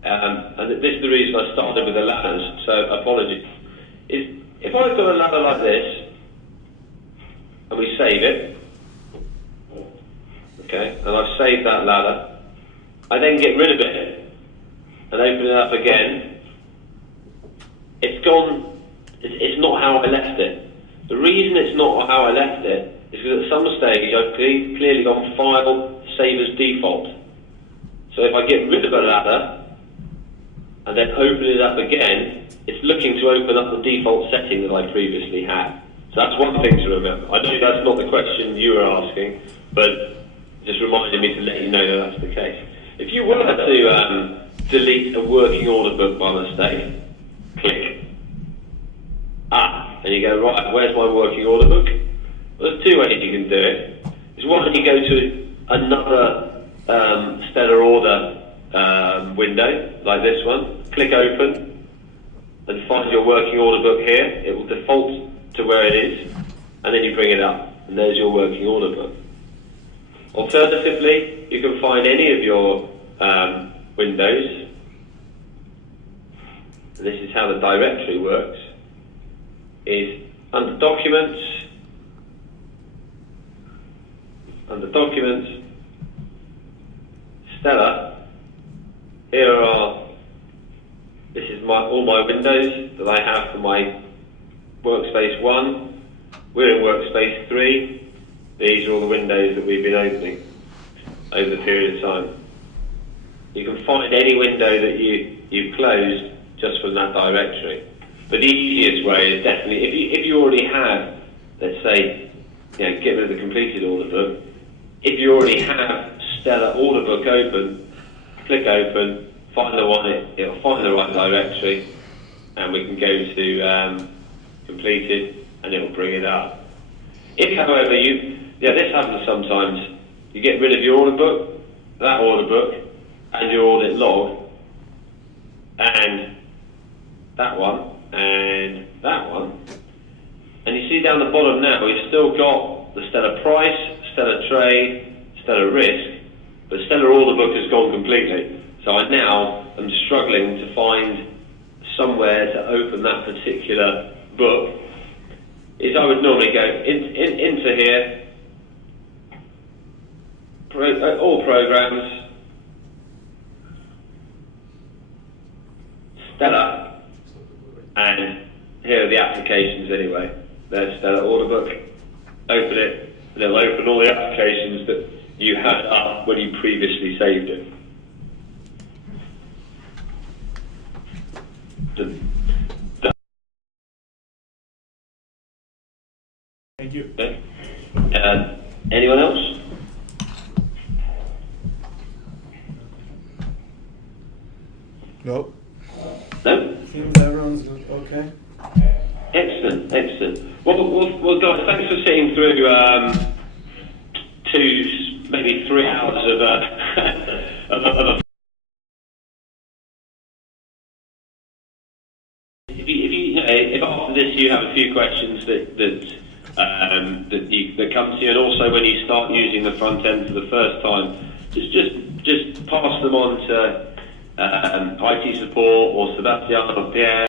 And this is the reason I started with the ladders, so apologies. If I've got a ladder like this, and we save it, okay, and I've saved that ladder, I then get rid of it, and open it up again, it's gone, it's not how I left it. The reason it's not how I left it is because at some stage I've clearly gone file, save as default. So if I get rid of a ladder, and then open it up again, it's looking to open up the default setting that I previously had. So that's one thing to remember. I know that's not the question you were asking, but just reminded me to let you know that that's the case. If you were to delete a working order book by mistake, click. And you go, right, where's my working order book? Well, there's 2 ways you can do it. There's one, you go to another stellar order window, like this one, click open, and find your working order book here. It will default to where it is, and then you bring it up, and there's your working order book. Alternatively, you can find any of your windows. And this is how the directory works, is under Documents, Stellar, this is all my windows that I have for my workspace 1. We're in workspace 3. These are all the windows that we've been opening over the period of time. You can find any window that you've closed just from that directory. But the easiest way is definitely, if you already have, let's say, get rid of the completed order book, if you already have Stellar order book open, click open, find the one, it'll find the right directory, and we can go to completed, and it'll bring it up. If, however, this happens sometimes, you get rid of your order book, that order book and your audit log and that one and that one, and you see down the bottom now we've still got the Stellar price, Stellar trade, Stellar risk, but Stellar order book has gone completely. So I now am struggling to find somewhere to open that particular book. Is I would normally go into here, all programs, Stellar, and here are the applications anyway. There's Stellar order book. Open it, and it'll open all the applications that you had up when you previously saved it. Thank you. Okay. Anyone else? Nope. No? Seems everyone's okay. Excellent, excellent. Well, guys, thanks for sitting through 2, maybe 3 hours of if after this you have a few questions that come to you, and also when you start using the front end for the first time, just pass them on to IT support or Sebastian or Pierre.